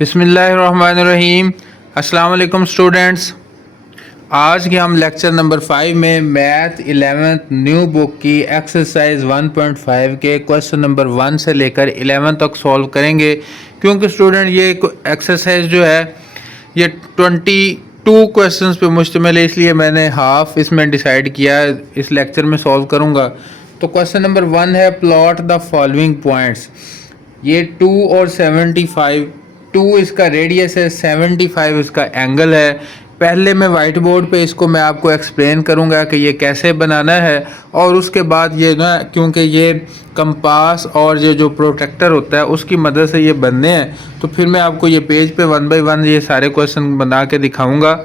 बिस्मिल्लाहिर्रहमानिर्रहीम। अस्सलाम वालेकुम स्टूडेंट्स। आज के हम लेक्चर नंबर 5 में मैथ 11th न्यू बुक की एक्सरसाइज 1.5 के क्वेश्चन नंबर 1 से लेकर 11 तक सॉल्व करेंगे। क्योंकि स्टूडेंट ये एक्सरसाइज जो है ये 22 क्वेश्चंस पे मुश्तमिल है, इसलिए मैंने हाफ इसमें डिसाइड किया इस लेक्चर में सॉल्व करूँगा। तो क्वेश्चन नंबर 1 है प्लॉट द फॉलोइंग पॉइंट्स। ये 2 और 75, 2 इसका रेडियस है, 75 इसका एंगल है। पहले मैं वाइट बोर्ड पे इसको मैं आपको एक्सप्लेन करूंगा कि ये कैसे बनाना है, और उसके बाद ये ना, क्योंकि ये कंपास और ये जो प्रोटेक्टर होता है उसकी मदद से ये बनने हैं, तो फिर मैं आपको ये पेज पे 1 बाय 1 ये सारे क्वेश्चन बना के दिखाऊंगा।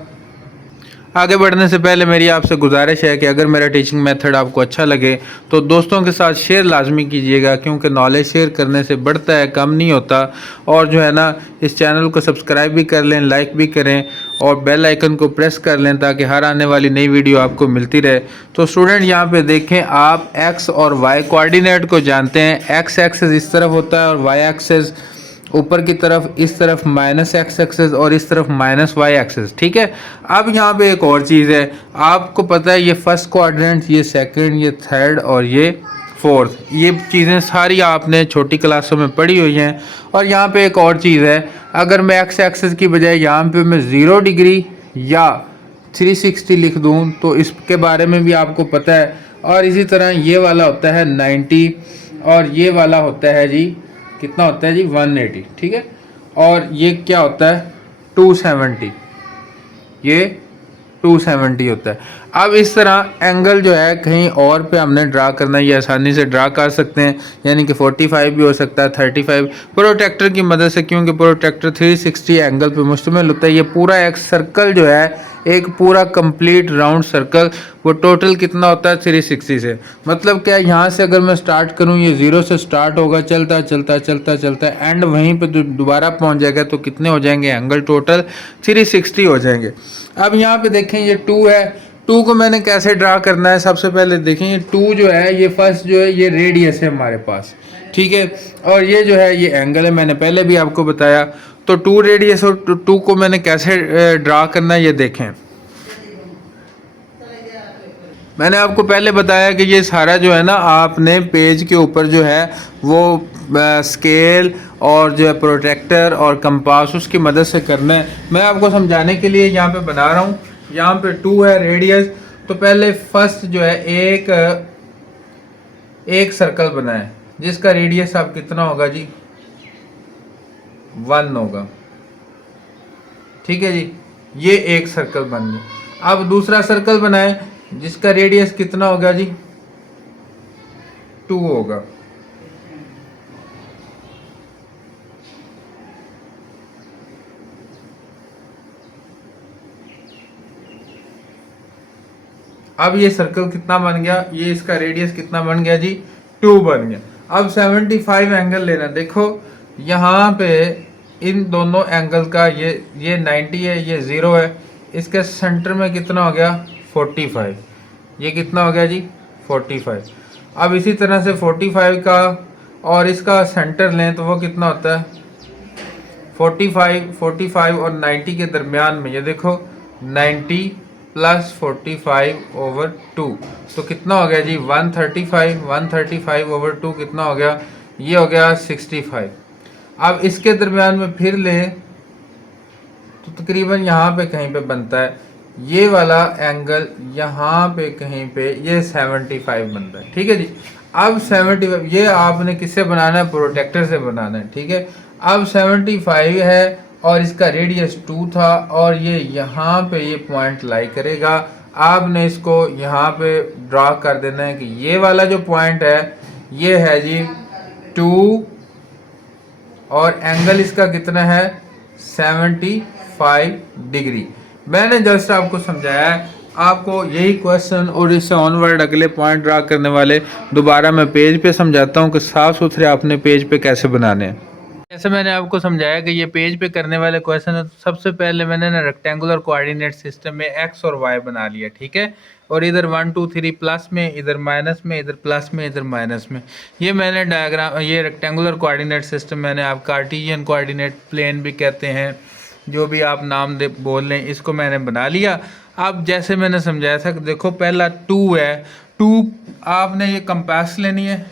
आगे बढ़ने से पहले मेरी आपसे गुजारिश है कि अगर मेरा टीचिंग मेथड आपको अच्छा लगे तो दोस्तों के साथ शेयर लाजमी कीजिएगा, क्योंकि नॉलेज शेयर करने से बढ़ता है, कम नहीं होता। और जो है ना, इस चैनल को सब्सक्राइब भी कर लें, लाइक भी करें और बेल आइकन को प्रेस कर लें ताकि हर आने वाली नई वीडियो आपको मिलती रहे। तो स्टूडेंट यहाँ पे देखें, आप एक्स और वाई कोऑर्डिनेट को जानते हैं। एक्स एक्सेस इस तरफ होता है और वाई एक्सेस ऊपर की तरफ, इस तरफ माइनस एक्स एक्सेस और इस तरफ माइनस वाई एक्सेस। ठीक है। अब यहाँ पे एक और चीज़ है, आपको पता है ये फर्स्ट क्वाड्रेंट, ये सेकंड, ये थर्ड और ये फोर्थ, ये चीज़ें सारी आपने छोटी क्लासों में पढ़ी हुई हैं। और यहाँ पे एक और चीज़ है, अगर मैं एक्स एक्सेस की बजाय यहाँ पे मैं 0 डिग्री या 360 लिख दूँ तो इसके बारे में भी आपको पता है। और इसी तरह ये वाला होता है 90 और ये वाला होता है जी, कितना होता है जी, 180। ठीक है। और ये क्या होता है, 270, ये 270 होता है। अब इस तरह एंगल जो है कहीं और पे हमने ड्रा करना है, ये आसानी से ड्रा कर सकते हैं, यानी कि 45 भी हो सकता है, 35 प्रोटेक्टर की मदद से, क्योंकि प्रोटेक्टर 360 एंगल पे मुश्तमिल होता है। ये पूरा एक सर्कल जो है, एक पूरा कंप्लीट राउंड सर्कल, वो टोटल कितना होता है 360 से। मतलब क्या, यहाँ से अगर मैं स्टार्ट करूँ, ये 0 से स्टार्ट होगा, चलता चलता चलता चलता एंड वहीं पे दोबारा पहुँच जाएगा, तो कितने हो जाएंगे एंगल, टोटल 360 हो जाएंगे। अब यहाँ पे देखें ये 2 है, 2 को मैंने कैसे ड्रा करना है, सबसे पहले देखें ये 2 जो है, ये फर्स्ट जो है ये रेडियस है हमारे पास। ठीक है। और ये जो है ये एंगल है, मैंने पहले भी आपको बताया। तो 2 रेडियस और 2 को मैंने कैसे ड्रा करना है ये देखें। मैंने आपको पहले बताया कि ये सारा जो है ना, आपने पेज के ऊपर जो है वो स्केल और जो है प्रोटेक्टर और कंपास उसकी मदद से करना है। मैं आपको समझाने के लिए यहाँ पे बना रहा हूँ। यहाँ पे 2 है रेडियस, तो पहले फर्स्ट जो है एक सर्कल बनाए जिसका रेडियस आप कितना होगा जी, 1 होगा। ठीक है जी, ये एक सर्कल बन गया। अब दूसरा सर्कल बनाए जिसका रेडियस कितना होगा जी, 2 होगा। अब ये सर्कल कितना बन गया, ये इसका रेडियस कितना बन गया जी, 2 बन गया। अब 75 एंगल लेना। देखो यहाँ पे इन दोनों एंगल का, ये 90 है, ये 0 है, इसके सेंटर में कितना हो गया, 45। ये कितना हो गया जी, 45। अब इसी तरह से 45 का और इसका सेंटर लें तो वो कितना होता है, 45 और 90 के दरमियान में, ये देखो 90 प्लस 45/2, तो कितना हो गया जी, 135/2 कितना हो गया, ये हो गया 65। अब इसके दरमियान में फिर लें तो तकरीबन यहाँ पे कहीं पे बनता है, ये वाला एंगल यहाँ पे कहीं पे ये 75 बनता है। ठीक है जी। अब 75 ये आपने किससे बनाना है, प्रोटेक्टर से बनाना है। ठीक है। अब 75 है और इसका रेडियस 2 था, और ये यहाँ पे ये पॉइंट लाई करेगा। आपने इसको यहाँ पे ड्रा कर देना है कि ये वाला जो पॉइंट है ये है जी 2, और एंगल इसका कितना है, 75 डिग्री। मैंने जस्ट आपको समझाया है। आपको यही क्वेश्चन और इससे ऑनवर्ड अगले पॉइंट ड्रा करने वाले दोबारा मैं पेज पे समझाता हूँ कि साफ सुथरे आपने पेज पे कैसे बनाने हैं। जैसे मैंने आपको समझाया कि ये पेज पे करने वाले क्वेश्चन है, तो सबसे पहले मैंने ना रेक्टेंगुलर कोऑर्डिनेट सिस्टम में एक्स और वाई बना लिया। ठीक है। और इधर 1 2 3 प्लस में, इधर माइनस में, इधर प्लस में, इधर माइनस में। ये मैंने डायग्राम, ये रेक्टेंगुलर कोऑर्डिनेट सिस्टम मैंने आप कार्टेशियन कोऑर्डिनेट प्लेन भी कहते हैं, जो भी आप नाम दे बोल लें, इसको मैंने बना लिया। अब जैसे मैंने समझाया था, देखो पहला 2 है, 2 आपने ये कंपास लेनी है,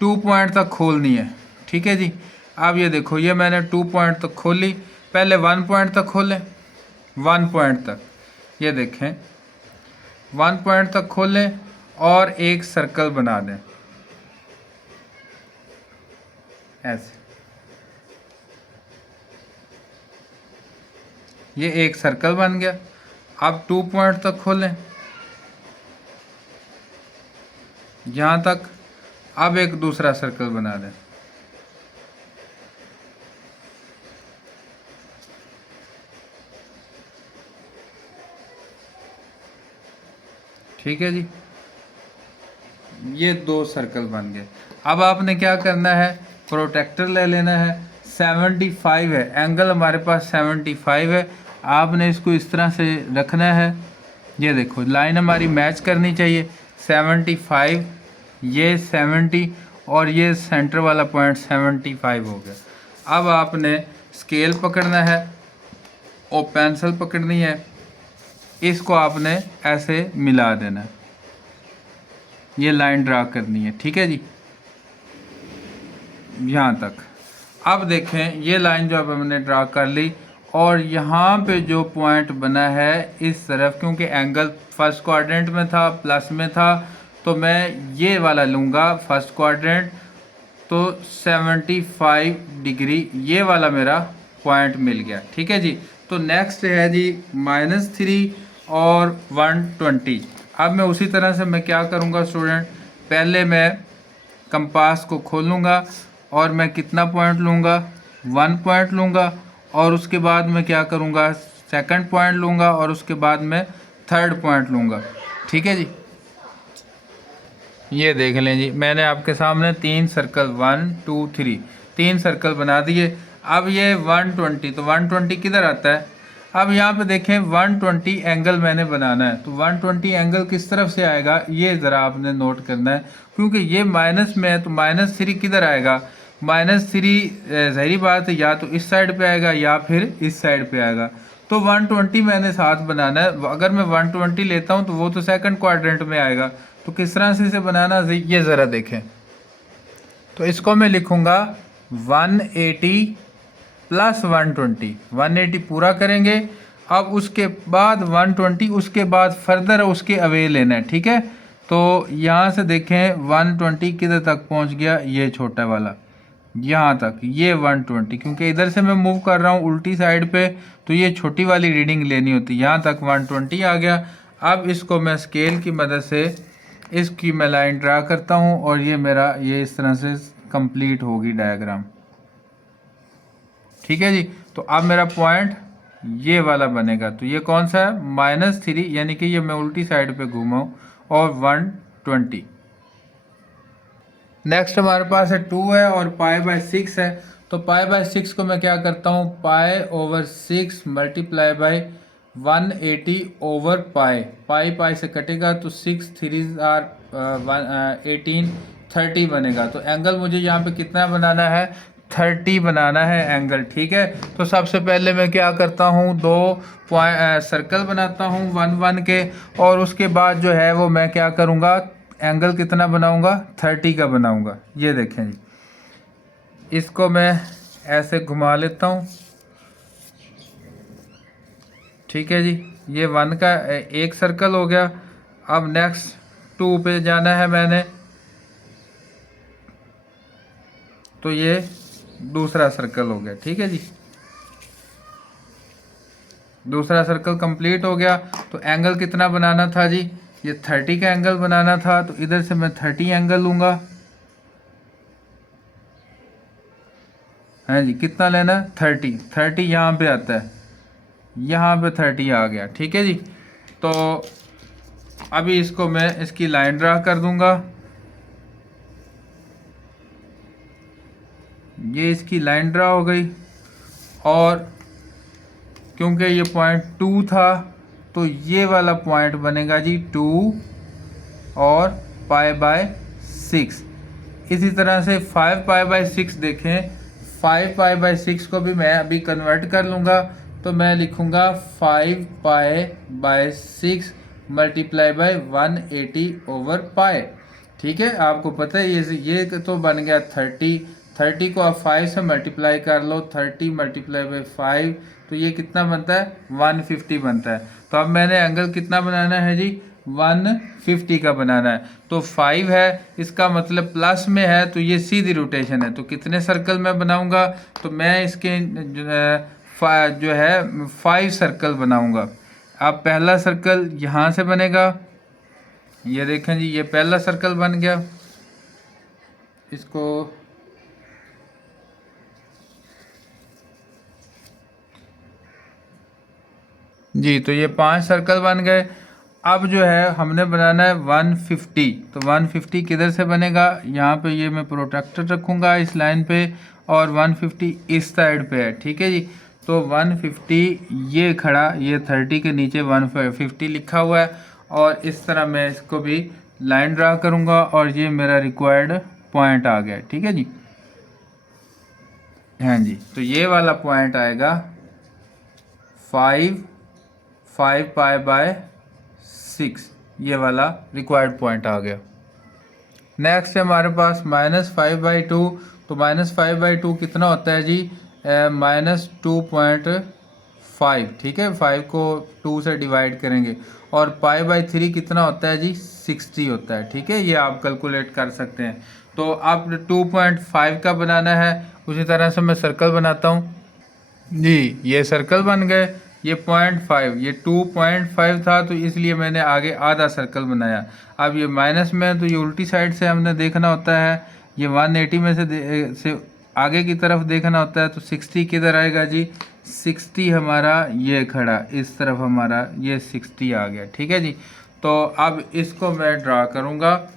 2 पॉइंट तक खोलनी है, ठीक है जी। अब ये देखो, ये मैंने 2 पॉइंट तक खोली, पहले 1 पॉइंट तक खोलें, 1 पॉइंट तक, ये देखें 1 पॉइंट तक खोलें और एक सर्कल बना दें ऐसे, ये एक सर्कल बन गया। अब 2 पॉइंट तक खोलें यहाँ तक, अब एक दूसरा सर्कल बना दें, ठीक है जी। ये 2 सर्कल बन गए। अब आपने क्या करना है, प्रोटेक्टर ले लेना है, 75 है एंगल हमारे पास, 75 है। आपने इसको इस तरह से रखना है, ये देखो लाइन हमारी मैच करनी चाहिए, 75, ये 70 और ये सेंटर वाला पॉइंट 75 हो गया। अब आपने स्केल पकड़ना है और पेंसिल पकड़नी है, इसको आपने ऐसे मिला देना है, ये लाइन ड्रा करनी है, ठीक है जी, यहाँ तक। अब देखें ये लाइन जो अब हमने ड्रा कर ली, और यहाँ पे जो पॉइंट बना है इस तरफ, क्योंकि एंगल फर्स्ट क्वाड्रेंट में था, प्लस में था, तो मैं ये वाला लूँगा फर्स्ट क्वाड्रेंट, तो 75 डिग्री ये वाला मेरा पॉइंट मिल गया, ठीक है जी। तो नेक्स्ट है जी -3 और 120। अब मैं उसी तरह से मैं क्या करूँगा स्टूडेंट, पहले मैं कंपास को खोलूँगा और मैं कितना पॉइंट लूँगा, 1 पॉइंट लूँगा, और उसके बाद मैं क्या करूँगा, सेकंड पॉइंट लूँगा, और उसके बाद मैं थर्ड पॉइंट लूँगा, ठीक है जी। ये देख लें जी, मैंने आपके सामने 3 सर्कल 1 2 3 3 सर्कल बना दिए। अब ये 120, तो 120 किधर आता है, अब यहाँ पे देखें 120 एंगल मैंने बनाना है, तो 120 एंगल किस तरफ से आएगा ये ज़रा आपने नोट करना है, क्योंकि ये माइनस में है, तो -3 किधर आएगा, -3 ज़ाहिरी बात है या तो इस साइड पे आएगा या फिर इस साइड पे आएगा। तो 120 मैंने साथ बनाना है, अगर मैं 120 लेता हूँ तो वो तो सेकंड क्वाड्रेंट में आएगा, तो किस तरह से इसे बनाना ये ज़रा देखें। तो इसको मैं लिखूँगा 180 प्लस 120, 180 पूरा करेंगे, अब उसके बाद 120, उसके बाद फर्दर उसके अवे लेना है, ठीक है। तो यहाँ से देखें 120 किधर तक पहुँच गया, ये छोटा वाला यहाँ तक, ये 120, क्योंकि इधर से मैं मूव कर रहा हूँ उल्टी साइड पे, तो ये छोटी वाली रीडिंग लेनी होती है, यहाँ तक 120 आ गया। अब इसको मैं स्केल की मदद से इसकी मैं लाइन ड्रा करता हूँ, और ये मेरा ये इस तरह से कंप्लीट होगी डायग्राम, ठीक है जी। तो अब मेरा पॉइंट ये वाला बनेगा, तो ये कौन सा है, -3, यानी कि ये मैं उल्टी साइड पे घूमा और 120। नेक्स्ट हमारे पास है 2 है और π/6 है, तो π/6 को मैं क्या करता हूँ, π/6 मल्टीप्लाई बाय 180 ओवर पाई से कटेगा, तो 6 3 आर 18 30 बनेगा। तो एंगल मुझे यहाँ पे कितना बनाना है, 30 बनाना है एंगल, ठीक है। तो सबसे पहले मैं क्या करता हूँ, 2 सर्कल बनाता हूँ 1 1 के, और उसके बाद जो है वो मैं क्या करूँगा, एंगल कितना बनाऊँगा, 30 का बनाऊँगा। ये देखें जी, इसको मैं ऐसे घुमा लेता हूँ, ठीक है जी। ये 1 का एक सर्कल हो गया। अब नेक्स्ट 2 पे जाना है मैंने, तो ये दूसरा सर्कल हो गया, ठीक है जी। दूसरा सर्कल कंप्लीट हो गया। तो एंगल कितना बनाना था जी, ये 30 का एंगल बनाना था, तो इधर से मैं 30 एंगल लूँगा, है जी। कितना लेना, 30 यहाँ पे आता है, यहाँ पे 30 आ गया, ठीक है जी। तो अभी इसको मैं इसकी लाइन ड्रा कर दूंगा, ये इसकी लाइन ड्रा हो गई, और क्योंकि ये पॉइंट 2 था तो ये वाला पॉइंट बनेगा जी 2 और π/6। इसी तरह से 5π/6 देखें, 5π/6 को भी मैं अभी कन्वर्ट कर लूँगा, तो मैं लिखूँगा 5π/6 मल्टीप्लाई बाय 180/π। ठीक है, आपको पता है ये तो बन गया 30 को आप 5 से मल्टीप्लाई कर लो, 30 मल्टीप्लाई बाई 5, तो ये कितना बनता है 150 बनता है। तो अब मैंने एंगल कितना बनाना है जी 150 का बनाना है। तो 5 है, इसका मतलब प्लस में है, तो ये सीधी रोटेशन है। तो कितने सर्कल मैं बनाऊंगा, तो मैं इसके जो है 5 सर्कल बनाऊंगा। अब पहला सर्कल यहाँ से बनेगा, ये देखें जी, ये पहला सर्कल बन गया। इसको जी, तो ये 5 सर्कल बन गए। अब जो है हमने बनाना है 150। तो 150 किधर से बनेगा, यहाँ पे ये मैं प्रोट्रैक्टर रखूँगा इस लाइन पे, और 150 इस साइड पे है। ठीक है जी, तो 150 ये खड़ा, ये 30 के नीचे 150 लिखा हुआ है, और इस तरह मैं इसको भी लाइन ड्रा करूँगा, और ये मेरा रिक्वायर्ड पॉइंट आ गया। ठीक है जी, हाँ जी, तो ये वाला पॉइंट आएगा 5π/6, ये वाला रिक्वायर्ड पॉइंट आ गया। नेक्स्ट है हमारे पास -5/2। तो -5/2 कितना होता है जी, -2.5। ठीक है, 5 को 2 से डिवाइड करेंगे, और π/3 कितना होता है जी 60 होता है। ठीक है, ये आप कैलकुलेट कर सकते हैं। तो अब 2.5 का बनाना है, उसी तरह से मैं सर्कल बनाता हूँ जी। ये सर्कल बन गए, ये 0.5, ये 2.5 था, तो इसलिए मैंने आगे आधा सर्कल बनाया। अब ये माइनस में है, तो ये उल्टी साइड से हमने देखना होता है, ये 180 में से आगे की तरफ देखना होता है। तो 60 किधर आएगा जी, 60 हमारा ये खड़ा, इस तरफ हमारा ये 60 आ गया। ठीक है जी, तो अब इसको मैं ड्रा करूँगा,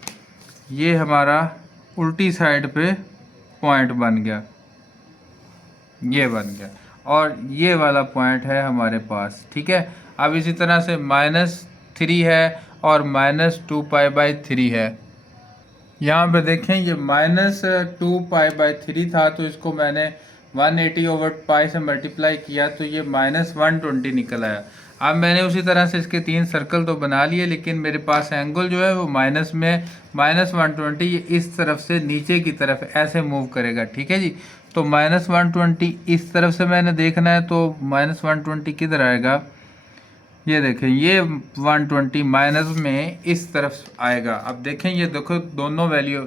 ये हमारा उल्टी साइड पे पॉइंट बन गया, ये बन गया, और ये वाला पॉइंट है हमारे पास। ठीक है, अब इसी तरह से -3 है और -2π/3 है। यहाँ पे देखें, ये -2π/3 था, तो इसको मैंने 180/π से मल्टीप्लाई किया, तो ये -120 निकल आया। अब मैंने उसी तरह से इसके 3 सर्कल तो बना लिए, लेकिन मेरे पास एंगल जो है वो माइनस में, -120 ये इस तरफ से नीचे की तरफ ऐसे मूव करेगा। ठीक है जी, तो -120 इस तरफ से मैंने देखना है, तो -120 किधर आएगा, ये देखें, ये 120 माइनस में इस तरफ आएगा। अब देखें, ये देखो दोनों वैल्यू,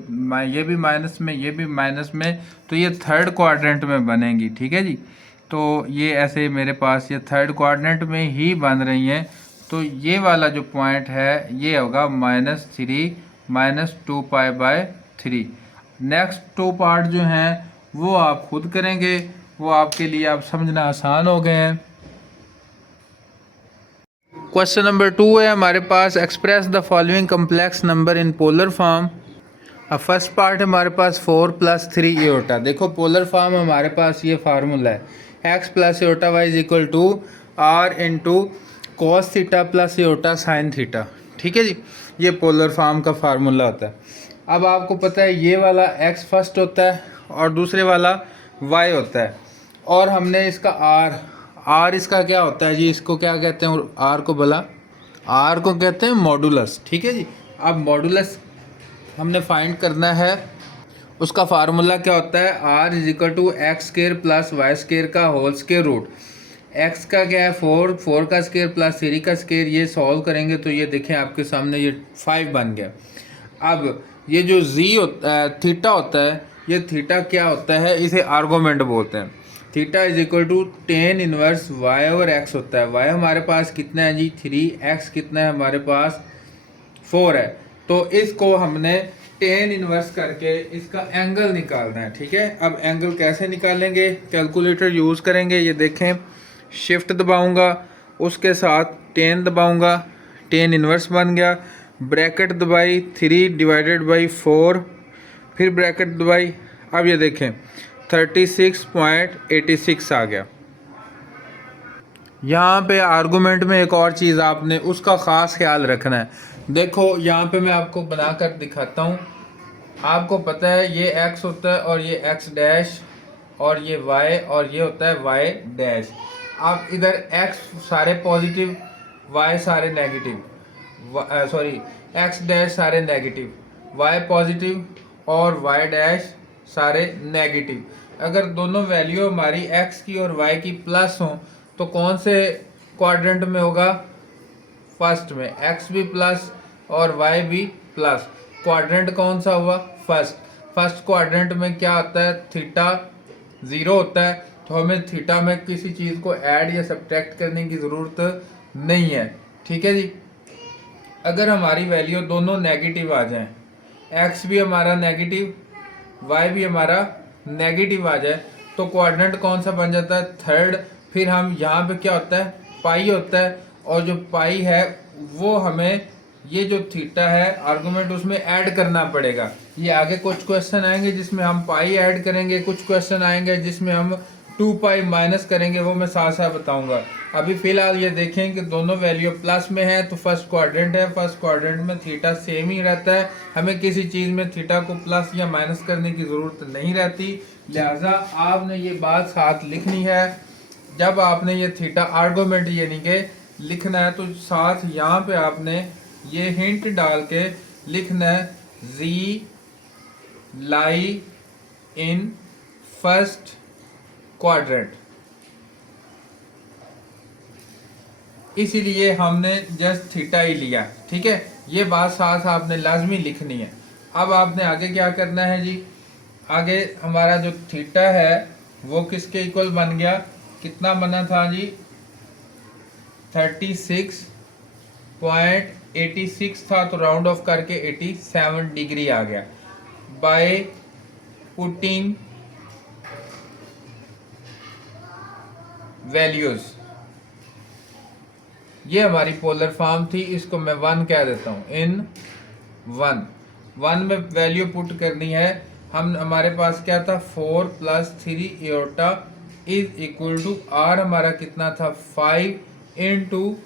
ये भी माइनस में, ये भी माइनस में, तो ये थर्ड क्वाड्रेंट में बनेंगी। ठीक है जी, तो ये ऐसे मेरे पास ये थर्ड क्वाड्रेंट में ही बन रही हैं। तो ये वाला जो पॉइंट है ये होगा -3 -2π/3। नेक्स्ट 2 पार्ट जो हैं वो आप खुद करेंगे, वो आपके लिए आप समझना आसान हो गए हैं। क्वेश्चन नंबर 2 है हमारे पास, express the following complex number in polar form. अब फर्स्ट पार्ट हमारे पास 4 + 3 एओटा। देखो पोलर फॉर्म हमारे पास ये फार्मूला है, x + iota y = r × cos θ + iota sin θ। ठीक है जी, ये पोलर फॉर्म का फार्मूला होता है। अब आपको पता है ये वाला x फर्स्ट होता है और दूसरे वाला y होता है, और हमने इसका r इसका क्या होता है जी, इसको क्या कहते हैं, r को भला, r को कहते हैं मॉडुलस। ठीक है जी, अब मॉडुलस हमने फाइंड करना है, उसका फार्मूला क्या होता है, r = x² + y² का होल स्क्वायर रूट। x का क्या है 4 का स्क्वायर + 3 का स्क्वायर, ये सॉल्व करेंगे तो ये देखें आपके सामने ये 5 बन गया। अब ये जो थीटा होता है, ये थीटा क्या होता है, इसे आर्गुमेंट बोलते हैं। थीटा = tan 1 y/x होता है। y हमारे पास कितना है जी 3, x कितना है हमारे पास 4 है। तो इसको हमने tan 1 करके इसका एंगल निकालना है। ठीक है, अब एंगल कैसे निकालेंगे, कैलकुलेटर यूज़ करेंगे। ये देखें, शिफ्ट दबाऊंगा, उसके साथ tan दबाऊंगा, tan 1 बन गया, ब्रैकेट दबाई 3/4, फिर ब्रैकेट दबाई। अब ये देखें 36.86 आ गया। यहाँ पे आर्गूमेंट में एक और चीज़ आपने उसका ख़ास ख्याल रखना है। देखो यहाँ पे मैं आपको बनाकर दिखाता हूँ। आपको पता है ये x होता है और ये x डैश और ये y और ये होता है y डैश। आप इधर x सारे पॉजिटिव, y सारे नेगेटिव, सॉरी x डैश सारे नेगेटिव, y पॉजिटिव और y डैश सारे नेगेटिव। अगर दोनों वैल्यू हमारी x की और y की प्लस हों तो कौन से क्वाड्रेंट में होगा? फर्स्ट में। x भी प्लस और y भी प्लस। क्वाड्रेंट कौन सा हुआ? फर्स्ट। फर्स्ट क्वाड्रेंट में क्या आता है? थीटा 0 होता है, तो हमें थीटा में किसी चीज़ को ऐड या सब्ट्रैक्ट करने की ज़रूरत नहीं है। ठीक है जी। अगर हमारी वैल्यू दोनों नेगेटिव आ जाएं, x भी हमारा नेगेटिव, y भी हमारा नेगेटिव आ जाए, तो क्वाड्रेंट कौन सा बन जाता है? थर्ड। फिर हम यहाँ पे क्या होता है? पाई होता है, और जो पाई है वो हमें ये जो थीटा है आर्गुमेंट उसमें ऐड करना पड़ेगा। ये आगे कुछ क्वेश्चन आएंगे जिसमें हम पाई ऐड करेंगे, कुछ क्वेश्चन आएंगे जिसमें हम 2 पाई माइनस करेंगे, वो मैं साथ साथ बताऊंगा। अभी फिलहाल ये देखें कि दोनों वैल्यू प्लस में है तो फर्स्ट क्वाड्रेंट है। फर्स्ट क्वाड्रेंट में थीटा सेम ही रहता है, हमें किसी चीज़ में थीटा को प्लस या माइनस करने की ज़रूरत नहीं रहती। लिहाजा आपने ये बात साथ लिखनी है। जब आपने ये थीटा आर्गुमेंट यानी कि लिखना है तो साथ यहाँ पे आपने ये हिंट डाल के लिखना है, जी लाई इन फर्स्ट क्वाड्रेंट। इसीलिए हमने जस्ट थीटा ही लिया। ठीक है, ये बात साथ आपने लाजमी लिखनी है। अब आपने आगे क्या करना है जी? आगे हमारा जो थीटा है वो किसके इक्वल बन गया? कितना बना था जी? 36.86 था, तो राउंड ऑफ करके 87 डिग्री आ गया। बाय पुटिंग वैल्यूज, ये हमारी पोलर फॉर्म थी, इसको मैं 1 कह देता हूँ। इन 1 में वैल्यू पुट करनी है। हम हमारे पास क्या था? 4 + 3 iota is equal to r हमारा कितना था? 5 into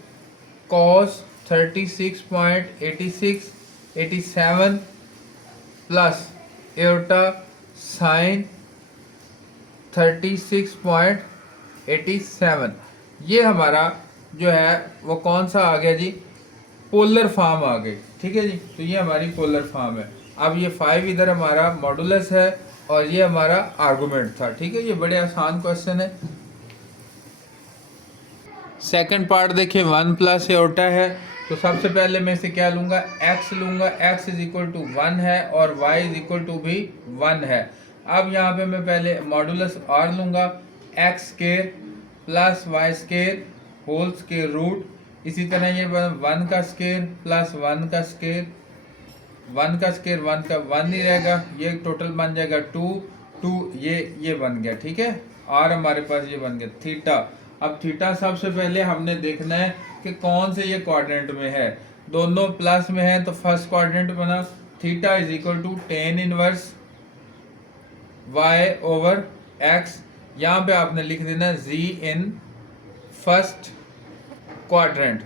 cos 36.87 plus iota sine 36.87। ये हमारा जो है वो कौन सा आ गया जी? पोलर फॉर्म आ गई। ठीक है जी, तो ये हमारी पोलर फॉर्म है। अब ये 5 इधर हमारा मॉडुलस है और ये हमारा आर्गुमेंट था। ठीक है, ये बड़े आसान क्वेश्चन है। सेकंड पार्ट देखिए, 1 + एओर्टा है, तो सबसे पहले मैं इसे क्या लूँगा? x लूँगा। x इज इक्वल टू 1 है और y इज इक्वल टू भी 1 है। अब यहाँ पे मैं पहले मॉडुलस r लूँगा, x² + y² whole square root. इसी तरह ये 1 का स्क्वायर प्लस 1 का स्क्वायर, 1 का स्क्वायर 1 का 1 ही रहेगा, ये टोटल बन जाएगा 2 ये बन गया। ठीक है, r हमारे पास ये बन गया थीटा। अब थीटा सबसे पहले हमने देखना है कि कौन से ये क्वाड्रेंट में है। दोनों प्लस में है तो फर्स्ट क्वाड्रेंट बना। Theta is equal to tan inverse y/x। यहाँ पे आपने लिख देना z इन फर्स्ट क्वाड्रेंट।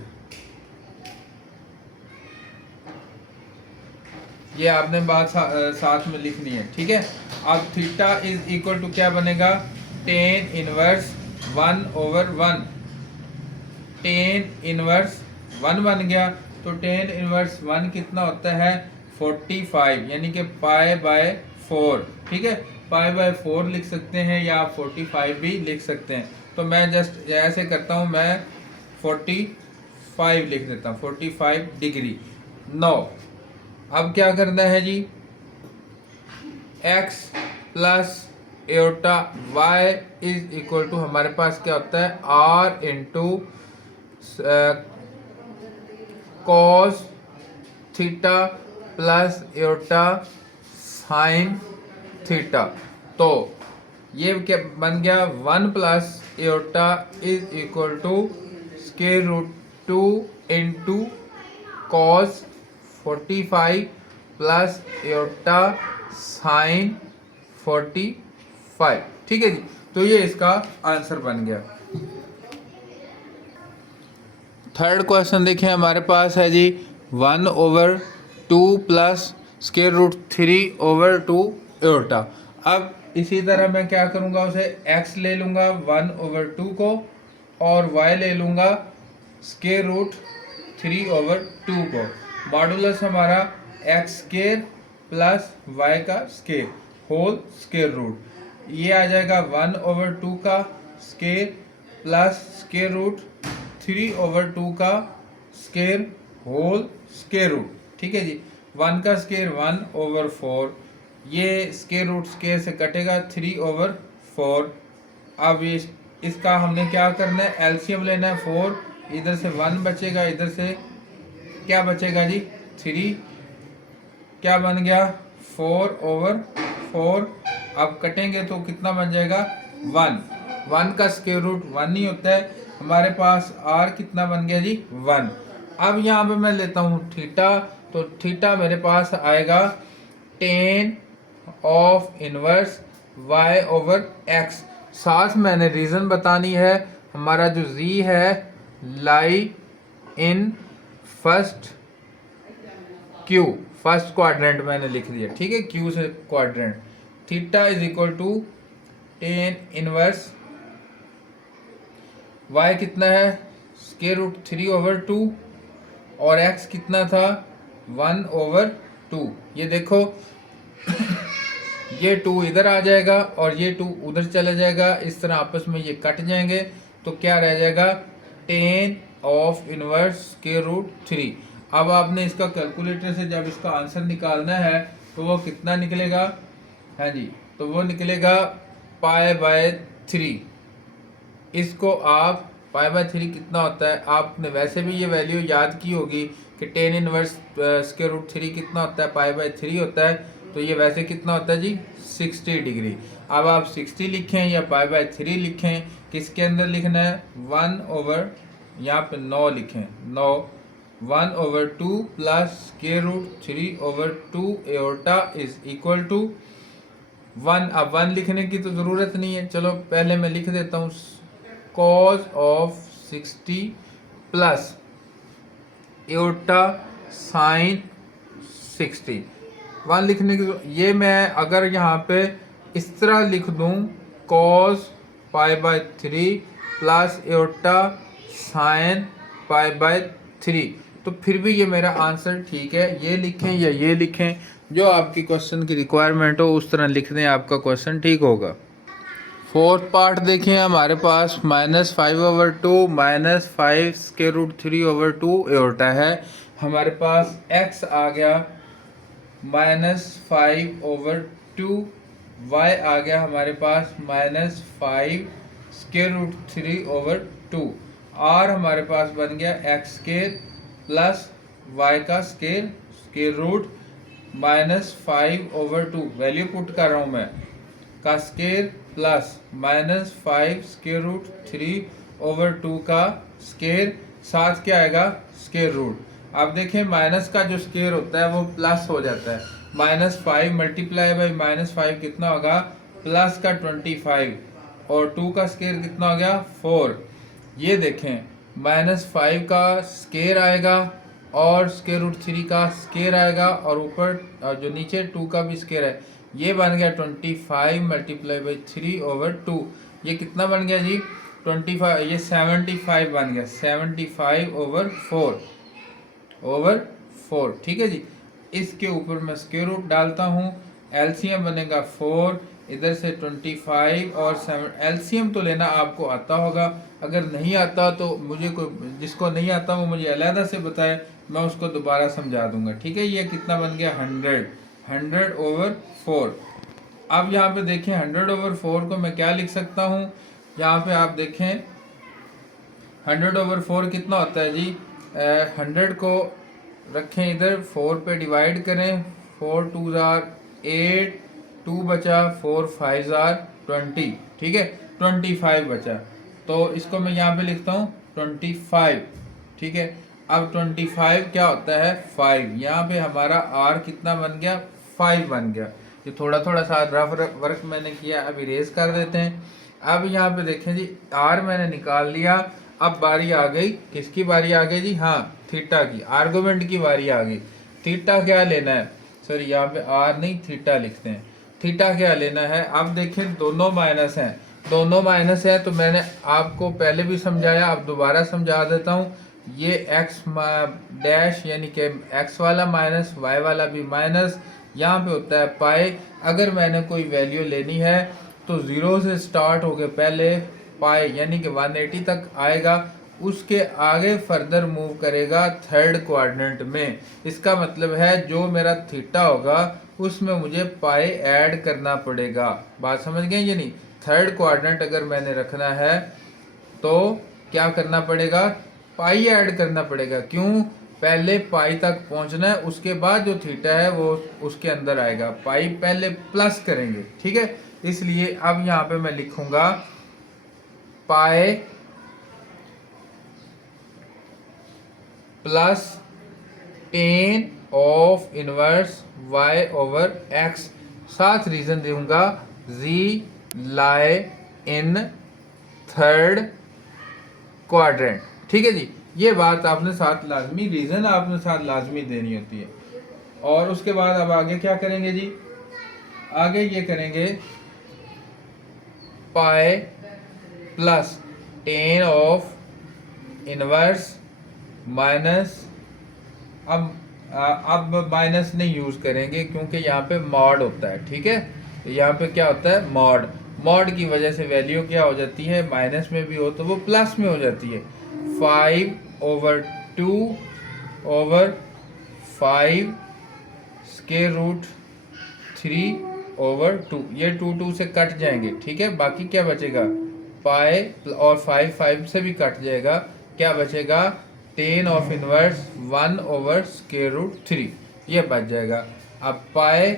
ये आपने बात साथ में लिखनी है। ठीक है, अब थीटा इज इक्वल टू क्या बनेगा? Tan inverse 1/1। टेन इनवर्स 1 बन गया, तो टेन इनवर्स 1 कितना होता है? 45, यानी कि π/4। ठीक है, π/4 लिख सकते हैं या आप 45 भी लिख सकते हैं। तो मैं जस्ट ऐसे करता हूँ, मैं 45 लिख देता हूँ, 45 डिग्री। 9। अब क्या करना है जी? x plus iota y is equal to हमारे पास क्या होता है? r into cos theta plus iota sine theta. तो ये क्या बन गया? 1 + iota is equal to √2 into cos 45 plus iota sine 45। ठीक है जी, तो ये इसका आंसर बन गया। थर्ड क्वेश्चन देखिए हमारे पास है जी 1/2 प्लस स्क्वायर रूट 3/2 एओर्टा। अब इसी तरह मैं क्या करूँगा, उसे x ले लूँगा 1/2 को और y ले लूँगा स्क्वायर रूट 3/2 को। मॉडुलस हमारा x स्क्वायर प्लस y का स्क्वायर होल स्क्वायर रूट, ये आ जाएगा 1/2 का स्क्वायर प्लस स्क्वायर रूट 3/2 का स्क्वायर होल स्क्वायर रूट। ठीक है जी, 1 का स्क्वायर 1/4, ये स्क्वायर रूट स्क्वायर से कटेगा 3/4। अब इसका हमने क्या करना है, एलसीएम लेना है 4, इधर से 1 बचेगा, इधर से क्या बचेगा जी 3, क्या बन गया 4/4। अब कटेंगे तो कितना बन जाएगा 1, 1 का स्क्वायर रूट 1 ही होता है। हमारे पास r कितना बन गया जी 1। अब यहाँ पे मैं लेता हूँ थीटा, तो थीटा मेरे पास आएगा tan ऑफ इनवर्स y/x। साथ मैंने रीज़न बतानी है, हमारा जो z है lie in first Q, first quadrant मैंने लिख दिया। ठीक है, क्यू से quadrant. Theta is equal to tan inverse y कितना है स्क्वायर रूट 3/2 और x कितना था 1/2। ये देखो ये 2 इधर आ जाएगा और ये 2 उधर चला जाएगा, इस तरह आपस में ये कट जाएंगे, तो क्या रह जाएगा tan of inverse square root 3। अब आपने इसका कैलकुलेटर से जब इसका आंसर निकालना है तो वो कितना निकलेगा, हाँ जी, तो वो निकलेगा π/3। इसको आप π/3 कितना होता है, आपने वैसे भी ये वैल्यू याद की होगी कि tan इनवर्स स्क्वायर रूट 3 कितना होता है π/3 होता है, तो ये वैसे कितना होता है जी 60 डिग्री। अब आप 60 लिखें या π/3 लिखें, किसके अंदर लिखना है 1/, यहाँ पे 9 लिखें, 9 1/2 plus square root 3/2 iota is equal to 1। अब 1 लिखने की तो ज़रूरत नहीं है, चलो पहले मैं लिख देता हूँ cos of 60 plus iota sine 60। 1 लिखने की, ये मैं अगर यहाँ पे इस तरह लिख दूँ cos π/3 प्लस एओर्टा साइन π/3, तो फिर भी ये मेरा आंसर ठीक है। ये लिखें या ये लिखें, जो आपकी क्वेश्चन की रिक्वायरमेंट हो उस तरह लिख दें, आपका क्वेश्चन ठीक होगा। फोर्थ पार्ट देखें हमारे पास -5/2 -5 स्क्वायर रूट 3/2 एओर्टा है। हमारे पास x आ गया -5/2, y आ गया हमारे पास -5 स्क्वायर रूट 3/2, r हमारे पास बन गया x स्क्वायर प्लस y का स्क्वायर रूट -5/2, वैल्यू पुट कर रहा हूँ मैं, का स्क्वायर प्लस -5 स्क्वायर रूट 3/2 का स्क्वायर, साथ क्या आएगा स्क्वायर रूट। अब देखें माइनस का जो स्क्वायर होता है वो प्लस हो जाता है, -5 मल्टीप्लाई बाई -5 कितना होगा प्लस का 25 और 2 का स्क्वायर कितना हो गया 4। ये देखें -5 का स्क्वायर आएगा और स्क्वायर रूट 3 का स्क्वायर आएगा और ऊपर जो नीचे 2 का भी स्क्वायर है, ये बन गया 25 मल्टीप्लाई बाई 3/2। ये कितना बन गया जी 25, ये 75 बन गया 75/4। ठीक है जी, इसके ऊपर मैं स्क्वायर रूट डालता हूँ, एलसीएम बनेगा 4, इधर से 25 और 7। एलसीएम तो लेना आपको आता होगा, अगर नहीं आता तो मुझे जिसको नहीं आता वो मुझे अलहदा से बताए, मैं उसको दोबारा समझा दूंगा। ठीक है, ये कितना बन गया 100/4। अब यहाँ पे देखें 100/4 को मैं क्या लिख सकता हूँ, यहाँ पे आप देखें 100/4 कितना होता है जी, 100 को रखें इधर, 4 पे डिवाइड करें, 4 2 8, 2 बचा, 4 5 20। ठीक है, 25 बचा, तो इसको मैं यहाँ पे लिखता हूँ 25। ठीक है, अब 25 क्या होता है 5, यहाँ पे हमारा r कितना बन गया 5 बन गया। ये थोड़ा थोड़ा सा रफ वर्क मैंने किया, अब इरेज कर देते हैं। अब यहाँ पे देखें जी r मैंने निकाल लिया। अब बारी आ गई, किसकी बारी आ गई जी? हाँ, थीटा की, आर्गुमेंट की बारी आ गई। थीटा क्या लेना है? सॉरी, यहाँ पे आर नहीं थीटा लिखते हैं। थीटा क्या लेना है? अब देखें दोनों माइनस हैं, दोनों माइनस है, तो मैंने आपको पहले भी समझाया, अब दोबारा समझा देता हूँ। ये एक्स डैश यानी कि एक्स वाला माइनस, वाई वाला भी माइनस, यहाँ पे होता है पाई। अगर मैंने कोई वैल्यू लेनी है तो ज़ीरो से स्टार्ट होके पहले पाई यानी कि 180 तक आएगा, उसके आगे फर्दर मूव करेगा थर्ड क्वाड्रेंट में। इसका मतलब है जो मेरा थीटा होगा उसमें मुझे पाई ऐड करना पड़ेगा। बात समझ गए ये? नहीं, थर्ड क्वाड्रेंट अगर मैंने रखना है तो क्या करना पड़ेगा? पाई ऐड करना पड़ेगा। क्यों? पहले पाई तक पहुंचना है, उसके बाद जो थीटा है वो उसके अंदर आएगा। पाई पहले प्लस करेंगे, ठीक है? इसलिए अब यहाँ पे मैं लिखूंगा pi plus ten of inverse y over x, साथ रीजन दूंगा z lie in third quadrant. ठीक है जी, ये बात आपने साथ लाजमी, रीजन आपने साथ लाजमी देनी होती है। और उसके बाद अब आगे क्या करेंगे जी? आगे ये करेंगे pi plus ten of inverse minus, अब माइनस नहीं यूज करेंगे क्योंकि यहाँ पे मॉड होता है, ठीक है? तो यहाँ पे क्या होता है? मॉड। मॉड की वजह से वैल्यू क्या हो जाती है? माइनस में भी हो तो वो प्लस में हो जाती है। 5/2 ओवर 5 स्क्वायर रूट 3/2, ये 2 से कट जाएंगे, ठीक है? बाकी क्या बचेगा? पाई और 5 से भी कट जाएगा, क्या बचेगा? 10 ऑफ इनवर्स 1/√3, ये बच जाएगा। अब pi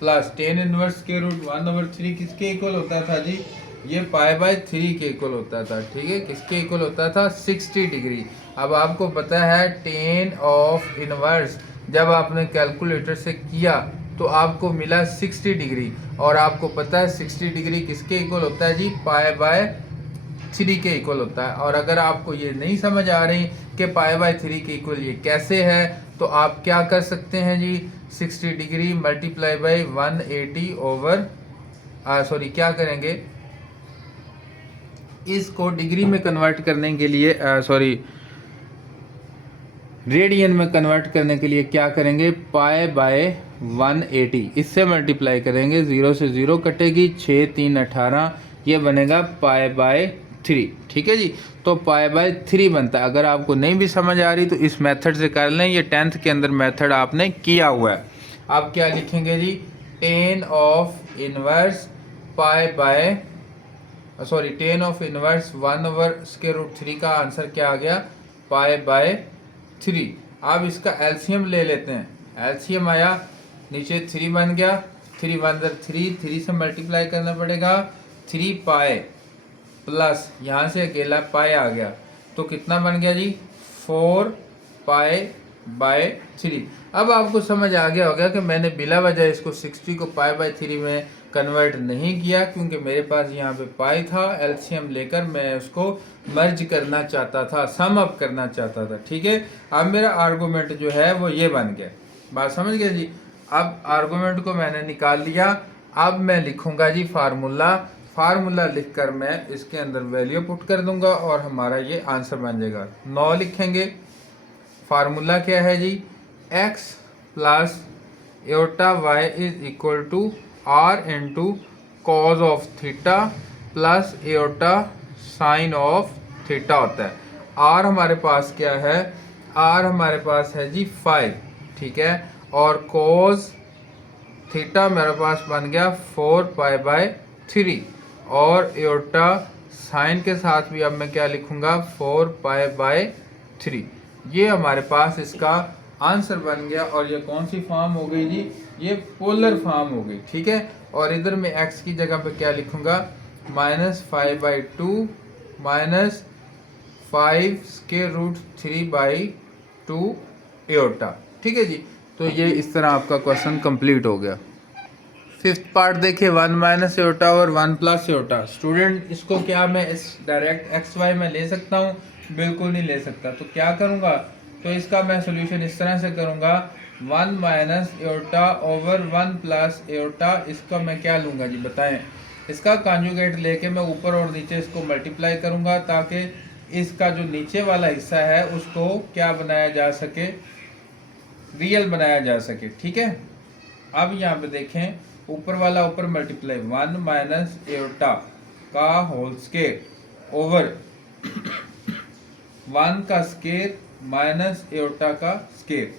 plus 10 inverse square root 1/3 किसके इक्वल होता था जी? ये पाई/3 के इक्वल होता था, ठीक है? किसके इक्वल होता था? 60 डिग्री। अब आपको पता है 10 ऑफ इनवर्स जब आपने कैलकुलेटर से किया तो आपको मिला 60 डिग्री, और आपको पता है 60 डिग्री किसके इक्वल होता है जी? पाई/3 के इक्वल होता है। और अगर आपको ये नहीं समझ आ रही कि पाई/3 के इक्वल ये कैसे है, तो आप क्या कर सकते हैं जी? 60 degree multiply by 180 over sorry क्या करेंगे, इसको डिग्री में कन्वर्ट करने के लिए सॉरी रेडियन में कन्वर्ट करने के लिए क्या करेंगे? पाई/180 इससे मल्टीप्लाई करेंगे, 0 से 0 कटेगी, 6 3 18, ये बनेगा पाई/3, ठीक है जी? तो पाई/3 बनता है। अगर आपको नहीं भी समझ आ रही तो इस मेथड से कर लें, ये 10th के अंदर मेथड आपने किया हुआ है। आप क्या लिखेंगे जी? 10 of inverse sorry 10 of inverse 1/√3 का आंसर क्या आ गया? पाई/3। अब इसका एलसीएम ले लेते हैं। एलसीएम आया, नीचे 3 बन गया, 3 1 3, 3 से मल्टीप्लाई करना पड़ेगा, 3 पाई प्लस यहाँ से अकेला पाई आ गया, तो कितना बन गया जी? 4 पाई/3। अब आपको समझ आ गया होगा कि मैंने बिला वजह इसको 60 को पाई/3 में कन्वर्ट नहीं किया, क्योंकि मेरे पास यहाँ पे पाई था, एलसीएम लेकर मैं उसको मर्ज करना चाहता था, सम अप करना चाहता था, ठीक है? अब मेरा आर्गूमेंट जो है वो ये बन गया। बात समझ गए जी? अब आर्गूमेंट को मैंने निकाल लिया। अब मैं लिखूंगा जी फार्मूला। फार्मूला लिखकर मैं इसके अंदर वैल्यू पुट कर दूंगा और हमारा ये आंसर बन जाएगा। 9 लिखेंगे। फार्मूला क्या है जी? x plus iota y is equal to r into cos of theta plus iota sine of theta होता है। आर हमारे पास क्या है? आर हमारे पास है जी 5, ठीक है? और कॉज थीटा मेरे पास बन गया 4 पाई/3, और एटा साइन के साथ भी अब मैं क्या लिखूंगा? 4 पाई/3। ये हमारे पास इसका आंसर बन गया। और ये कौन सी फॉर्म हो गई जी? ये पोलर फॉर्म हो गई, ठीक है? और इधर मैं x की जगह पे क्या लिखूंगा? -5/2 माइनस 5√3/2 एटा, ठीक है जी? तो ये इस तरह आपका क्वेश्चन कंप्लीट हो गया। फिफ्थ पार्ट देखिए, 1 माइनस एयोटा और 1 प्लस एयोटा। स्टूडेंट इसको क्या मैं इस डायरेक्ट एक्स वाई में ले सकता हूँ? बिल्कुल नहीं ले सकता। तो क्या करूँगा, तो इसका मैं सोल्यूशन इस तरह से करूँगा, 1 minus aorta over 1 plus aorta. इसका मैं क्या लूँगा जी बताएं? इसका कॉन्जुगेट लेके मैं ऊपर और नीचे इसको मल्टीप्लाई करूँगा ताकि इसका जो नीचे वाला हिस्सा है उसको क्या बनाया जा सके, रियल बनाया जा सके। ठीक है, अब यहाँ पे देखें, ऊपर वाला ऊपर मल्टीप्लाई, 1 माइनस एयोटा का होल स्केयर ओवर 1 का स्केयर माइनस एयोटा का स्केयर।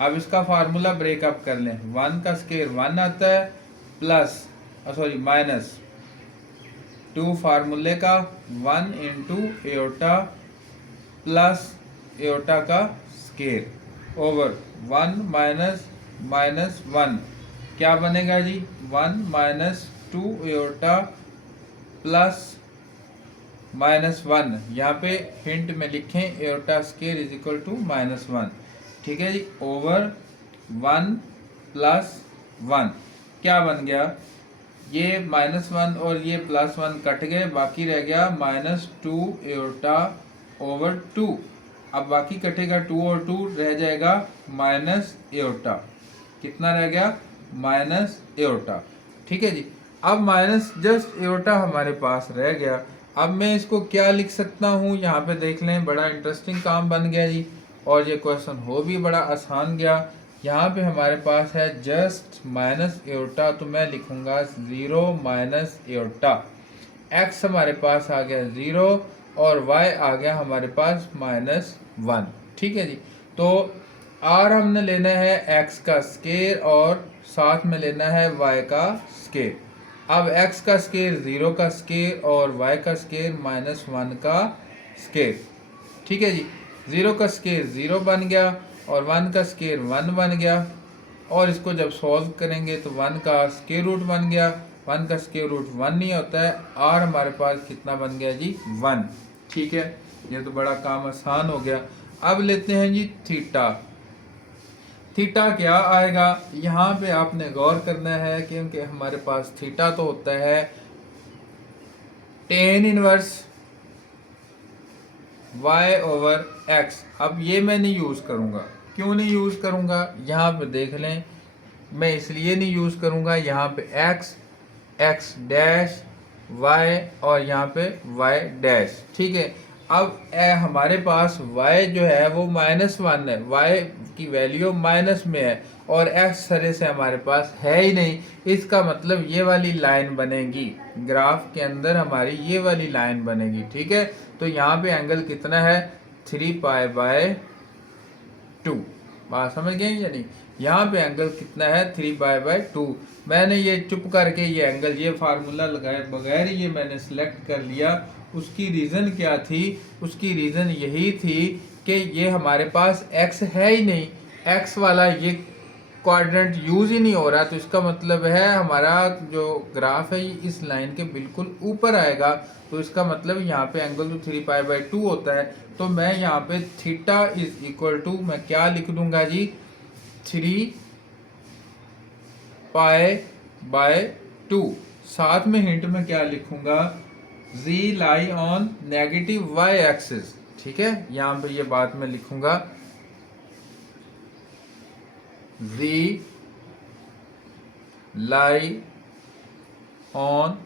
अब इसका फार्मूला ब्रेकअप कर लें, 1 का स्केयर 1 आता है प्लस सॉरी माइनस 2 फार्मूले का 1 इंटू एयोटा प्लस एयोटा का स्केयर ओवर 1 माइनस माइनस 1 क्या बनेगा जी, 1 माइनस 2 एयोटा प्लस माइनस 1। यहाँ पे हिंट में लिखें iota square is equal to minus 1। ठीक है जी, ओवर 1 प्लस 1 क्या बन गया, ये माइनस 1 और ये प्लस 1 कट गए, बाकी रह गया माइनस 2 एयोटा ओवर 2। अब बाकी कटेगा 2 और 2 रह जाएगा माइनस एयोटा। कितना रह गया, माइनस एयोटा। ठीक है जी, अब माइनस जस्ट एयोटा हमारे पास रह गया। अब मैं इसको क्या लिख सकता हूँ, यहाँ पे देख लें, बड़ा इंटरेस्टिंग काम बन गया जी, और ये क्वेश्चन हो भी बड़ा आसान गया। यहाँ पे हमारे पास है जस्ट माइनस एयोटा, तो मैं लिखूंगा 0 माइनस एयोटा। एक्स हमारे पास आ गया 0 और वाई आ गया हमारे पास माइनस 1। ठीक है जी, तो आर हमने लेना है एक्स का स्केयर और साथ में लेना है वाई का स्केयर। अब एक्स का स्केयर 0 का स्केयर और वाई का स्केयर माइनस 1 का स्केयर। ठीक है जी, 0 का स्केयर 0 बन गया और 1 का स्केयर 1 बन गया, और इसको जब सॉल्व करेंगे तो 1 का स्केयर रूट बन गया। 1 का स्केयर रूट 1 नहीं होता है, और हमारे पास कितना बन गया जी, 1। ठीक है, ये तो बड़ा काम आसान हो गया। अब लेते हैं जी थीटा। थीटा क्या आएगा, यहाँ पे आपने गौर करना है क्योंकि हमारे पास थीटा तो होता है tan inverse y over x। अब ये मैं नहीं यूज़ करूँगा, क्यों नहीं यूज़ करूँगा, यहाँ पे देख लें, मैं इसलिए नहीं यूज़ करूँगा, यहाँ पे x डैश y और यहाँ पे y डैश। ठीक है, अब हमारे पास y जो है वो -1 है, y की वैल्यू माइनस में है और x सरे से हमारे पास है ही नहीं। इसका मतलब ये वाली लाइन बनेगी, ग्राफ के अंदर हमारी ये वाली लाइन बनेगी। ठीक है, तो यहाँ पे एंगल कितना है, 3π/2। बात समझ गए या नहीं? यहाँ पे एंगल कितना है, 3π/2। मैंने ये चुप करके ये एंगल, ये फार्मूला लगाए बगैर ये मैंने सिलेक्ट कर लिया। उसकी रीज़न क्या थी, उसकी रीज़न यही थी कि ये हमारे पास x है ही नहीं, x वाला ये क्वाड्रेंट यूज़ ही नहीं हो रहा, तो इसका मतलब है हमारा जो ग्राफ है ये इस लाइन के बिल्कुल ऊपर आएगा। तो इसका मतलब यहाँ पे एंगल तो 3π/2 होता है। तो मैं यहाँ पे थीटा इज इक्वल टू मैं क्या लिख दूंगा जी, 3π/2। साथ में हिंट में क्या लिखूंगा, z lie on negative y axis. ठीक है, यहाँ पे ये बात मैं लिखूंगा, z lie on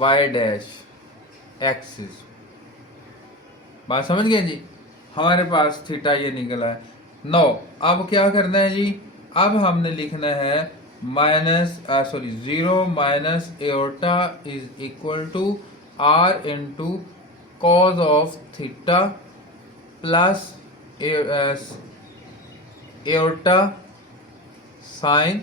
y dash axis. बात समझ गए जी? हमारे पास थीटा ये निकला है। 9। अब क्या करना है जी, अब हमने लिखना है minus 0 minus iota is equal to r into cos of theta plus iota sine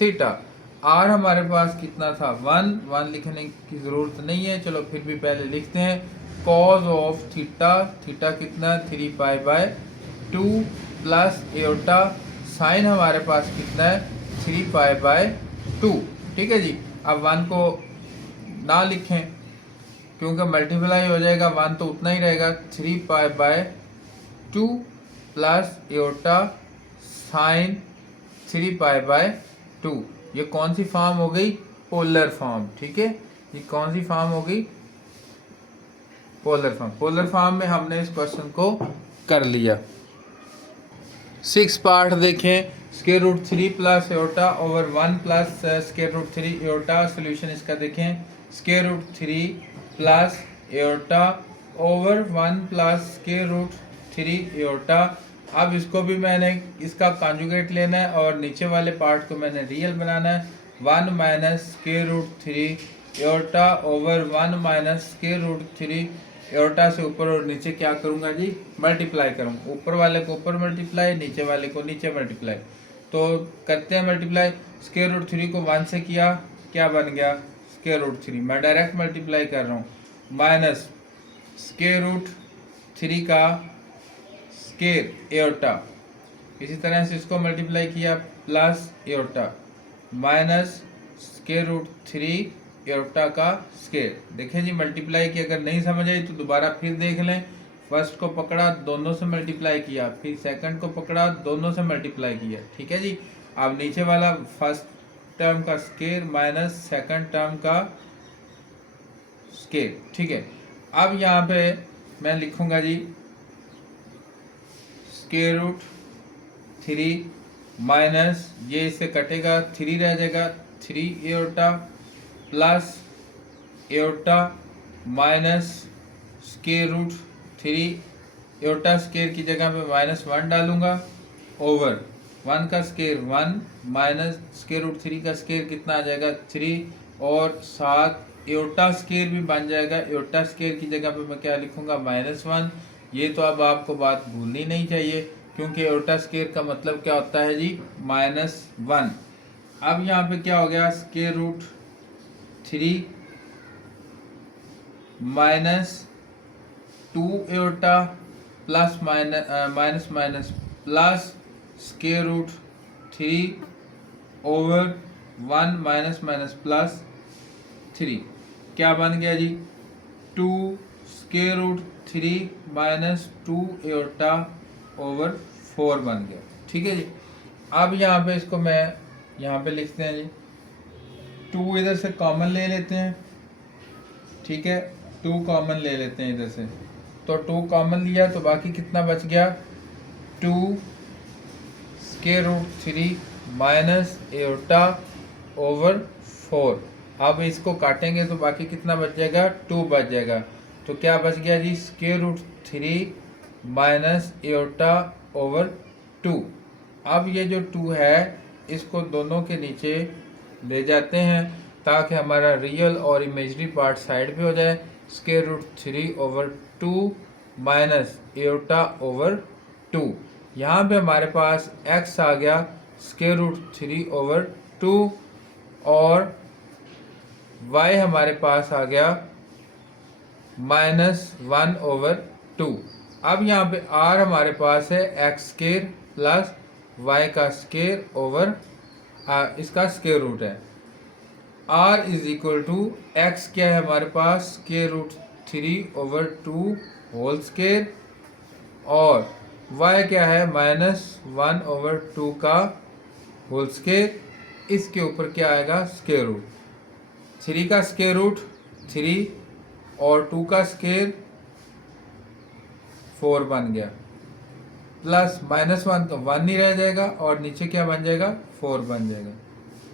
theta. r हमारे पास कितना था, 1 लिखने की ज़रूरत नहीं है, चलो फिर भी पहले लिखते हैं। कॉज ऑफ थीटा, थीटा कितना, 3π/2 प्लस एयोटा साइन हमारे पास कितना है, 3π/2। ठीक है जी, अब 1 को ना लिखें क्योंकि मल्टीप्लाई हो जाएगा, 1 तो उतना ही रहेगा, 3π/2 प्लस एयोटा साइन 3π/2। ये कौन सी फॉर्म हो गई? Polar form. ठीक है, ये कौन सी फॉर्म हो गई? Polar form. पोलर फॉर्म में हमने इस क्वेश्चन को कर लिया। 6 पार्ट देखें। Square root 3 plus iota over 1 plus square root 3 iota. Solution इसका देखें, square root 3 plus iota over 1 plus square root 3 iota. अब इसको भी मैंने इसका कॉन्जुगेट लेना है और नीचे वाले पार्ट को मैंने रियल बनाना है। 1 minus square root 3 iota over 1 minus square root 3 iota से ऊपर और नीचे क्या करूंगा जी? मल्टीप्लाई करूंगा। ऊपर वाले को ऊपर मल्टीप्लाई, नीचे वाले को नीचे मल्टीप्लाई। तो करते हैं मल्टीप्लाई। स्क्वायर रूट 3 को 1 से किया, क्या बन गया? Square root 3। मैं डायरेक्ट मल्टीप्लाई कर रहा हूँ। माइनस स्क्वायर रूट 3 का स्क्वायर एओटा, इसी तरह से इसको मल्टीप्लाई किया, plus iota minus square root 3 iota का स्क्वायर। देखें जी, मल्टीप्लाई की अगर नहीं समझ आई तो दोबारा फिर देख लें। फर्स्ट को पकड़ा, दोनों से मल्टीप्लाई किया, फिर सेकंड को पकड़ा, दोनों से मल्टीप्लाई किया। ठीक है जी। अब नीचे वाला फर्स्ट टर्म का स्क्वायर माइनस सेकंड टर्म का स्क्वायर। ठीक है, अब यहाँ पे मैं लिखूंगा जी स्क्वायर रूट 3 माइनस, ये इससे कटेगा, 3 रह जाएगा, 3 iota plus iota minus square root 3 iota square की जगह पे -1 डालूंगा ओवर 1 का स्क्वायर 1 माइनस स्क्वायर रूट 3 का स्क्वायर कितना आ जाएगा? 3 और साथ एओटा स्क्वायर भी बन जाएगा। एओटा स्क्वायर की जगह पे मैं क्या लिखूंगा? -1। ये तो अब आपको बात भूलनी नहीं चाहिए क्योंकि एओटा स्क्वायर का मतलब क्या होता है जी? -1। अब यहाँ पे क्या हो गया? Square root 3 minus 2 iota plus minus minus plus square root 3 over 1 minus minus plus 3 क्या बन गया जी? 2 square root 3 minus 2 iota over 4 बन गया। ठीक है जी। अब यहाँ पे इसको मैं यहाँ पे लिखते हैं जी, 2 इधर से कॉमन ले लेते हैं। ठीक है, 2 कॉमन ले लेते हैं इधर से, तो 2 कॉमन लिया तो बाकी कितना बच गया? 2 square root 3 minus iota over 4। अब इसको काटेंगे तो बाकी कितना बच जाएगा? 2 बच जाएगा। तो क्या बच गया जी? Square root 3 minus iota over 2। अब ये जो 2 है इसको दोनों के नीचे ले जाते हैं ताकि हमारा रियल और इमेजरी पार्ट साइड पे हो जाए। Square root 3 over 2 minus iota over 2। यहाँ पे हमारे पास x आ गया स्क्वायर रूट 3 ओवर 2 और y हमारे पास आ गया -1 ओवर 2। अब यहाँ पे r हमारे पास है x स्क्वायर प्लस y का स्क्वायर ओवर इसका स्क्वायर रूट है। r is equal to x क्या है हमारे पास? Square root 3 over 2 whole square और y क्या है? -1 ओवर 2 का होल स्क्वायर। इसके ऊपर क्या आएगा? Square root. 3 का स्क्वायर रूट 3 और 2 का स्क्वायर 4 बन गया, प्लस -1 तो 1 ही रह जाएगा और नीचे क्या बन जाएगा? 4 बन जाएगा।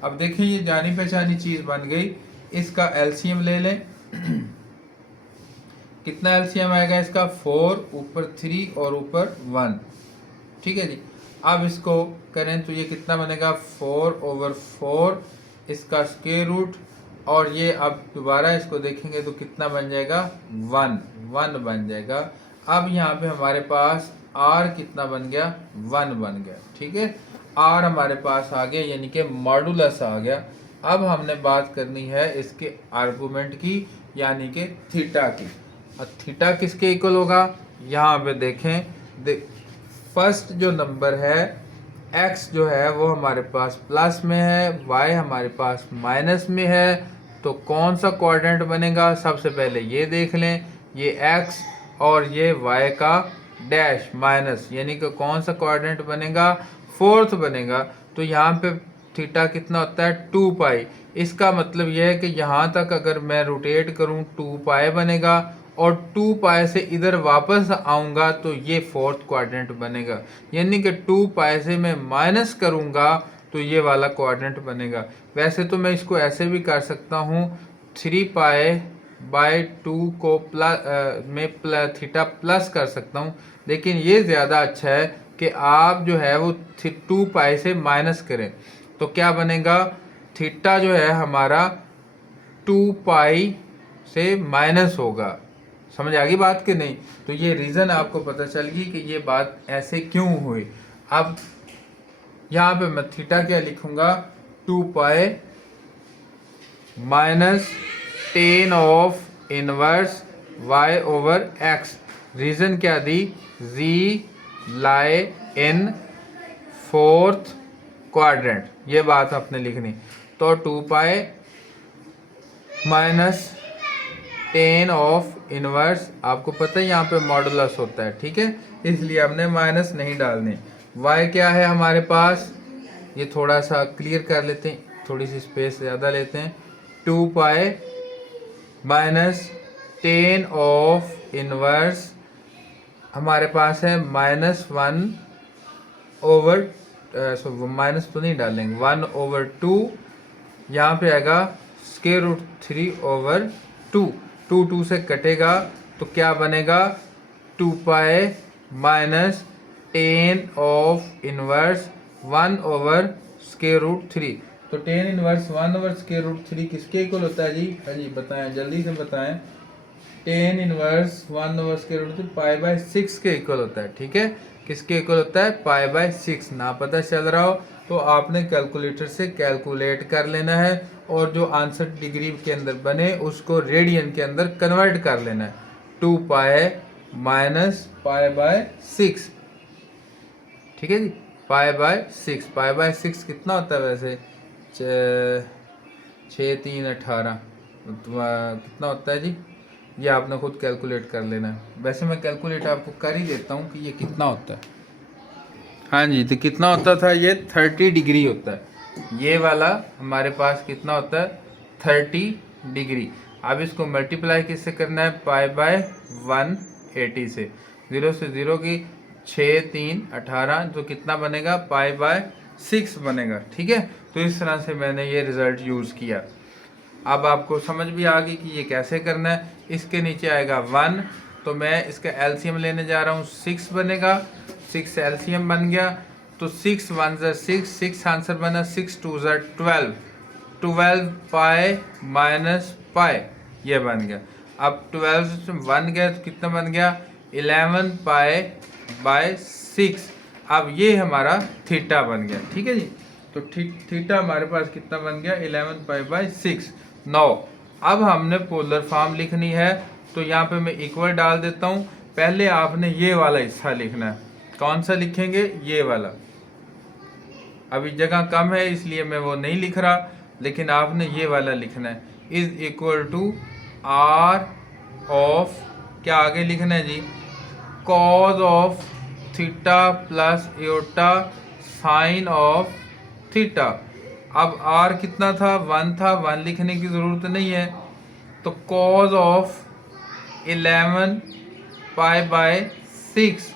अब देखिए ये जानी पहचानी चीज बन गई। इसका एलसीएम ले लें। कितना एलसीएम आएगा इसका? 4 ऊपर 3 और ऊपर 1। ठीक है जी। अब इसको करें तो ये कितना बनेगा? 4 ओवर 4 इसका स्क्वायर रूट और ये अब दोबारा इसको देखेंगे तो कितना बन जाएगा? 1 बन जाएगा। अब यहाँ पे हमारे पास r कितना बन गया? 1 बन गया। ठीक है, r हमारे पास आ गया यानी कि मॉडुलस आ गया। अब हमने बात करनी है इसके आर्गुमेंट की यानी कि थीटा की। और थीटा किसके इक्वल होगा? यहाँ पे देखें, फर्स्ट जो नंबर है x जो है वो हमारे पास प्लस में है, y हमारे पास माइनस में है, तो कौन सा क्वाड्रेंट बनेगा? सबसे पहले ये देख लें, ये x और ये y का डैश माइनस यानी कि कौन सा क्वाड्रेंट बनेगा? 4th बनेगा। तो यहाँ पे थीटा कितना होता है 2 पाई। इसका मतलब यह है कि यहाँ तक अगर मैं रोटेट करूँ 2 पाई बनेगा और 2 पाई से इधर वापस आऊँगा तो ये फोर्थ क्वाड्रेंट बनेगा, यानी कि 2 पाई से मैं माइनस करूँगा तो ये वाला क्वाड्रेंट बनेगा। वैसे तो मैं इसको ऐसे भी कर सकता हूँ 3 पाई बाय 2 को थीटा प्लस कर सकता हूँ, लेकिन ये ज़्यादा अच्छा है कि आप जो है वो 2 पाई से माइनस करें। तो क्या बनेगा, थीटा जो है हमारा 2 पाई से माइनस होगा। समझ आ गई बात कि नहीं? तो ये रीज़न आपको पता चल गई कि ये बात ऐसे क्यों हुई। अब यहाँ पे मैं थीटा क्या लिखूंगा, 2 pi minus tan of inverse y over x। Reason क्या दी, जी लाई इन फोर्थ क्वाड्रेंट, ये बात आपने लिखनी। तो 2 pi minus tan of inverse, आपको पता है यहाँ पे मॉडुलस होता है, ठीक है, इसलिए हमने माइनस नहीं डालने। y क्या है हमारे पास, ये थोड़ा सा क्लियर कर लेते हैं, थोड़ी सी स्पेस ज़्यादा लेते हैं। 2 pi minus tan of inverse हमारे पास है -1 ओवर, माइनस तो नहीं डालेंगे, 1 ओवर 2, यहाँ पे आएगा स्क्वायर रूट 3 ओवर 2, 2 से कटेगा तो क्या बनेगा, 2 pi minus tan of inverse 1 over square root 3। तो tan inverse 1 over square root 3 किसके इक्वल होता है जी? हाँ जी बताएं, जल्दी से बताएं। Tan inverse 1 over square root 3 pi by 6 के इक्वल होता है, ठीक है, किसके इक्वल होता है, पाई बाय 6। ना पता चल रहा हो तो आपने कैलकुलेटर से कैलकुलेट कर लेना है और जो आंसर डिग्री के अंदर बने उसको रेडियन के अंदर कन्वर्ट कर लेना है। 2 पाई माइनस पाई बाय 6, ठीक है जी, पाई बाय 6। पाई बाय 6 कितना होता है वैसे, 6 3 18 कितना होता है जी, ये आपने खुद कैलकुलेट कर लेना है। वैसे मैं कैलकुलेट आपको कर ही देता हूँ कि ये कितना होता है। हाँ जी, तो कितना होता था, ये 30 डिग्री होता है। ये वाला हमारे पास कितना होता है, 30 डिग्री। अब इसको मल्टीप्लाई किससे करना है, पाई बाय 180 से, 0 से 0 की 6 3 18, तो कितना बनेगा, पाई बाय 6 बनेगा, ठीक है। तो इस तरह से मैंने ये रिज़ल्ट यूज़ किया। अब आपको समझ भी आ गई कि ये कैसे करना है। इसके नीचे आएगा 1, तो मैं इसका एलसीएम लेने जा रहा हूँ, 6 बनेगा, 6 एलसीएम बन गया, तो 6 1 ज़ा 6, 6 आंसर बना, 6 2 ज़ा 12, 12 पाई माइनस पाई, ये बन गया। अब 12 से 1 गया तो कितना बन गया, 11 पाई बाय 6। अब ये हमारा थीटा बन गया, ठीक है जी। तो थीटा हमारे पास कितना बन गया, 11 पाई बाय 6। 9, अब हमने पोलर फॉर्म लिखनी है, तो यहाँ पे मैं इक्वल डाल देता हूँ। पहले आपने ये वाला हिस्सा लिखना है, कौन सा लिखेंगे, ये वाला। अभी जगह कम है इसलिए मैं वो नहीं लिख रहा, लेकिन आपने ये वाला लिखना है, is equal to R of, क्या आगे लिखना है जी, cos of theta plus iota sine of theta. अब आर कितना था, 1 था, 1 लिखने की ज़रूरत नहीं है, तो cos of 11 pi by 6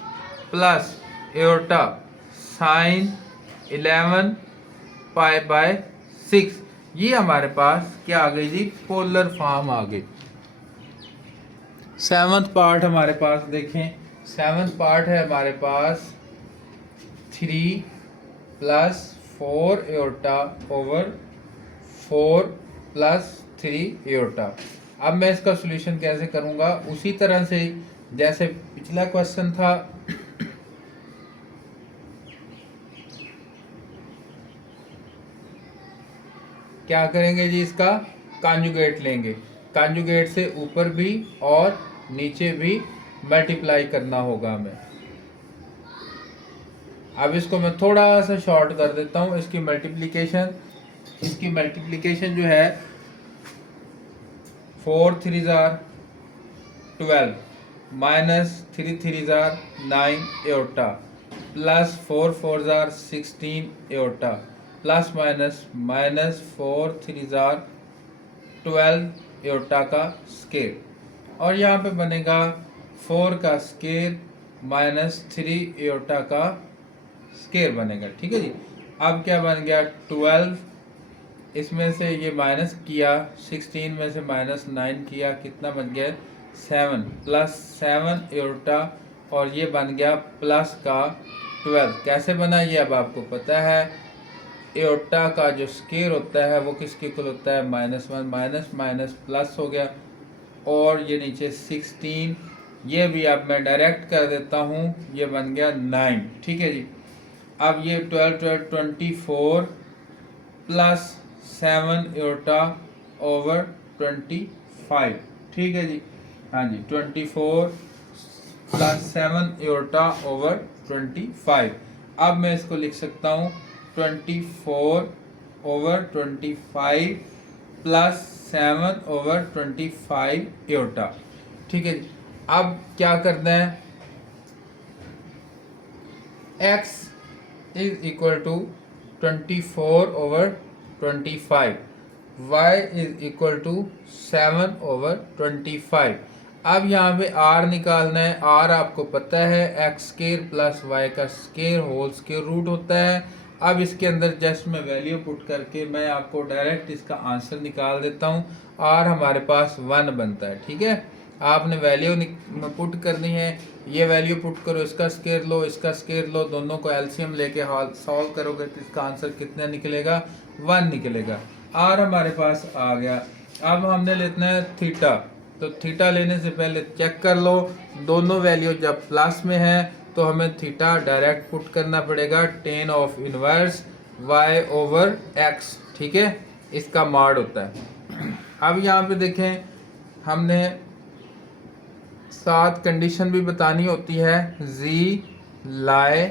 plus iota sine 11 pi by 6, ये हमारे पास क्या आ गई जी, पोलर फॉर्म आ गई। 7th पार्ट हमारे पास देखें, 7th पार्ट है हमारे पास 3 plus 4 aorta over 4 plus 3 aorta. अब मैं इसका सॉल्यूशन कैसे करूँगा, उसी तरह से जैसे पिछला क्वेश्चन था। क्या करेंगे जी, इसका कॉन्जुगेट लेंगे, कॉन्जुगेट से ऊपर भी और नीचे भी मल्टीप्लाई करना होगा हमें। अब इसको मैं थोड़ा सा शॉर्ट कर देता हूँ, इसकी मल्टीप्लिकेशन जो है 4 3 jar 12 minus 3 3 jar 9 aorta plus 4 4 jar 16 aorta plus minus minus 4 3 jar 12 aorta का स्केयर, और यहाँ पे बनेगा 4 का स्केयर माइनस 3 एओर्टा का स्केयर बनेगा। ठीक है जी। अब क्या बन गया 12, इसमें से ये माइनस किया, 16 में से माइनस 9 किया, कितना बन गया 7 प्लस 7 एओर्टा, और ये बन गया प्लस का 12। कैसे बना ये अब आपको पता है। एओर्टा का जो स्केयर होता है वो किसके इक्वल होता है -1, माइनस माइनस प्लस हो गया, और ये नीचे 16, ये भी अब मैं डायरेक्ट कर देता हूँ, ये बन गया 9। ठीक है जी। अब ये 12 12 24 प्लस 7 एओर्टा ओवर 25। ठीक है जी। हाँ जी 24 प्लस 7 एओर्टा ओवर 25। अब मैं इसको लिख सकता हूँ 24 ओवर 25 प्लस 7 ओवर 25 एओर्टा। ठीक है जी। अब क्या करना है, x is equal to 24 over 25, y is equal to 7 over 25। अब यहाँ पे r निकालना है। r आपको पता है एक्स स्केयर प्लस वाई का स्केयर होल स्केयर रूट होता है। अब इसके अंदर जस्ट मैं वैल्यू पुट करके मैं आपको डायरेक्ट इसका आंसर निकाल देता हूँ। r हमारे पास 1 बनता है। ठीक है, आपने वैल्यू पुट करनी है, ये वैल्यू पुट करो, इसका स्केयर लो, इसका स्केयर लो, दोनों को एलसीएम लेके हाल सॉल्व करोगे तो इसका आंसर कितना निकलेगा 1 निकलेगा। r हमारे पास आ गया। अब हमने लेना है थीटा, तो थीटा लेने से पहले चेक कर लो दोनों वैल्यू जब प्लस में है तो हमें थीटा डायरेक्ट पुट करना पड़ेगा tan of inverse y over x। ठीक है, इसका मॉड होता है। अब यहाँ पे देखें हमने साथ कंडीशन भी बतानी होती है, z lie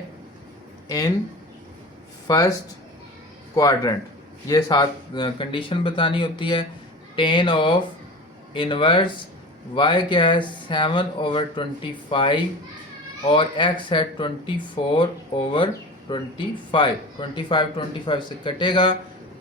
in first quadrant, ये साथ कंडीशन बतानी होती है। tan ऑफ इनवर्स y क्या है 7 ओवर 25 और x है 24 ओवर 25। 25 से कटेगा,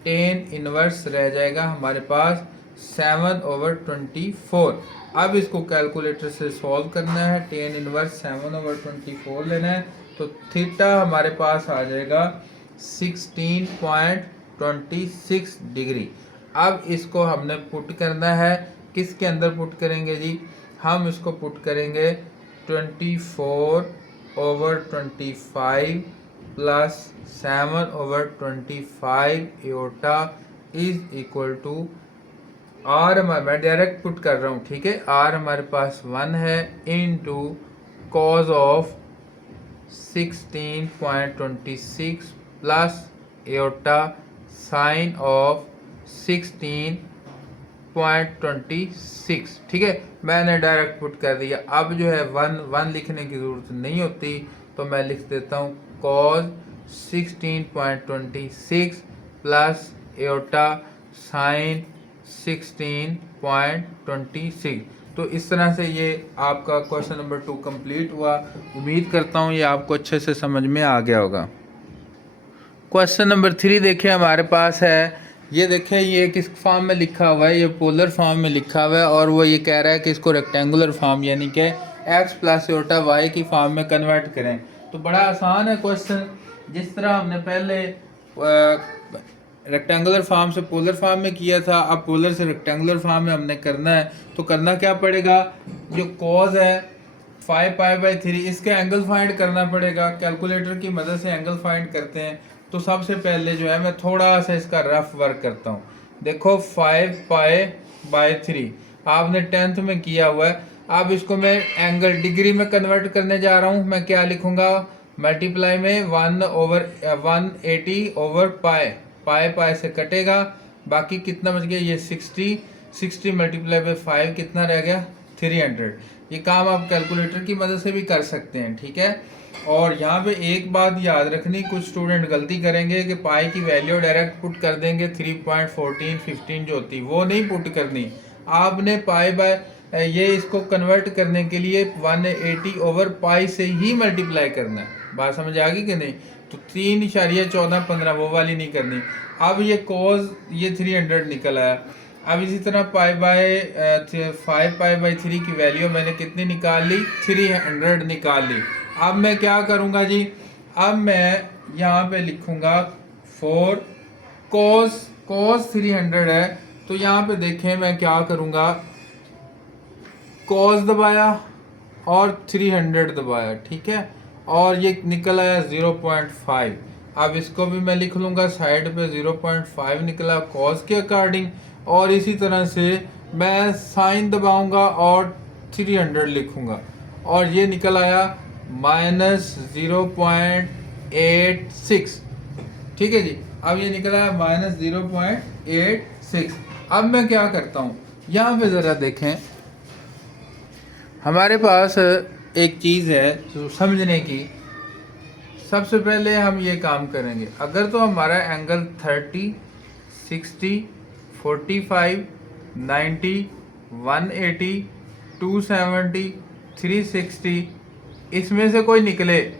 tan इनवर्स रह जाएगा हमारे पास 7 ओवर 24। अब इसको कैलकुलेटर से सॉल्व करना है, tan इनवर्स 7 ओवर 24 लेना है, तो थीटा हमारे पास आ जाएगा 16.26 डिग्री। अब इसको हमने पुट करना है, किसके अंदर पुट करेंगे जी, हम इसको पुट करेंगे 24 over 25 plus 7 over 25 iota is equal to r, मैं डायरेक्ट पुट कर रहा हूँ। ठीक है, आर हमारे पास 1 है into cos of 16.26 plus iota sine of 16.26। ठीक है, मैंने डायरेक्ट पुट कर दिया। अब जो है 1 लिखने की ज़रूरत नहीं होती, तो मैं लिख देता हूँ कॉज 16.26 प्लस एओर्टा साइन 16.26। तो इस तरह से ये आपका क्वेश्चन नंबर 2 कंप्लीट हुआ। उम्मीद करता हूँ ये आपको अच्छे से समझ में आ गया होगा। क्वेश्चन नंबर 3 देखिए हमारे पास है, ये देखें ये किस फॉर्म में लिखा हुआ है, ये पोलर फॉर्म में लिखा हुआ है, और वो ये कह रहा है कि इसको रेक्टेंगुलर फॉर्म यानी कि x प्लस एओर्टा y की फॉर्म में कन्वर्ट करें। तो बड़ा आसान है क्वेश्चन, जिस तरह हमने पहले रेक्टेंगुलर फॉर्म से पोलर फॉर्म में किया था, अब पोलर से रेक्टेंगुलर फॉर्म में हमने करना है। तो करना क्या पड़ेगा, जो कॉज है 5π/3 इसके एंगल फाइंड करना पड़ेगा। कैलकुलेटर की मदद से एंगल फाइंड करते हैं। तो सबसे पहले जो है मैं थोड़ा सा इसका रफ वर्क करता हूँ। देखो 5π/3 आपने 10th में किया हुआ है। अब इसको मैं एंगल डिग्री में कन्वर्ट करने जा रहा हूँ। मैं क्या लिखूँगा, मल्टीप्लाई में 1/180 ओवर पाई से कटेगा, बाकी कितना बच गया, ये 60 मल्टीप्लाई बाई 5 कितना रह गया 300। ये काम आप कैलकुलेटर की मदद से भी कर सकते हैं। ठीक है, और यहाँ पे एक बात याद रखनी, कुछ स्टूडेंट गलती करेंगे कि पाई की वैल्यू डायरेक्ट पुट कर देंगे, 3.1415 जो होती है वो नहीं पुट करनी। आपने पाई बाय ये इसको कन्वर्ट करने के लिए 180 ओवर पाई से ही मल्टीप्लाई करना है। बात समझ आ गई कि नहीं? तो 3.1415 वो वाली नहीं करनी। अब ये कोज ये 300 निकल आया। अब इसी तरह पाई बाय 5 पाई बाय 3 की वैल्यू मैंने कितनी निकाल ली? 300 निकाल ली। अब मैं क्या करूँगा जी? अब मैं यहाँ पे लिखूँगा 4 कोस 300 है, तो यहाँ पे देखें मैं क्या करूँगा, कोस दबाया और 300 दबाया, ठीक है, और ये निकल आया 0.5। अब इसको भी मैं लिख लूँगा साइड पे, 0.5 निकला कॉस के अकॉर्डिंग, और इसी तरह से मैं साइन दबाऊंगा और 300 लिखूँगा, और ये निकल आया -0.86। ठीक है जी, अब ये निकल आया -0.86। अब मैं क्या करता हूँ, यहाँ पे ज़रा देखें, हमारे पास एक चीज़ है तो समझने की। सबसे पहले हम ये काम करेंगे, अगर तो हमारा एंगल 30, 60, 45, 90, 180, 270, 360 इसमें से कोई निकले,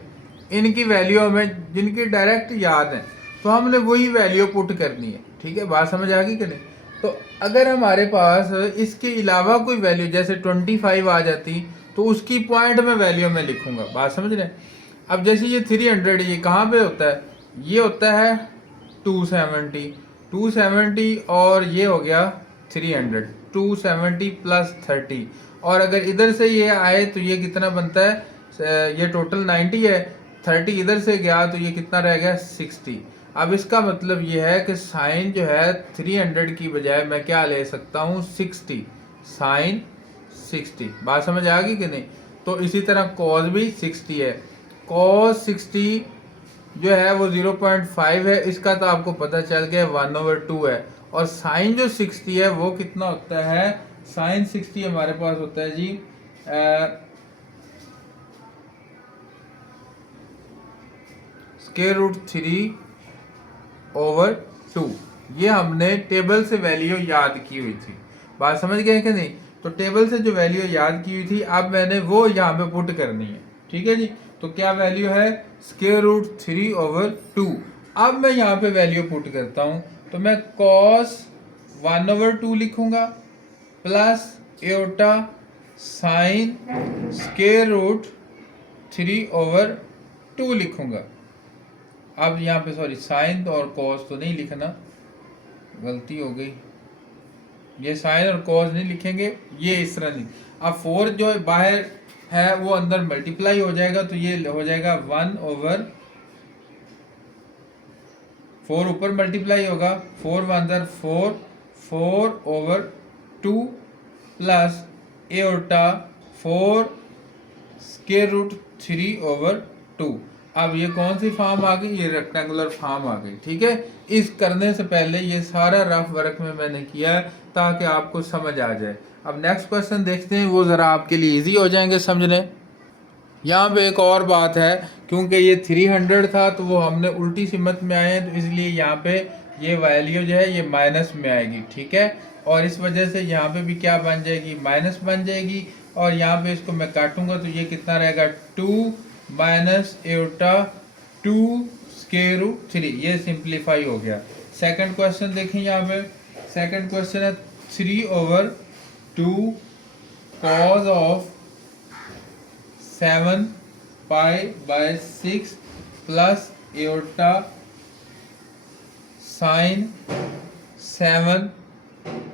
इनकी वैल्यू हमें जिनकी डायरेक्ट याद है तो हमने वही वैल्यू पुट करनी है। ठीक है, बात समझ आ गई कि नहीं? तो अगर हमारे पास इसके अलावा कोई वैल्यू जैसे 25 आ जाती तो उसकी पॉइंट में वैल्यू मैं लिखूंगा। बात समझ रहे हैं? अब जैसे ये 300 ये कहाँ पे होता है? ये होता है 270 और ये हो गया 300, 270 प्लस 30, और अगर इधर से ये आए तो ये कितना बनता है? ये टोटल 90 है, 30 इधर से गया तो ये कितना रह गया? 60। अब इसका मतलब ये है कि साइन जो है 300 की बजाय मैं क्या ले सकता हूँ? 60, साइन 60। बात समझ आ गई कि नहीं? तो इसी तरह कॉस भी 60 है, कॉस 60 जो है वो 0.5 है, इसका तो आपको पता चल गया 1/2 है, और साइन जो 60 है वो कितना होता है? साइन 60 हमारे पास होता है जी √3/2। ये हमने टेबल से वैल्यू याद की हुई थी। बात समझ गए कि नहीं? तो टेबल से जो वैल्यू याद की हुई थी अब मैंने वो यहाँ पे पुट करनी है। ठीक है जी, तो क्या वैल्यू है? √3/2। अब मैं यहाँ पे वैल्यू पुट करता हूँ, तो मैं cos 1/2 लिखूंगा प्लस एटा साइन √3/2 लिखूंगा। अब यहाँ पे सॉरी साइन और कॉस तो नहीं लिखना, गलती हो गई, ये साइन और कॉस नहीं लिखेंगे, ये इस तरह नहीं। अब 4 जो बाहर है वो अंदर मल्टीप्लाई हो जाएगा, तो ये हो जाएगा 1/4 ऊपर मल्टीप्लाई होगा, 4 अंदर 4, 4/2 प्लस एटा 4 √3/2। अब ये कौन सी फॉर्म आ गई? ये रेक्टेंगुलर फॉर्म आ गई। ठीक है, इस करने से पहले ये सारा रफ वर्क में मैंने किया ताकि आपको समझ आ जाए। अब नेक्स्ट क्वेश्चन देखते हैं, वो ज़रा आपके लिए इजी हो जाएंगे समझने। यहाँ पे एक और बात है, क्योंकि ये 300 था तो वो हमने उल्टी सिमत में आए हैं, तो इसलिए यहाँ पे ये वैल्यू जो है ये माइनस में आएगी। ठीक है, और इस वजह से यहाँ पे भी क्या बन जाएगी? माइनस बन जाएगी, और यहाँ पे इसको मैं काटूंगा तो ये कितना रहेगा? 2 माइनस एटा 2√3। ये सिंप्लीफाई हो गया। सेकंड क्वेश्चन देखें, यहाँ पे सेकंड क्वेश्चन है 3/2 cos of 7 π/6 plus iota sign 7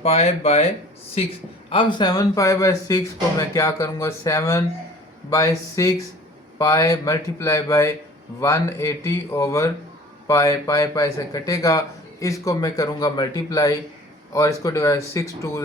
π/6। अब 7 π/6 को मैं क्या करूँगा? 7/6 pi multiply by 180 over pi, pi से कटेगा, इसको मैं करूँगा मल्टीप्लाई, और इसको डिवाइड 6 2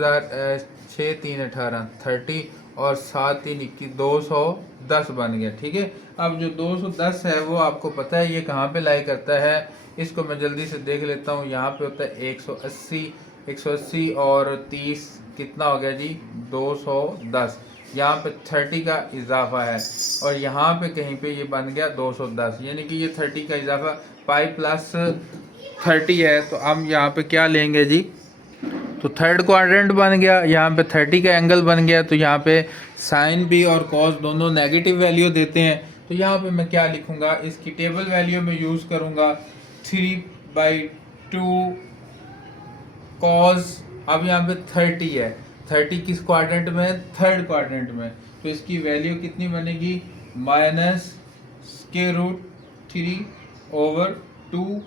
6 3 18 30, और 7 3 21 210 बन गया। ठीक है, अब जो 210 है वो आपको पता है ये कहाँ पे लाई करता है, इसको मैं जल्दी से देख लेता हूँ। यहाँ पे होता है 180 और 30 कितना हो गया जी? 210। यहाँ पे 30 का इजाफा है, और यहाँ पे कहीं पे ये बन गया 210, यानी कि ये 30 का इजाफा पाई प्लस 30 है। तो हम यहाँ पे क्या लेंगे जी? तो तो थर्ड क्वाड्रेंट बन गया, यहाँ पे 30 का एंगल बन गया। तो यहाँ पे साइन भी और कॉस दोनों नेगेटिव वैल्यू देते हैं। तो यहाँ पे मैं क्या लिखूँगा, इसकी टेबल वैल्यू में यूज़ करूँगा 3/2 कॉस। अब यहाँ पे 30 है, 30 किस क्वाड्रेंट में है, थर्ड क्वाड्रेंट में। तो इसकी वैल्यू कितनी बनेगी, -√3/2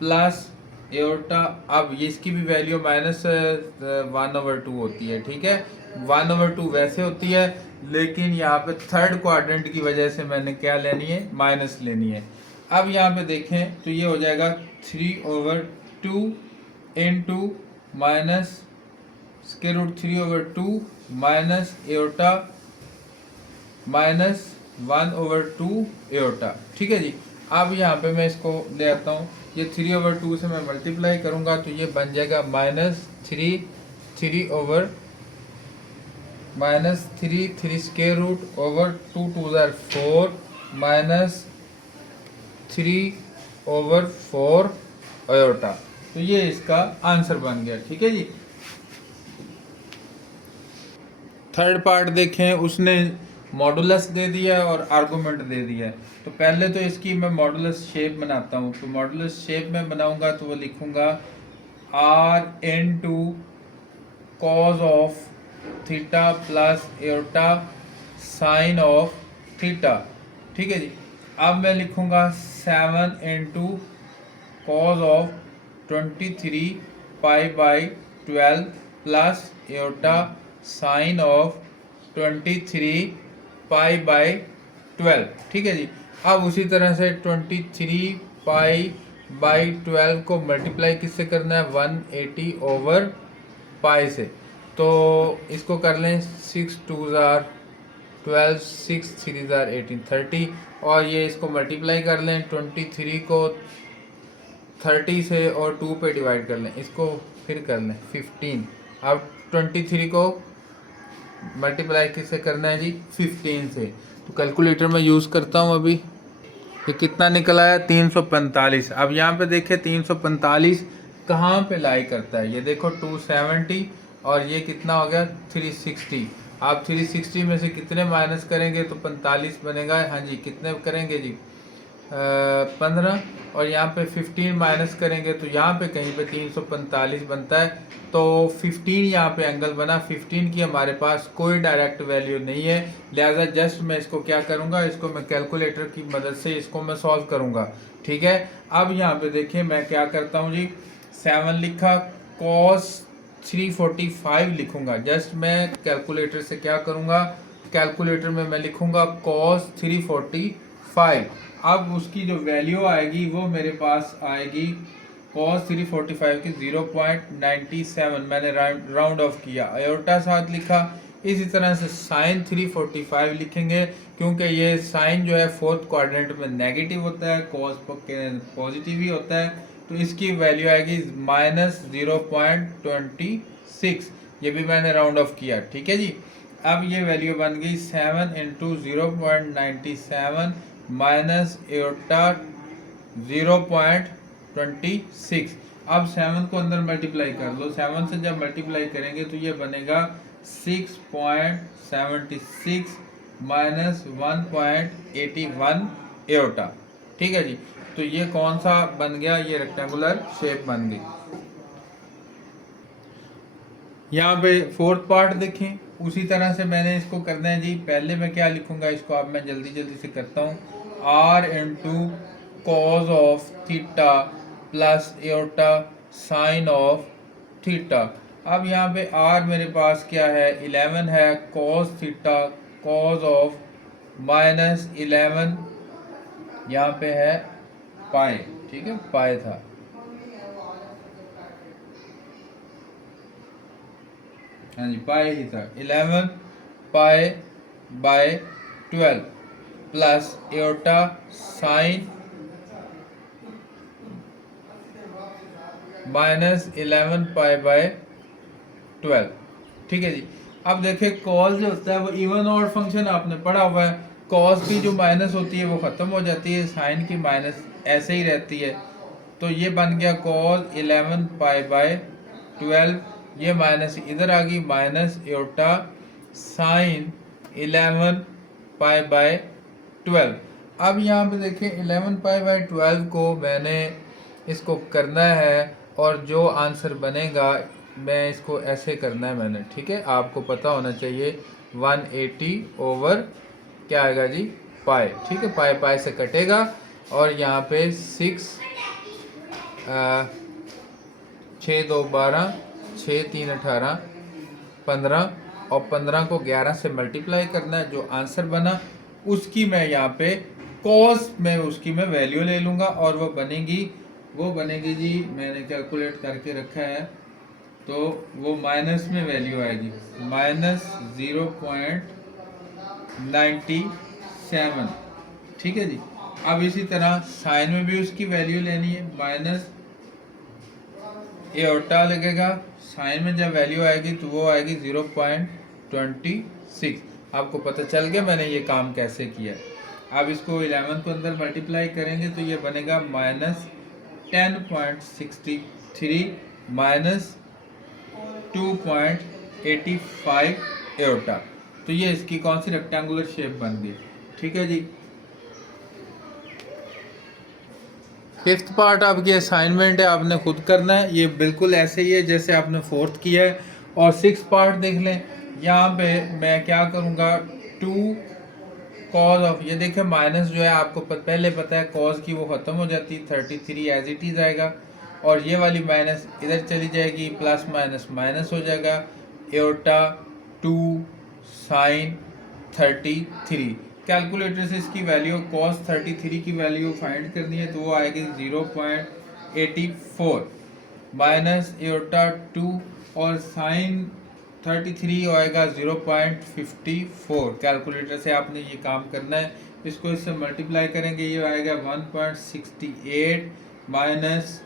प्लस एओर्टा। अब ये इसकी भी वैल्यू -1/2 होती है, ठीक है। 1/2 वैसे होती है, लेकिन यहाँ पे थर्ड क्वाड्रेंट की वजह से मैंने क्या लेनी है, माइनस लेनी है। अब यहाँ पे देखें तो ये हो जाएगा 3/2 इंटू -√3/2 माइनस एओर्टा -1/2 एओर्टा, ठीक है जी। अब यहाँ पे मैं इसको ले आता हूँ, ये 3/2 से मैं मल्टीप्लाई करूँगा तो ये बन जाएगा -3/2 2 4 -3/4 एओर्टा। तो ये इसका आंसर बन गया, ठीक है जी। थर्ड पार्ट देखें, उसने मॉडुलस दे दिया और आर्गूमेंट दे दिया है। तो पहले तो इसकी मैं मॉडुलस शेप बनाता हूँ। तो मॉडुलस शेप में बनाऊंगा तो वो लिखूंगा r/2 cos of theta plus iota sine of theta, ठीक है जी। अब मैं लिखूंगा 7 cos of 23π/12 plus iota sine of 23π/12, ठीक है जी। अब उसी तरह से 23π/12 को मल्टीप्लाई किससे करना है, 180/π से। तो इसको कर लें 6 2 12 6 3 18 30, और ये इसको मल्टीप्लाई कर लें 23 को 30 से और 2 पे डिवाइड कर लें, इसको फिर कर लें 15। अब 23 को मल्टीप्लाई किससे करना है जी, 15 से। तो कैलकुलेटर में यूज़ करता हूँ अभी। ये कितना निकला है, 345। अब यहाँ पे देखें 345 कहाँ पे लाई करता है, ये देखो 270 और ये कितना हो गया 360। आप 360 में से कितने माइनस करेंगे तो 45 बनेगा। हाँ जी, कितने करेंगे जी, 15, और यहाँ पे 15 माइनस करेंगे तो यहाँ पे कहीं पे 345 बनता है। तो 15 यहाँ पे एंगल बना। 15 की हमारे पास कोई डायरेक्ट वैल्यू नहीं है, लिहाजा जस्ट मैं इसको क्या करूँगा, इसको मैं कैलकुलेटर की मदद से इसको मैं सॉल्व करूँगा, ठीक है। अब यहाँ पे देखिए मैं क्या करता हूँ जी, 7 लिखा, cos 345 लिखूँगा। जस्ट मैं कैलकुलेटर से क्या करूँगा, कैलकुलेटर में मैं लिखूँगा cos 345। अब उसकी जो वैल्यू आएगी वो मेरे पास आएगी cos 345 की 0.97, मैंने राउंड ऑफ किया, एओर्टा साथ लिखा। इसी तरह से साइन 345 लिखेंगे, क्योंकि ये साइन जो है फोर्थ क्वाड्रेंट में नेगेटिव होता है, कॉस पॉजिटिव ही होता है। तो इसकी वैल्यू आएगी -0.26, ये भी मैंने राउंड ऑफ किया, ठीक है जी। अब ये वैल्यू बन गई 7 × 0.97 माइनस एओर्टा 0.26। अब 7 को अंदर मल्टीप्लाई कर लो, 7 से जब मल्टीप्लाई करेंगे तो ये बनेगा 6.76 माइनस 1.81 एओर्टा, ठीक है जी। तो ये कौन सा बन गया, ये रेक्टेंगुलर शेप बन गई। यहाँ पे फोर्थ पार्ट देखें, उसी तरह से मैंने इसको करना है जी। पहले मैं क्या लिखूंगा, इसको अब मैं जल्दी जल्दी से करता हूँ, r/2 cos of theta plus iota sine of theta. अब यहाँ पे r मेरे पास क्या है, 11 है, cos थीटा cos ऑफ -11 यहाँ पे है पाई, ठीक है, पाई था। हाँ जी, पाई ही था, 11π/12 प्लस एओर्टा साइन -11π/12, ठीक है जी। अब देखिए कॉस जो होता है वो इवन ऑड फंक्शन आपने पढ़ा हुआ है, कॉस की जो माइनस होती है वो ख़त्म हो जाती है, साइन की माइनस ऐसे ही रहती है। तो ये बन गया cos 11π/12 ये माइनस इधर आ गई, minus iota sine 11 pi by 12। अब यहाँ पे देखें 11 पाई बाय 12 को मैंने इसको करना है और जो आंसर बनेगा मैं इसको ऐसे करना है मैंने, ठीक है। आपको पता होना चाहिए 180 ओवर क्या आएगा जी, पाई, ठीक है। पाई पाई से कटेगा और यहाँ पे 6 6 2 12, 6 3 18, 15 और 15 को 11 से मल्टीप्लाई करना है। जो आंसर बना उसकी मैं यहाँ पे कॉस में उसकी मैं वैल्यू ले लूँगा और वो बनेगी जी, मैंने कैलकुलेट करके रखा है, तो वो माइनस में वैल्यू आएगी, -0.97, ठीक है जी। अब इसी तरह साइन में भी उसकी वैल्यू लेनी है, माइनस एयोटा लगेगा, साइन में जब वैल्यू आएगी तो वो आएगी 0.26। आपको पता चल गया मैंने ये काम कैसे किया। अब इसको 11 को अंदर मल्टीप्लाई करेंगे तो ये बनेगा -10.63 -2.85 एयोटा। तो ये इसकी कौन सी रेक्टेंगुलर शेप बन गई, ठीक है जी। फिफ्थ पार्ट आपकी असाइनमेंट है, आपने खुद करना है, ये बिल्कुल ऐसे ही है जैसे आपने फोर्थ किया है। और सिक्स पार्ट देख लें, यहाँ पे मैं क्या करूँगा, 2 कॉज ऑफ, ये देखें माइनस जो है आपको पहले पता है कॉज की वो ख़त्म हो जाती है, 33 एज इट इज़ आएगा और ये वाली माइनस इधर चली जाएगी, प्लस माइनस माइनस हो जाएगा, एयोटा 2 साइन 33। कैलकुलेटर से इसकी वैल्यू cos 33 की वैल्यू फाइंड करनी है तो वो आएगी 0.84 माइनस एयोटा 2 और साइन 33 आएगा 0.54। कैलकुलेटर से आपने ये काम करना है, इसको इससे मल्टीप्लाई करेंगे, ये आएगा 1.68 माइनस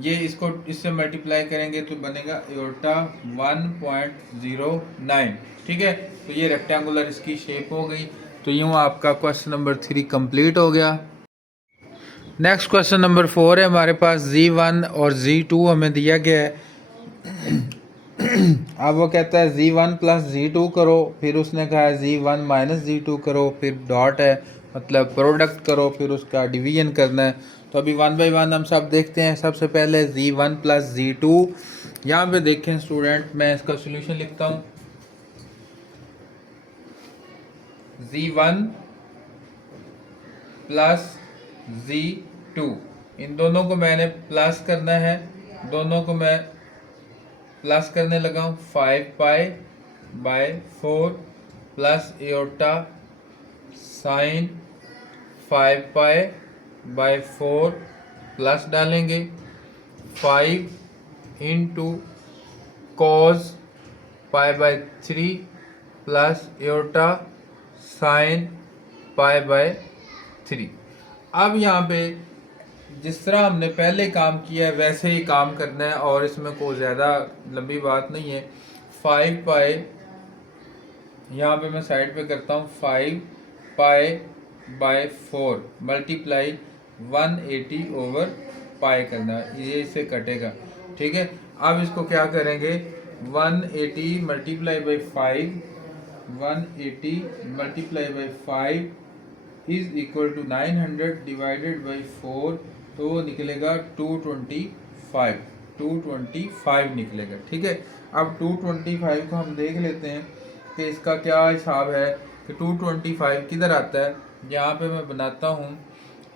ये इसको इससे मल्टीप्लाई करेंगे तो बनेगा एयोटा 1.09, ठीक है। तो ये रेक्टेंगुलर इसकी शेप हो गई। तो यूँ आपका क्वेश्चन नंबर 3 कंप्लीट हो गया। नेक्स्ट क्वेश्चन नंबर 4 है हमारे पास, Z1 और Z2 हमें दिया गया है। अब वो कहता है Z1 प्लस Z2 करो, फिर उसने कहा है Z1 माइनस Z2 करो, फिर डॉट है मतलब प्रोडक्ट करो, फिर उसका डिवीजन करना है। तो अभी 1 बाई 1 हम सब देखते हैं। सबसे पहले Z1 प्लस Z2, यहाँ पे देखें स्टूडेंट, मैं इसका सोल्यूशन लिखता हूँ। Z1 प्लस Z2, इन दोनों को मैंने प्लस करना है, दोनों को मैं प्लस करने लगा हूँ। 5 pi by 4 plus iota sine 5 pi by 4 plus डालेंगे 5 into cos pi by 3 plus iota sine pi by 3। अब यहाँ पे जिस तरह हमने पहले काम किया है वैसे ही काम करना है और इसमें कोई ज़्यादा लंबी बात नहीं है। 5 पाई यहाँ पे मैं साइड पे करता हूँ, 5 पाई बाय 4 मल्टीप्लाई 180 ओवर पाई करना है, ये इससे कटेगा, ठीक है। अब इसको क्या करेंगे, 180 multiply by 5, 180 multiply by 5 is equal to 900 divided by 4, तो वो निकलेगा 225 निकलेगा, ठीक है। अब 225 को हम देख लेते हैं कि इसका क्या हिसाब है कि 225 किधर आता है। यहाँ पे मैं बनाता हूँ,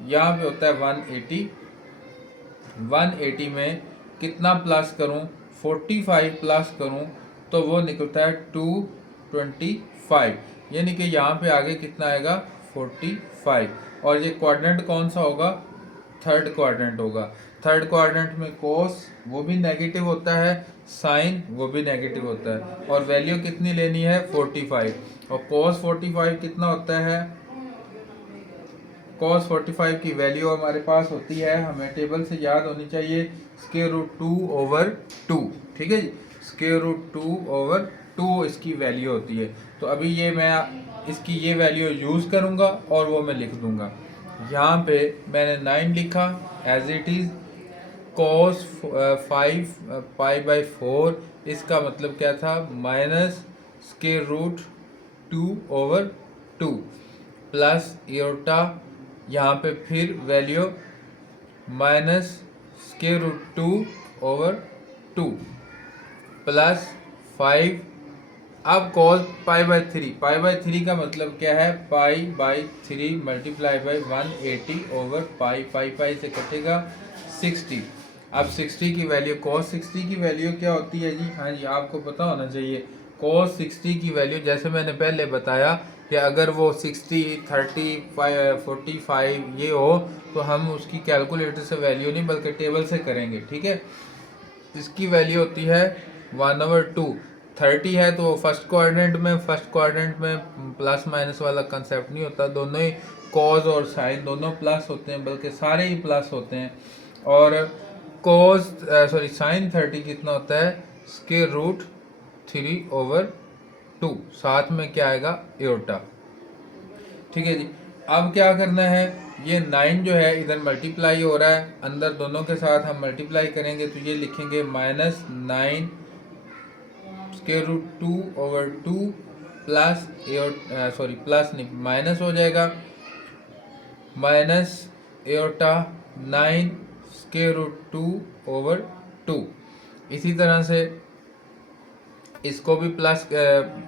यहाँ पे होता है 180, 180 में कितना प्लस करूँ, 45 प्लस करूँ तो वो निकलता है 225, यानी कि यहाँ पे आगे कितना आएगा 45। और ये क्वाड्रेंट कौन सा होगा, थर्ड क्वाड्रेंट होगा। थर्ड क्वाड्रेंट में कोस वो भी नेगेटिव होता है, साइन वो भी नेगेटिव होता है, और वैल्यू कितनी लेनी है 45। और कोस 45 कितना होता है, cos 45 की वैल्यू हमारे पास होती है, हमें टेबल से याद होनी चाहिए, स्क्वायर रूट 2 ओवर 2, ठीक है जी। स्क्वायर रूट 2 ओवर 2 इसकी वैल्यू होती है। तो अभी ये मैं इसकी ये वैल्यू यूज़ करूँगा और वो मैं लिख दूँगा। यहाँ पे मैंने 9 लिखा एज इट इज़, cos 5 पाई/4, इसका मतलब क्या था, minus square root 2/2 plus iota, यहाँ पे फिर value minus square root 2/2 plus 5। अब cos पाई/3 का मतलब क्या है, पाई/3 मल्टीप्लाई बाई 180/पाई, पाई से कटेगा 60। अब 60 की वैल्यू, cos 60 की वैल्यू क्या होती है जी, हाँ जी आपको पता होना चाहिए। cos 60 की वैल्यू जैसे मैंने पहले बताया कि अगर वो 60, 30, 45 ये हो तो हम उसकी कैलकुलेटर से वैल्यू नहीं बल्कि टेबल से करेंगे, ठीक है। इसकी वैल्यू होती है 1/2। 30 है तो फर्स्ट क्वाड्रेंट में प्लस माइनस वाला कंसेप्ट नहीं होता, दोनों ही कॉज और साइन दोनों प्लस होते हैं, बल्कि सारे ही प्लस होते हैं। और साइन 30 कितना होता है, स्क्वायर रूट 3/2, साथ में क्या आएगा, एयोटा, ठीक है जी। अब क्या करना है, ये 9 जो है इधर मल्टीप्लाई हो रहा है, अंदर दोनों के साथ हम मल्टीप्लाई करेंगे तो ये लिखेंगे -9 स्क्वायर रूट 2/2 प्लस प्लस नहीं माइनस हो जाएगा, माइनस एयोटा 9 स्क्वायर रूट 2/2। इसी तरह से इसको भी प्लस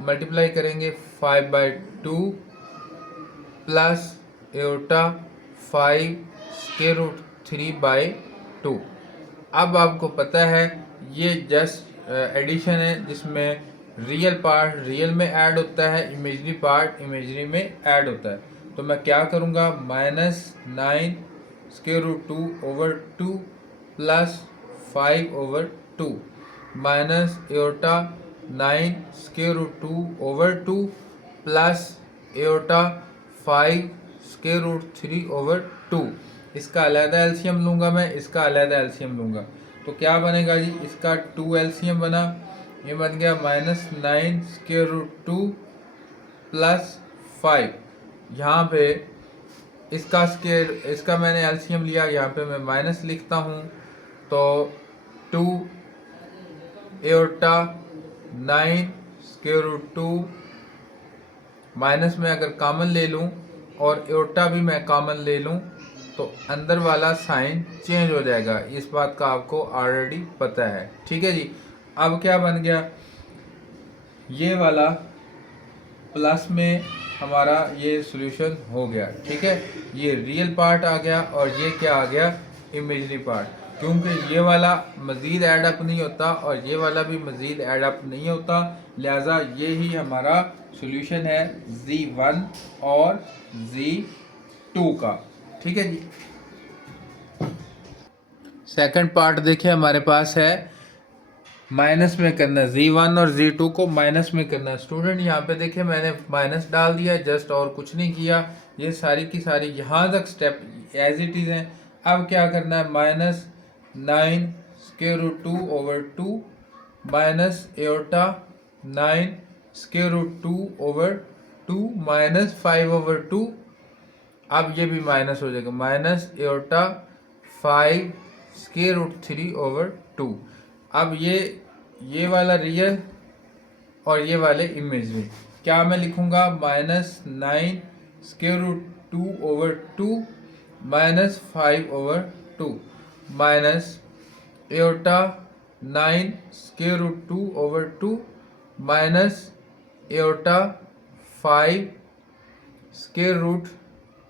मल्टीप्लाई करेंगे 5/2 प्लस एयोटा 5 स्क्वायर रूट 3/2। अब आपको पता है ये जस्ट एडिशन है जिसमें रियल पार्ट रियल में ऐड होता है, इमेजरी पार्ट इमेजरी में ऐड होता है। तो मैं क्या करूँगा, -9 square root 2/2 plus 5/2 minus iota 9 square root 2/2 plus iota 5 square root 3/2। इसका अलहदा एलसीएम लूँगा मैं, इसका अलहदा एलसीएम लूँगा तो क्या बनेगा जी, इसका 2 एलसीएम बना, ये बन गया -9 स्क्वायर रूट 2 प्लस 5। यहाँ पे इसका मैंने एलसीएम लिया, यहाँ पे मैं माइनस लिखता हूँ तो 2 एयोटा 9 स्क्वायर रूट 2 माइनस में अगर कॉमन ले लूँ और एयोटा भी मैं कॉमन ले लूँ तो अंदर वाला साइन चेंज हो जाएगा, इस बात का आपको ऑलरेडी पता है, ठीक है जी। अब क्या बन गया, ये वाला प्लस में हमारा ये सॉल्यूशन हो गया, ठीक है। ये रियल पार्ट आ गया और ये क्या आ गया, इमेजरी पार्ट, क्योंकि ये वाला मज़ीद ऐड अप नहीं होता और ये वाला भी मज़ीद ऐड अप नहीं होता, लिहाजा ये ही हमारा सॉल्यूशन है Z1 और Z2 का, ठीक है जी। सेकंड पार्ट देखिए हमारे पास है माइनस में करना, Z1 और Z2 को माइनस में करना। स्टूडेंट यहाँ पे देखिए मैंने माइनस डाल दिया जस्ट, और कुछ नहीं किया, ये सारी की सारी यहाँ तक स्टेप एज इट इज़ हैं। अब क्या करना है, -9 square root 2/2 minus iota 9 square root 2/2 minus 5/2। अब ये भी माइनस हो जाएगा, माइनस एयोटा 5 स्क्वायर रूट 3/2। अब ये वाला रियल और ये वाले इमेजरी, क्या मैं लिखूंगा, -9 square root 2/2 minus 5/2 minus iota 9 square root 2/2 minus iota 5 square root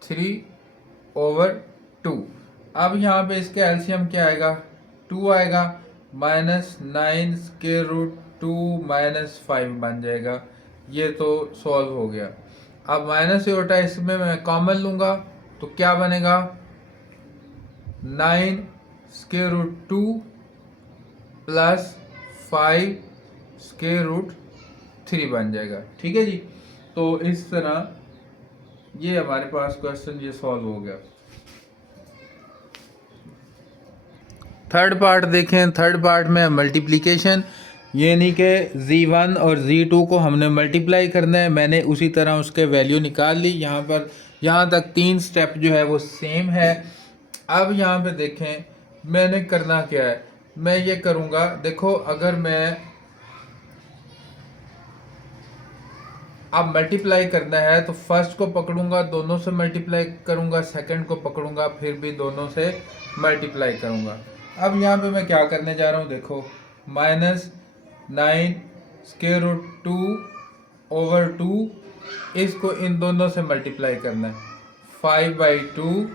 3/2। अब यहाँ पे इसका एलसीएम क्या आएगा, 2 आएगा, -9 स्क्वायर रूट 2 माइनस 5 बन जाएगा, ये तो सॉल्व हो गया। अब माइनस एयोटा इसमें मैं कॉमन लूँगा तो क्या बनेगा, 9 square root 2 plus 5 square root 3 बन जाएगा, ठीक है जी। तो इस तरह ये हमारे पास क्वेश्चन ये सॉल्व हो गया। थर्ड पार्ट देखें, थर्ड पार्ट में मल्टीप्लिकेशन, ये नहीं कि Z1 और Z2 को हमने मल्टीप्लाई करना है, मैंने उसी तरह उसके वैल्यू निकाल ली। यहाँ तक 3 स्टेप जो है वो सेम है। अब यहाँ पे देखें मैंने करना क्या है, मैं ये करूँगा, देखो अगर मैं अब मल्टीप्लाई करना है तो फर्स्ट को पकड़ूंगा, दोनों से मल्टीप्लाई करूंगा, सेकंड को पकड़ूंगा, फिर भी दोनों से मल्टीप्लाई करूंगा। अब यहाँ पे मैं क्या करने जा रहा हूँ, देखो -9 स्क्वायर रूट 2/2, इसको इन दोनों से मल्टीप्लाई करना है। 5/2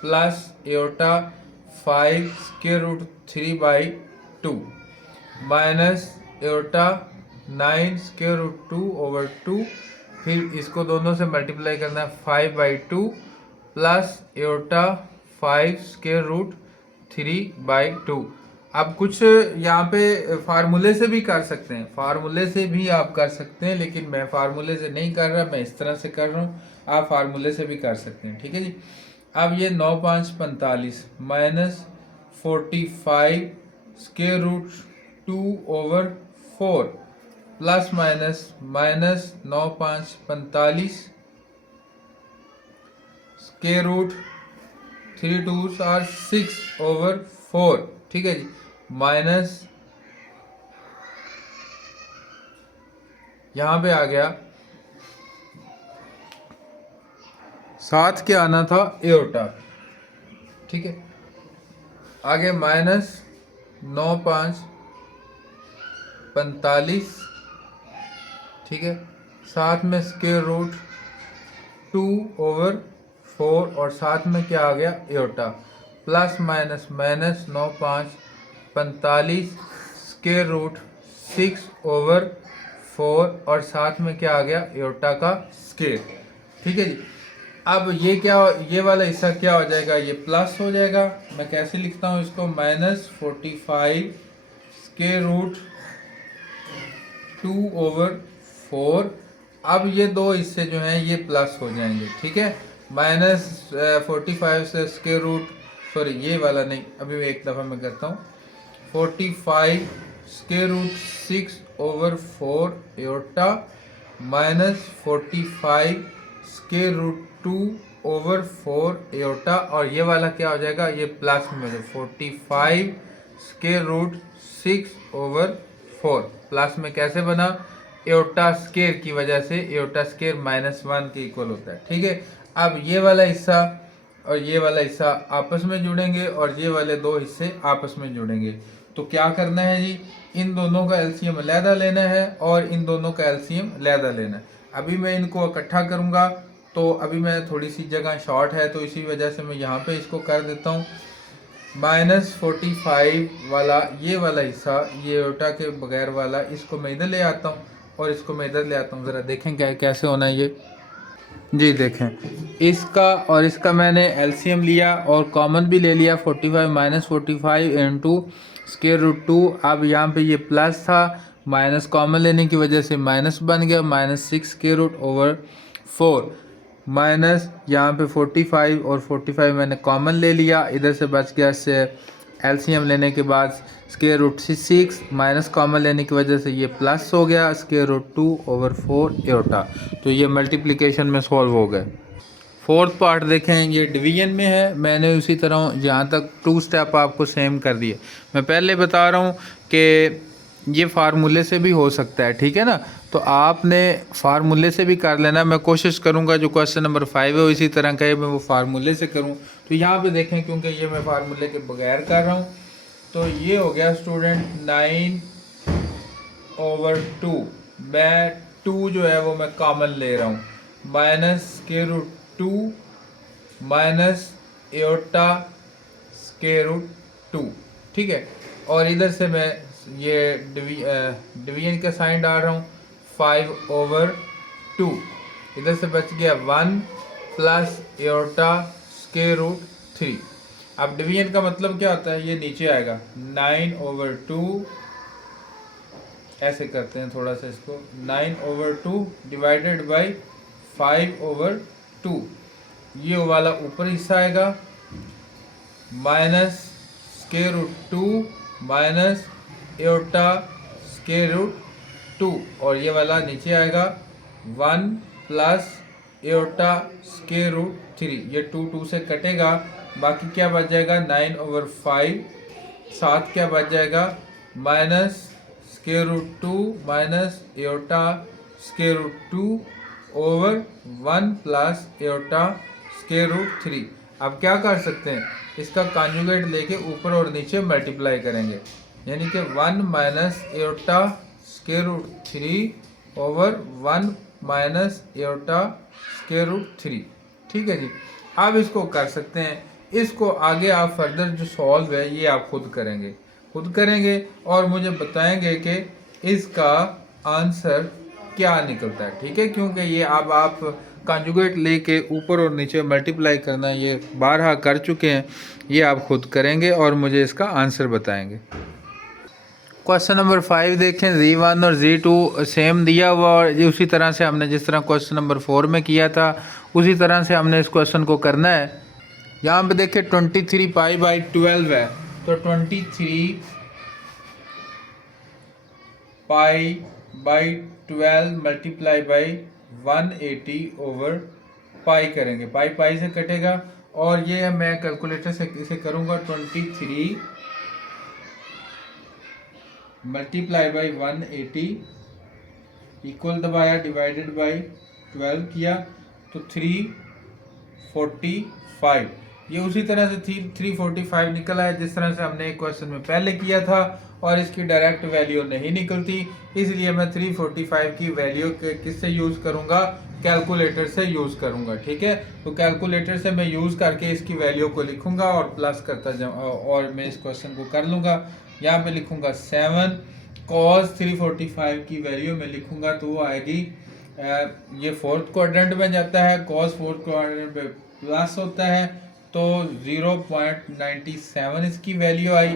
plus iota 5 square root 3/2 minus एटा 9 स्क्वायर रूट 2/2, फिर इसको दोनों से मल्टीप्लाई करना है 5/2 प्लस एटा 5 स्क्वायर रूट 3/2। आप कुछ यहाँ पे फार्मूले से भी कर सकते हैं, फार्मूले से भी आप कर सकते हैं, लेकिन मैं फार्मूले से नहीं कर रहा, मैं इस तरह से कर रहा हूँ। आप फार्मूले से भी कर सकते हैं, ठीक है जी। अब ये 9 5 45 minus 45 square root 2/4 plus minus 9 5 45 square root 3 2s आर 6/4, ठीक है जी, माइनस यहाँ पे आ गया, साथ क्या आना था एटा, ठीक है, आगे माइनस 9 5 45, ठीक है, साथ में स्क्वायर रूट 2/4 और साथ में क्या आ गया एटा, प्लस माइनस 9 5 45 स्क्वायर रूट 6/4 और साथ में क्या आ गया एटा का स्क्वायर, ठीक है जी। अब ये क्या, ये वाला हिस्सा क्या हो जाएगा, ये प्लस हो जाएगा। मैं कैसे लिखता हूँ इसको, -45 स्क्वायर रूट 2/4। अब ये दो हिस्से जो हैं ये प्लस हो जाएंगे, ठीक है। -45 से स्क्वायर रूट, सॉरी ये वाला नहीं, अभी एक दफ़ा मैं करता हूँ, 45 स्क्वायर रूट 6/4 एटा -45 स्क्वायर रूट 2/4 एटा, और ये वाला क्या हो जाएगा, ये प्लस में 45 स्क्वायर रूट 6/4 प्लस में कैसे बना, एटा स्क्वायर की वजह से, एटा स्क्वायर -1 के इक्वल होता है, ठीक है। अब ये वाला हिस्सा और ये वाला हिस्सा आपस में जुड़ेंगे और ये वाले दो हिस्से आपस में जुड़ेंगे। तो क्या करना है जी, इन दोनों का एलसीएम अलहदा लेना है और इन दोनों का एलसीएम अलहदा लेना है। अभी मैं इनको इकट्ठा करूँगा, तो अभी मैं थोड़ी सी जगह शॉर्ट है तो इसी वजह से मैं यहाँ पे इसको कर देता हूँ। -45 वाला ये वाला हिस्सा, ये एटा के बगैर वाला, इसको मैं इधर ले आता हूँ और इसको मैं इधर ले आता हूँ। ज़रा देखें क्या कैसे होना है ये जी, देखें इसका और इसका मैंने एलसीएम लिया और कॉमन भी ले लिया, 45 -45 इंटू स्क्वायर रूट 2। अब यहाँ पे ये प्लस था, माइनस कॉमन लेने की वजह से माइनस बन गया, -6 स्क्वायर रूट ओवर 4 माइनस यहाँ पे 45 और 45 मैंने कॉमन ले लिया, इधर से बच गया, से एलसीएम लेने के बाद स्क्वायर रूट 6 माइनस कॉमन लेने की वजह से ये प्लस हो गया, स्क्वायर रूट 2/4 एटा। तो ये मल्टीप्लिकेशन में सॉल्व हो गए। फोर्थ पार्ट देखें, ये डिवीजन में है। मैंने उसी तरह जहाँ तक 2 स्टेप आपको सेम कर दिए। मैं पहले बता रहा हूँ कि ये फार्मूले से भी हो सकता है, ठीक है ना, तो आपने फार्मूले से भी कर लेना। मैं कोशिश करूँगा जो क्वेश्चन नंबर 5 है इसी तरह का है, मैं वो फार्मूले से करूँ। तो यहाँ पे देखें, क्योंकि ये मैं फार्मूले के बगैर कर रहा हूँ, तो ये हो गया स्टूडेंट 9/2। मैं 2 जो है वो मैं कॉमन ले रहा हूँ, माइनस स्क्वायर रूट 2 माइनस एटा स्क्वायर रूट 2, ठीक है। और इधर से मैं ये डिवीजन का साइन डाल रहा हूँ, 5/2। इधर से बच गया 1 प्लस एटा स्क्वायर रूट 3। अब डिवीजन का मतलब क्या होता है, ये नीचे आएगा 9/2, ऐसे करते हैं थोड़ा सा इसको, 9/2 डिवाइडेड बाई 5/2। ये वाला ऊपर हिस्सा आएगा, माइनस स्क्वायर रूट 2 माइनस एटा स्क्वायर रूट 2, और ये वाला नीचे आएगा 1 प्लस एयोटा स्क्वायर रूट 3, ये 2 से कटेगा, बाकी क्या बच जाएगा 9/5, साथ क्या बच जाएगा minus square root 2 minus iota square root 2/1 plus iota square root 3। अब क्या कर सकते हैं, इसका कॉन्जुगेट लेके ऊपर और नीचे मल्टीप्लाई करेंगे, यानी कि 1 minus iota square root 3/1 minus iota square root 3। ठीक है जी, अब इसको कर सकते हैं। इसको आगे आप फर्दर जो सॉल्व है ये आप खुद करेंगे और मुझे बताएंगे कि इसका आंसर क्या निकलता है। ठीक है, क्योंकि ये अब आप कॉन्जुगेट लेके ऊपर और नीचे मल्टीप्लाई करना ये बारहा कर चुके हैं, ये आप खुद करेंगे और मुझे इसका आंसर बताएंगे। क्वेश्चन नंबर 5 देखें, Z1 और Z2 सेम दिया हुआ और उसी तरह से हमने जिस तरह क्वेश्चन नंबर 4 में किया था उसी तरह से हमने इस क्वेश्चन को करना है। यहाँ पे देखें 23 पाई बाई 12 है, तो 23 pi by 12 multiply by 180 over पाई करेंगे, पाई पाई से कटेगा और ये मैं कैलकुलेटर से इसे करूँगा 23 मल्टीप्लाई बाई 180 इक्वल दबाया डिवाइडेड बाई 12 किया तो 345, ये उसी तरह से 345 निकल आया जिस तरह से हमने एक क्वेश्चन में पहले किया था और इसकी डायरेक्ट वैल्यू नहीं निकलती, इसलिए मैं 345 की वैल्यू किससे यूज़ करूँगा, कैलकुलेटर से यूज़ करूँगा। ठीक है, तो कैलकुलेटर से मैं यूज़ करके इसकी वैल्यू को लिखूँगा और प्लस करता जाऊँ और मैं इस क्वेश्चन को कर लूँगा। यहाँ पे लिखूँगा 7 cos 345 की वैल्यू में लिखूँगा तो वो आएगी, ये फोर्थ क्वाड्रेंट में जाता है, cos फोर्थ क्वाड्रेंट में प्लस होता है तो 0.97 इसकी वैल्यू आई,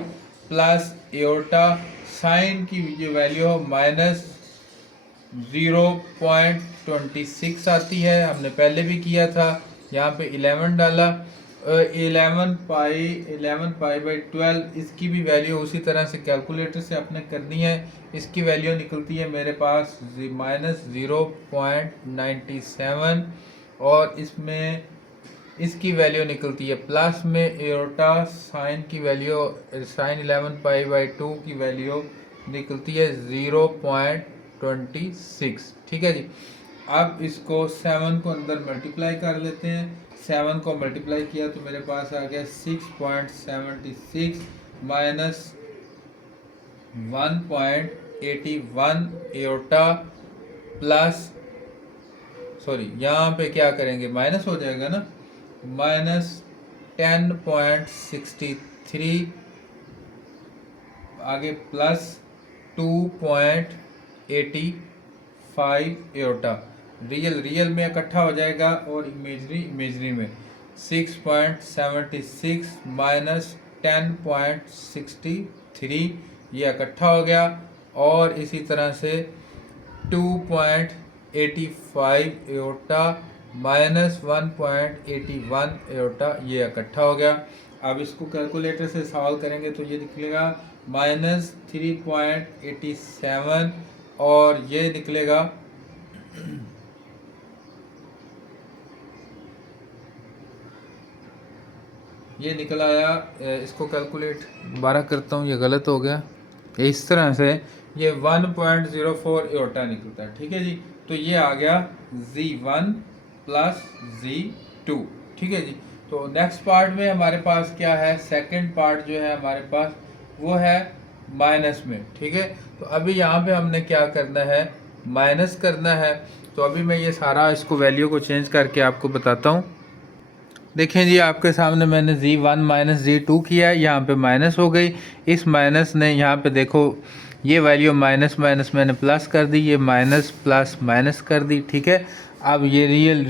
प्लस एयोटा साइन की जो वैल्यू हो माइनस 0.26 आती है, हमने पहले भी किया था। यहाँ पे 11 डाला, 11 पाई बाई 12 इसकी भी वैल्यू उसी तरह से कैलकुलेटर से अपने करनी है। इसकी वैल्यू निकलती है मेरे पास माइनस 0.97 और इसमें इसकी वैल्यू निकलती है प्लस में एयोटा साइन की वैल्यू, साइन 11 पाई बाई 2 की वैल्यू निकलती है 0.26। ठीक है जी, अब इसको 7 को अंदर मल्टीप्लाई कर लेते हैं, 7 को मल्टीप्लाई किया तो मेरे पास आ गया 6.76 माइनस 1.81 एयोटा प्लस, सॉरी यहाँ पे क्या करेंगे माइनस हो जाएगा ना, माइनस 10.63 आगे प्लस 2.85 एयोटा, रियल में इकट्ठा हो जाएगा और इमेजरी में 6.76 माइनस 10.63 ये इकट्ठा हो गया और इसी तरह से 2.85 एयोटा माइनस 1.81 एयोटा ये इकट्ठा हो गया। अब इसको कैलकुलेटर से सॉल्व करेंगे तो ये निकलेगा माइनस 3.87 और ये निकलेगा ये निकल आया, इसको कैलकुलेट दोबारा करता हूँ, ये गलत हो गया, इस तरह से ये 1.04 एयोटा निकलता है। ठीक है जी, तो ये आ गया Z1 प्लस Z2। ठीक है जी, तो नेक्स्ट पार्ट में हमारे पास क्या है, सेकंड पार्ट जो है हमारे पास वो है माइनस में। ठीक है, तो अभी यहाँ पे हमने क्या करना है, माइनस करना है। तो अभी मैं ये सारा इसको वैल्यू को चेंज करके आपको बताता हूँ। देखें जी, आपके सामने मैंने Z1 माइनस Z2 किया है, यहाँ पे माइनस हो गई, इस माइनस ने यहाँ पे देखो ये वैल्यू माइनस मैंने प्लस कर दी, ये माइनस प्लस माइनस कर दी। ठीक है, अब ये रियल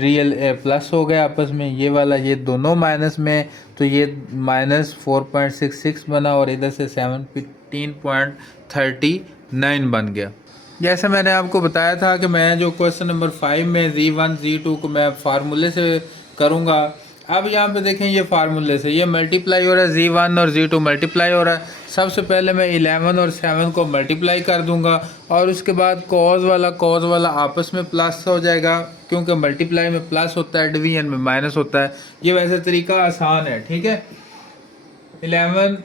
प्लस हो गया आपस में, ये वाला ये दोनों माइनस में, तो ये माइनस 4.66 बना और इधर से 17.39 बन गया। जैसे मैंने आपको बताया था कि मैं जो क्वेश्चन नंबर 5 में Z1 Z2 को मैं फार्मूले से करूँगा। अब यहाँ पे देखें ये फार्मूले से ये मल्टीप्लाई हो रहा है, Z1 और Z2 मल्टीप्लाई हो रहा है। सबसे पहले मैं 11 और 7 को मल्टीप्लाई कर दूंगा और उसके बाद कॉज वाला आपस में प्लस हो जाएगा, क्योंकि मल्टीप्लाई में प्लस होता है, डिवीजन में माइनस होता है। ये वैसे तरीका आसान है, ठीक है। 11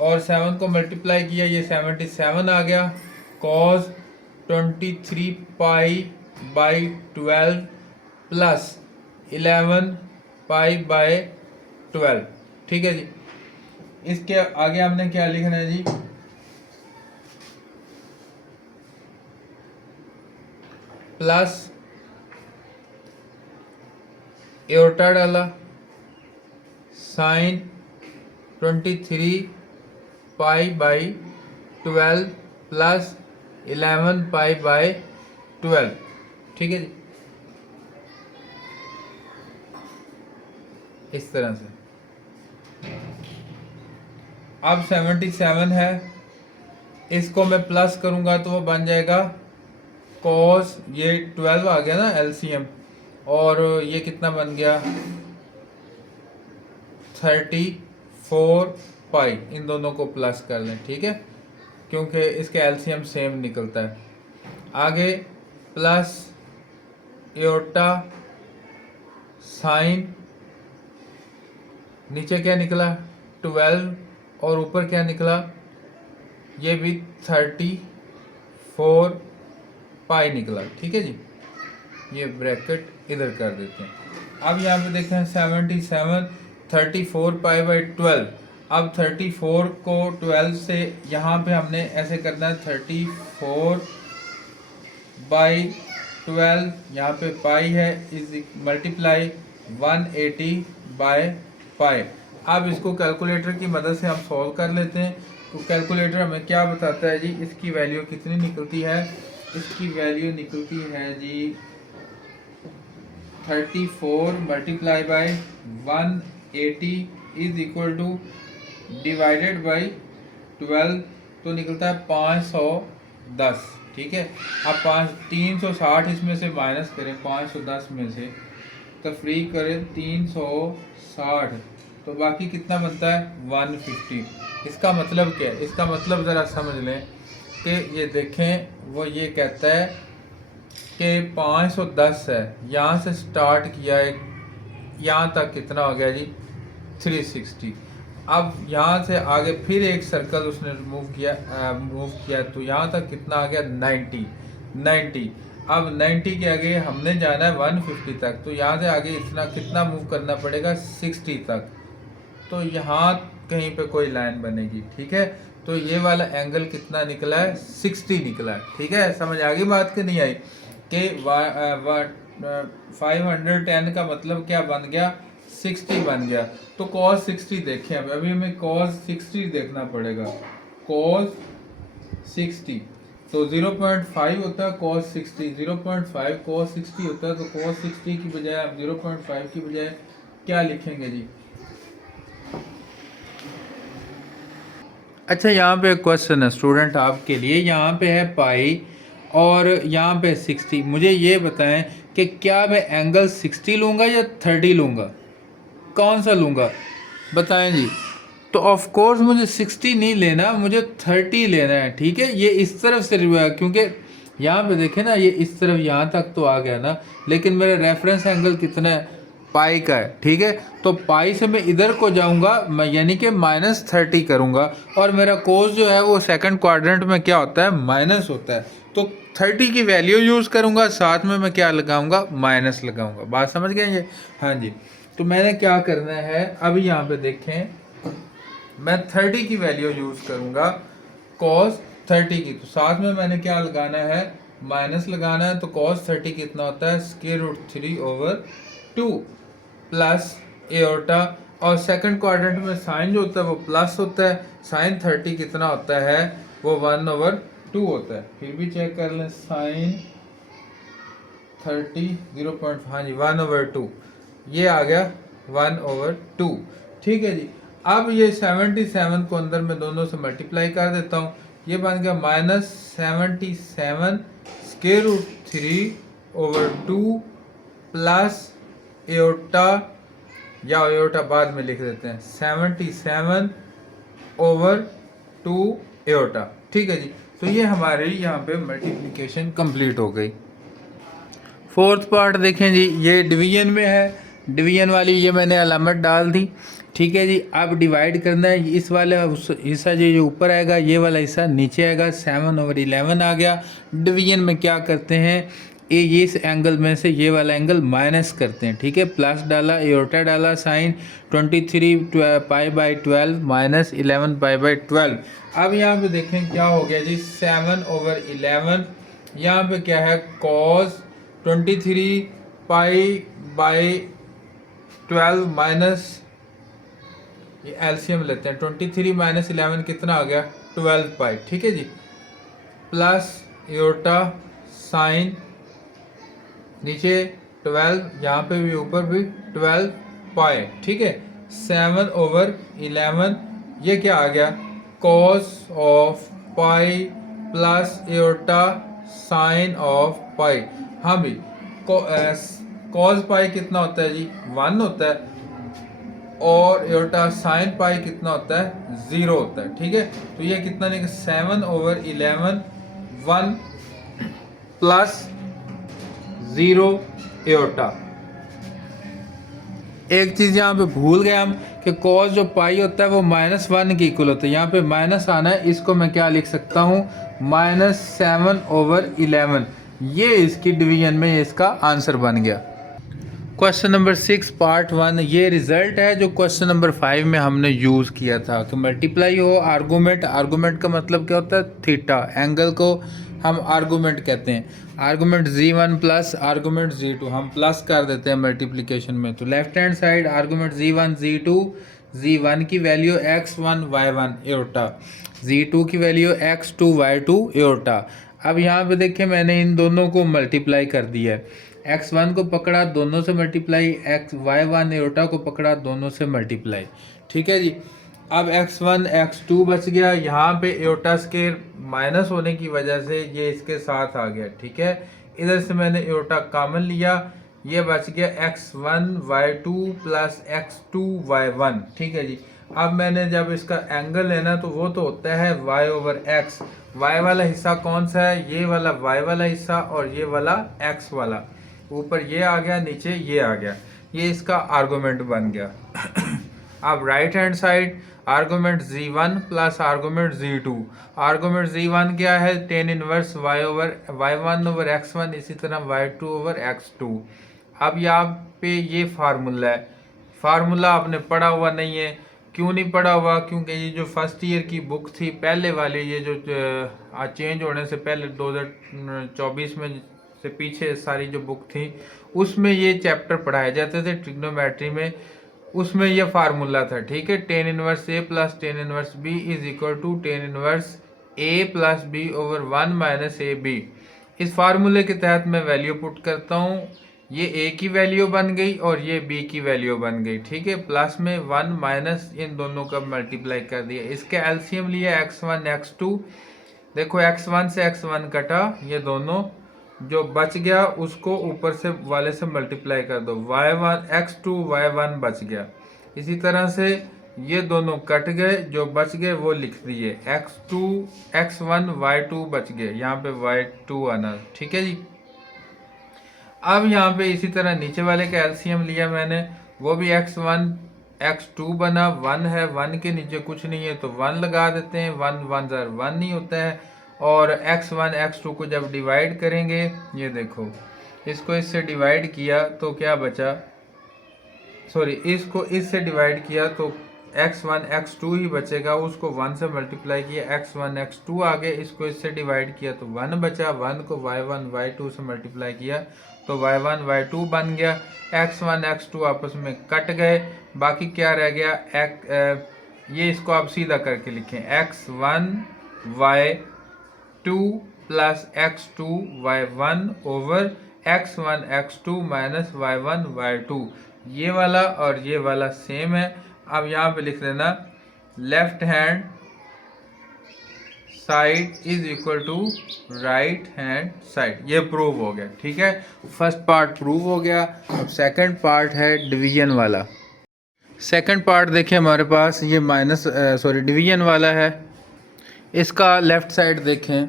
और 7 को मल्टीप्लाई किया, ये 77 आ गया। Cos 23 pi by 12 plus 11 pi by 12, ठीक है जी। इसके आगे हमने क्या लिखना है जी, प्लस एओटा डाला, sine 23 pi by 12 plus 11 pi by 12, ठीक है जी। इस तरह से अब 77 है, इसको मैं प्लस करूंगा तो वो बन जाएगा कॉस, ये 12 आ गया ना एलसीएम, और ये कितना बन गया 34 पाई। इन दोनों को प्लस कर लें, ठीक है, क्योंकि इसके एलसीएम सेम निकलता है। आगे प्लस एओटा साइन, नीचे क्या निकला 12 और ऊपर क्या निकला, ये भी 34 पाई निकला, ठीक है जी। ये ब्रैकेट इधर कर देते हैं। अब यहाँ पे देखें 77 34 पाई बाई 12। अब 34 को 12 से यहाँ पे हमने ऐसे करना है 34 बाई 12, यहाँ पे पाई है, इज मल्टीप्लाई 180 बाय पाई। अब इसको कैलकुलेटर की मदद से हम सॉल्व कर लेते हैं। तो कैलकुलेटर हमें क्या बताता है जी, इसकी वैल्यू कितनी निकलती है, इसकी वैल्यू निकलती है जी 34 multiply by 180 is equal two divided by 12, तो निकलता है 510, ठीक है। अब 360 इसमें से माइनस करें, 510 में से तफरी करें 360, तो बाकी कितना बनता है 150। इसका मतलब क्या है, इसका मतलब ज़रा समझ लें कि ये देखें, वो ये कहता है कि 510 है, यहाँ से स्टार्ट किया है, यहाँ तक कितना हो गया जी 360। अब यहाँ से आगे फिर एक सर्कल उसने मूव किया तो यहाँ तक कितना आ गया 90। अब 90 के आगे हमने जाना है 150 तक, तो यहाँ से आगे इतना कितना मूव करना पड़ेगा 60 तक, तो यहाँ कहीं पे कोई लाइन बनेगी, ठीक है। तो ये वाला एंगल कितना निकला है 60 निकला है, ठीक है। समझ आ गई बात कि नहीं आई, कि 510 का मतलब क्या बन गया 60 बन गया। तो cos 60 देखें, अभी हमें cos 60 देखना पड़ेगा। cos 60 तो 0.5 होता है cos 60, 0.5 cos 60 होता है, तो cos 60 की बजाय आप 0.5 की बजाय क्या लिखेंगे जी। अच्छा, यहाँ पे एक क्वेश्चन है स्टूडेंट आपके लिए, यहाँ पे है पाई और यहाँ पे 60। मुझे ये बताएं कि क्या मैं एंगल 60 लूँगा या 30 लूँगा, कौन सा लूँगा बताएं जी। तो ऑफ कोर्स मुझे 60 नहीं लेना, मुझे 30 लेना है, ठीक है। ये इस तरफ से क्योंकि यहाँ पे देखें ना, ये इस तरफ यहाँ तक तो आ गया ना, लेकिन मेरा रेफरेंस एंगल कितना है पाई का है, ठीक है। तो पाई से मैं इधर को जाऊँगा, मैं यानी कि -30 करूँगा, और मेरा कोस जो है वो सेकंड क्वाड्रेंट में क्या होता है माइनस होता है। तो 30 की वैल्यू यूज़ करूँगा, साथ में मैं क्या लगाऊँगा माइनस लगाऊँगा। बात समझ गए ये, हाँ जी। तो मैंने क्या करना है, अभी यहाँ पे देखें, मैं 30 की वैल्यू यूज़ करूँगा cos 30 की, तो साथ में मैंने क्या लगाना है माइनस लगाना है। तो cos 30 कितना होता है √3/2 प्लस एओटा, और सेकंड क्वाड्रेंट में साइन जो होता है वो प्लस होता है, साइन 30 कितना होता है वो 1/2 होता है। फिर भी चेक कर लें, साइन 30 0. हाँ जी 1/2, ये आ गया 1/2, ठीक है जी। अब ये 77 को अंदर में दोनों से मल्टीप्लाई कर देता हूँ, ये बन गया -77 √3/2 प्लस एओटा, या एओटा बाद में लिख देते हैं 77/2 एओटा, ठीक है जी। तो ये हमारे यहाँ पे मल्टीप्लिकेशन कंप्लीट हो गई। फोर्थ पार्ट देखें जी, ये डिवीजन में है, डिवीजन वाली ये मैंने अलामत डाल दी, ठीक है जी। अब डिवाइड करना है, इस वाला हिस्सा जो ऊपर आएगा, ये वाला हिस्सा नीचे आएगा, 7/11 आ गया। डिवीजन में क्या करते हैं, ये इस एंगल में से ये वाला एंगल माइनस करते हैं, ठीक है। प्लस डाला, एयोटा डाला, साइन 23π/12 माइनस 11π/12। अब यहाँ पे देखें क्या हो गया जी, 7/11, यहाँ पे क्या है, कॉस 23π/12 माइनस, ये एलसीएम लेते हैं, 23 माइनस 11 कितना आ गया, 12π, ठीक है जी। प्लस एयोटा साइन नीचे 12, यहाँ पे भी ऊपर भी 12π, ठीक है। 7/11 ये क्या आ गया, cos of pi plus iota sine of pi. हाँ भी, cos पाई कितना होता है जी, 1 होता है, और एयोटा साइन पाई कितना होता है, 0 होता है, ठीक है। तो ये कितना नहीं, 7/11 1 प्लस 0 एयोटा। एक चीज़ यहाँ पे भूल गए हम कि कॉस जो पाई होता है वो -1 के इक्वल होता है, यहाँ पे माइनस आना है, इसको मैं क्या लिख सकता हूँ, -7/11। ये इसकी डिवीजन में इसका आंसर बन गया। क्वेश्चन नंबर 6 पार्ट 1, ये रिजल्ट है जो क्वेश्चन नंबर 5 में हमने यूज़ किया था कि मल्टीप्लाई हो आर्गूमेंट। आर्गूमेंट का मतलब क्या होता है, थीटा, एंगल को हम आर्गूमेंट कहते हैं। Argument z1 plus argument z2 हम प्लस कर देते हैं मल्टीप्लिकेशन में, तो left hand side argument z1 z2, z1 की value x1 y1 aorta, z2 की वैल्यू x2 y2 एयोटा। अब यहाँ पे देखिए मैंने इन दोनों को मल्टीप्लाई कर दिया है, x1 को पकड़ा दोनों से मल्टीप्लाई, y1 एयोटा को पकड़ा दोनों से मल्टीप्लाई, ठीक है जी। अब x1 x2 बच गया, यहाँ पे एयोटा स्केयर माइनस होने की वजह से ये इसके साथ आ गया, ठीक है। इधर से मैंने एयोटा कॉमन लिया, ये बच गया x1 y2 plus x2 y1, ठीक है जी। अब मैंने जब इसका एंगल लेना तो वो तो होता है y/x, y वाला हिस्सा कौन सा है, ये वाला y वाला हिस्सा, और ये वाला x वाला, ऊपर ये आ गया नीचे ये आ गया, ये इसका आर्गूमेंट बन गया। अब right hand side argument z1 plus argument z2। Argument z1 क्या है, tan इनवर्स y1/x1, इसी तरह y2/x2। अब यहाँ पे ये फार्मूला है, फार्मूला आपने पढ़ा हुआ नहीं है, क्यों नहीं पढ़ा हुआ, क्योंकि ये जो फर्स्ट ईयर की बुक थी पहले वाली, ये जो चेंज होने से पहले 2024 में से पीछे सारी जो बुक थी उसमें ये चैप्टर पढ़ाए जाते थे ट्रिग्नोमेट्री में, उसमें ये फार्मूला था, ठीक है। tan inverse a plus tan inverse b is equal to tan inverse a plus b/1 minus a b. इस फार्मूले के तहत मैं वैल्यू पुट करता हूँ, ये a की वैल्यू बन गई और ये b की वैल्यू बन गई, ठीक है। प्लस में 1 माइनस इन दोनों का मल्टीप्लाई कर दिया, इसके एलसीएम लिया x1 x2, देखो x1 से x1 कटा, ये दोनों जो बच गया उसको ऊपर से वाले से मल्टीप्लाई कर दो, y1 x2 y1 बच गया। इसी तरह से ये दोनों कट गए, जो बच गए वो लिख दिए, x2 x1 y2 बच गए, यहाँ पे y2 आना, ठीक है जी। अब यहाँ पे इसी तरह नीचे वाले का एलसीएम लिया मैंने, वो भी x1 x2 बना, 1 है, 1 के नीचे कुछ नहीं है तो 1 लगा देते हैं, 1 1 1 नहीं होता है। और x1 x2 को जब डिवाइड करेंगे, ये देखो इसको इससे डिवाइड किया तो क्या बचा, सॉरी इसको इससे डिवाइड किया तो x1 x2 ही बचेगा, उसको 1 से मल्टीप्लाई किया x1 x2 आ गए, इसको इससे डिवाइड किया तो 1 बचा, 1 को y1 y2 से मल्टीप्लाई किया तो y1 y2 बन गया। x1 x2 आपस में कट गए, बाकी क्या रह गया, ये इसको आप सीधा करके लिखें, x1 y2 plus x2 y1 over x1 x2 minus y1 y2, ये वाला और ये वाला सेम है। अब यहाँ पे लिख लेना left hand side is equal to right hand side, ये प्रूव हो गया, ठीक है। फर्स्ट पार्ट प्रूव हो गया। अब सेकंड पार्ट है डिवीजन वाला। सेकंड पार्ट देखिए हमारे पास ये डिवीजन वाला है, इसका लेफ्ट साइड देखें,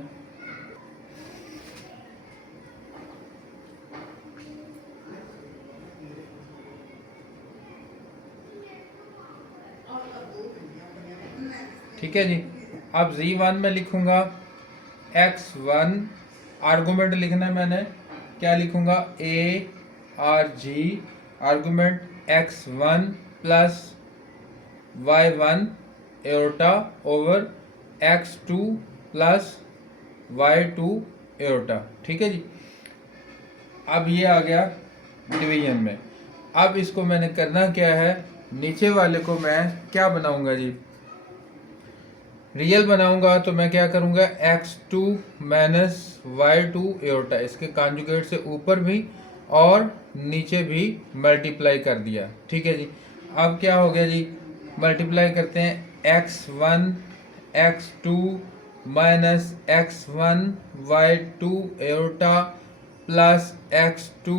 ठीक है जी। अब z1 में लिखूंगा x1, आर्गूमेंट लिखना है मैंने, क्या लिखूंगा A R G, argument x1 plus y1 aorta over x2 plus y2 aorta. ठीक है जी। अब ये आ गया डिवीजन में। अब इसको मैंने करना क्या है, नीचे वाले को मैं क्या बनाऊंगा जी, रियल बनाऊंगा। तो मैं क्या करूंगा x2 माइनस y2 एओर्टा, इसके कॉन्जुगेट से ऊपर भी और नीचे भी मल्टीप्लाई कर दिया। ठीक है जी। अब क्या हो गया जी, मल्टीप्लाई करते हैं x1 x2 minus x1 y2 aorta plus x2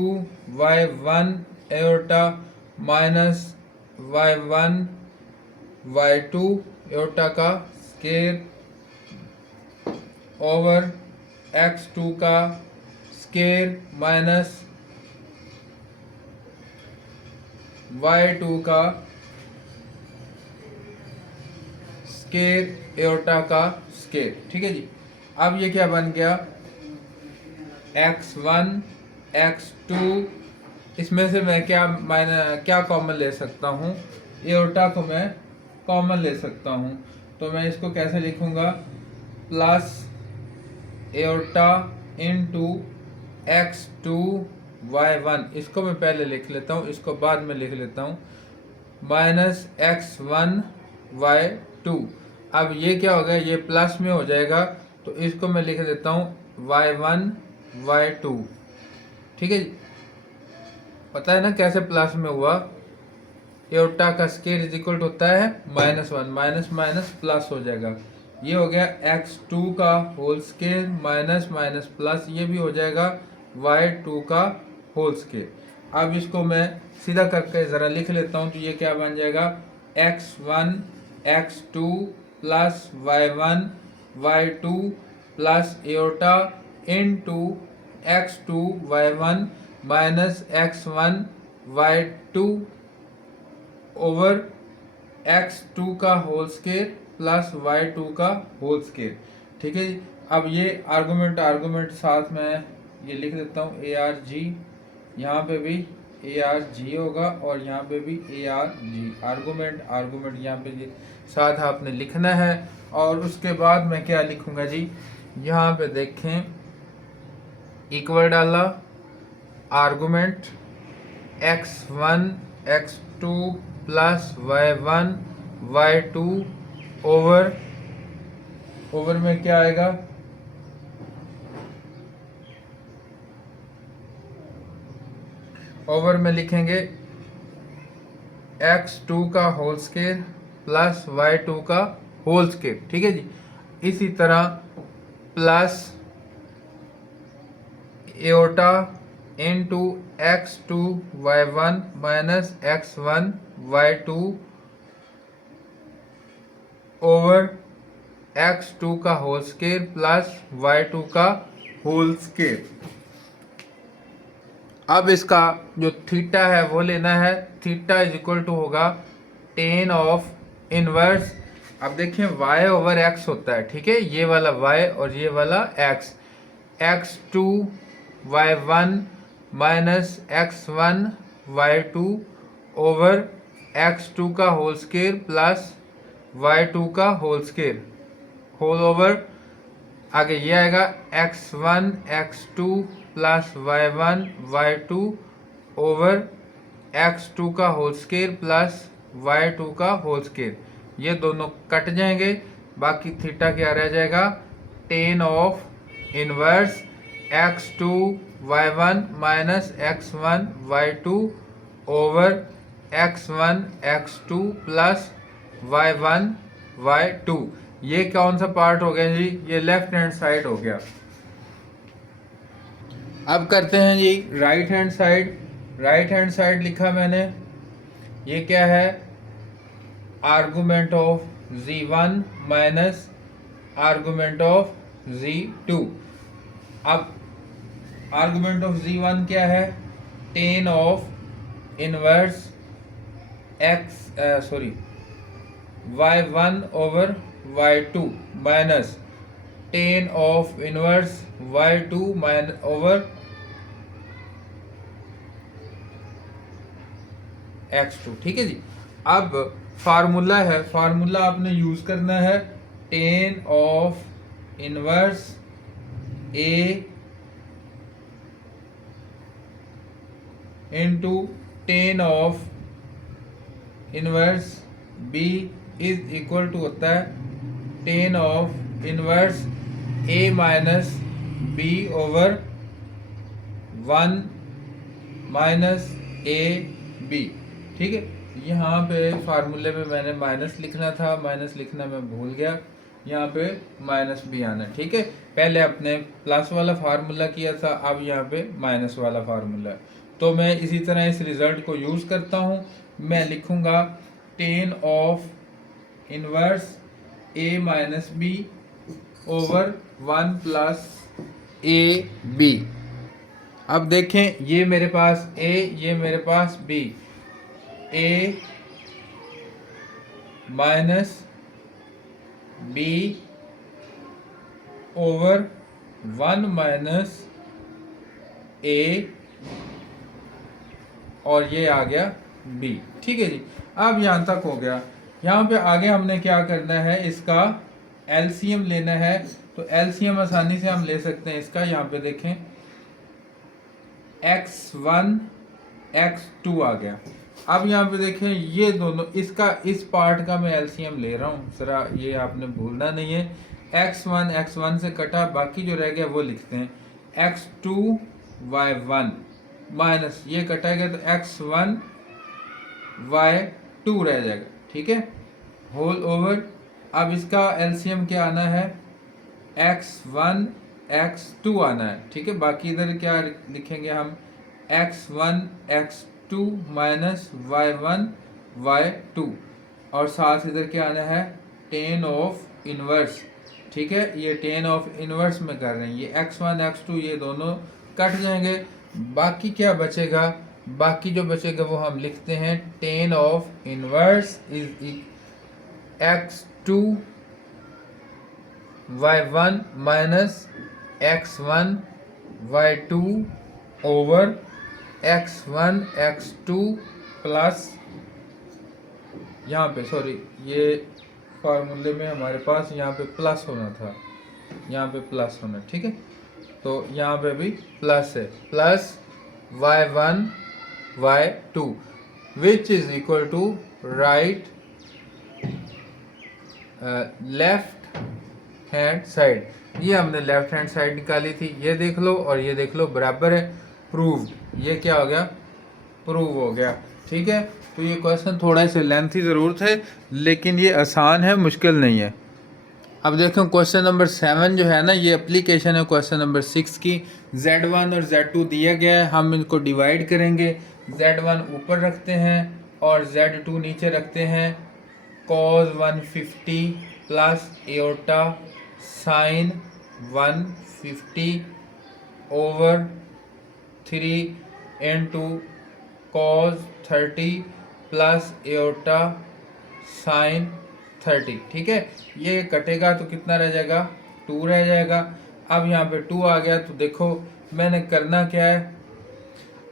y1 aorta minus y1 y2 aorta का स्केयर ओवर x2 का स्केयर माइनस y2 का स्केयर एओर्टा का स्केयर। ठीक है जी। अब ये क्या बन गया x1 x2, इसमें से मैं क्या कॉमन ले सकता हूँ, एओर्टा को मैं कॉमन ले सकता हूँ। तो मैं इसको कैसे लिखूंगा, plus aorta into x2 y1, इसको मैं पहले लिख लेता हूँ, इसको बाद में लिख लेता हूँ, माइनस x1 y2। अब ये क्या हो गया, ये प्लस में हो जाएगा, तो इसको मैं लिख देता हूँ y1 y2। ठीक है जी। पता है ना कैसे प्लस में हुआ, एओर्टा का स्केयर इज इक्वल होता है -1, माइनस माइनस प्लस हो जाएगा। ये हो गया x2 का whole square minus minus plus, ये भी हो जाएगा y2 का होल स्केयर। अब इसको मैं सीधा करके ज़रा लिख लेता हूँ, तो ये क्या बन जाएगा x1 x2 plus y1 y2 plus aorta into x2 y1 minus x1 y2 over x2 का होल स्केयर प्लस y2 का होल स्केयर। ठीक है जी। अब ये आर्गूमेंट साथ में ये लिख देता हूँ ए आर जी, यहाँ पे भी ए आर जी होगा और यहाँ पे भी ए आर जी, आर्गूमेंट यहाँ पे साथ आपने लिखना है। और उसके बाद मैं क्या लिखूँगा जी, यहाँ पे देखें इक्वल डाला, argument x1 x2 plus y1 y2 over में क्या आएगा, ओवर में लिखेंगे x2 का होल स्केयर प्लस y2 का होल स्केयर। ठीक है जी। इसी तरह plus aorta into x2 y1 minus x1 y2 over x2 का होल स्केयर प्लस y2 का होल स्केयर। अब इसका जो थीटा है वो लेना है, थीटा इज इक्वल टू होगा tan ऑफ इनवर्स। अब देखिए y ओवर x होता है, ठीक है, ये वाला y और ये वाला x, x2 y1 minus x1 y2 over x2 का होल स्केयर प्लस y2 का होल स्केयर, होल ओवर आगे ये आएगा x1 x2 plus y1 y2 over x2 का होल स्केयर प्लस y2 का होल स्केयर। ये दोनों कट जाएंगे, बाकी थीटा क्या रह जाएगा, tan of inverse x2 y1 minus x1 y2 over x1 x2 plus y1 y2। ये कौन सा पार्ट हो गया जी, ये लेफ्ट हैंड साइड हो गया। अब करते हैं जी right hand side. Right hand side लिखा मैंने, ये क्या है, argument of z1 minus argument of z2। अब आर्गुमेंट ऑफ z1 क्या है, tan of inverse y1 over y2 minus tan of inverse y2 minus over x2। ठीक है जी। अब फार्मूला है, फार्मूला आपने यूज करना है tan of inverse a into tan of inverse b is equal to होता है tan of inverse a minus b over 1 minus a b. ठीक है, यहाँ पे फार्मूले में मैंने माइनस लिखना था, माइनस लिखना मैं भूल गया, यहाँ पे माइनस भी आना। ठीक है, पहले अपने प्लस वाला फार्मूला किया था, अब यहाँ पे माइनस वाला फार्मूला है। तो मैं इसी तरह इस रिजल्ट को यूज करता हूँ। मैं लिखूंगा tan of inverse a minus b over 1 plus a b. अब देखें, ये मेरे पास a, ये मेरे पास b, a minus b over 1 minus a और ये आ गया b। ठीक है जी, अब यहाँ तक हो गया। यहाँ पे आगे हमने क्या करना है, इसका एलसीएम लेना है। तो एलसीएम आसानी से हम ले सकते हैं इसका। यहाँ पे देखें x1 x2 आ गया। अब यहाँ पे देखें ये दोनों, इसका इस पार्ट का मैं एलसीएम ले रहा हूँ, जरा ये आपने भूलना नहीं है। x1 से कटा, बाकी जो रह गया वो लिखते हैं x2 y1 माइनस ये कटाएगा तो x1 y2 रह जाएगा। ठीक है, होल ओवर। अब इसका एलसीएम क्या आना है, x1 x2 आना है। ठीक है, बाकी इधर क्या लिखेंगे हम, x1 x2 minus y1 y2 और साथ इधर क्या आना है, टेन ऑफ इनवर्स। ठीक है, ये टेन ऑफ इनवर्स में कर रहे हैं, ये x1 x2 ये दोनों कट जाएंगे। बाकी क्या बचेगा, बाकी जो बचेगा वो हम लिखते हैं ten of inverse is x2 y1 minus x1 y2 over x1 x2 plus, यहाँ पे सॉरी, ये फार्मूले में हमारे पास यहाँ पे प्लस होना था, यहाँ पे प्लस होना। ठीक है, तो यहाँ पे भी प्लस है, plus y1 y2 which is equal to right left hand side. ये हमने लेफ्ट हैंड साइड निकाली थी, ये देख लो और ये देख लो बराबर है, प्रूव्ड। ये क्या हो गया, प्रूव हो गया। ठीक है, तो ये क्वेश्चन थोड़ा से लेंथी ज़रूर थे, लेकिन ये आसान है, मुश्किल नहीं है। अब देखो क्वेश्चन नंबर 7 जो है ना, ये एप्लीकेशन है क्वेश्चन नंबर 6 की। Z1 और Z2 दिया गया है, हम इनको डिवाइड करेंगे। Z1 ऊपर रखते हैं और Z2 नीचे रखते हैं। cos 150 plus iota sine 150 over 3 into cos 30 plus iota sine 30। ठीक है, ये कटेगा तो कितना रह जाएगा, 2 रह जाएगा। अब यहाँ पे 2 आ गया, तो देखो मैंने करना क्या है,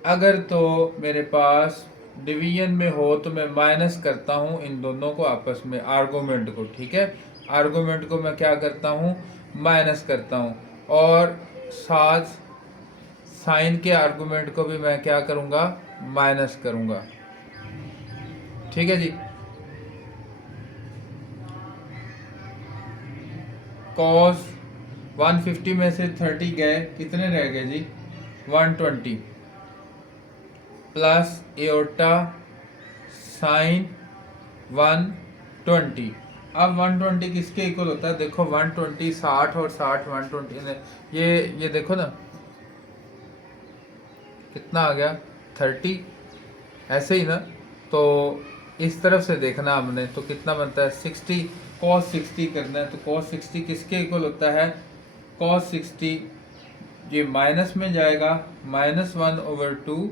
अगर तो मेरे पास डिवीजन में हो तो मैं माइनस करता हूँ इन दोनों को आपस में, आर्गूमेंट को। ठीक है, आर्गूमेंट को मैं क्या करता हूँ, माइनस करता हूँ, और साथ साइन के आर्गूमेंट को भी मैं क्या करूँगा, माइनस करूँगा। ठीक है जी, cos 150 में से 30 गए, कितने रह गए जी, 120 प्लस एओटा साइन 120। अब 120 किसके इक्वल होता है, देखो 120 60 और 60 120, ये देखो ना कितना आ गया, 30, ऐसे ही ना। तो इस तरफ से देखना हमने, तो कितना बनता है 60, cos 60 करना है, तो cos 60 किसके इक्वल होता है, cos 60 ये माइनस में जाएगा, -1/2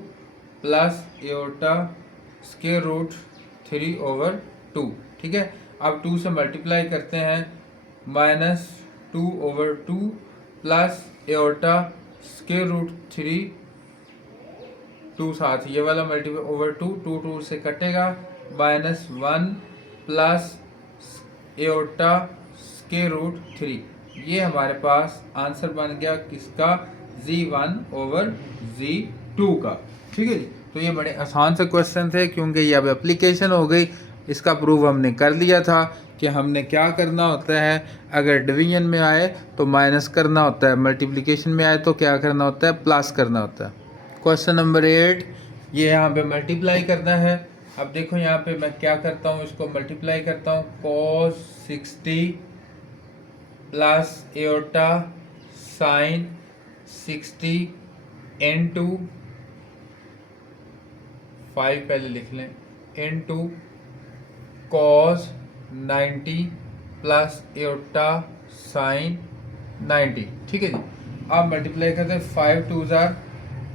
प्लस एओटा स्क्वायर रूट 3/2। ठीक है, अब 2 से मल्टीप्लाई करते हैं, -2/2 प्लस एओर्टा स्क्वायर रूट 3, 2 साथ ये वाला मल्टीप्लाई ओवर 2, 2 से कटेगा, -1 प्लस एओर्टा स्क्वायर रूट 3। ये हमारे पास आंसर बन गया किसका, Z1/Z2 का। ठीक है जी। तो ये बड़े आसान से क्वेश्चन थे क्योंकि ये अब एप्लीकेशन हो गई। इसका प्रूव हमने कर लिया था कि हमने क्या करना होता है, अगर डिवीजन में आए तो माइनस करना होता है, मल्टीप्लिकेशन में आए तो क्या करना होता है, प्लस करना होता है। क्वेश्चन नंबर 8, ये यहाँ पे मल्टीप्लाई करना है। अब देखो यहाँ पे मैं क्या करता हूँ, इसको मल्टीप्लाई करता हूँ, cos 60 plus iota sine 60 into 5 पहले लिख लें, into cos 90 plus iota sine 90। ठीक है जी। अब मल्टीप्लाई करते हैं, 5 2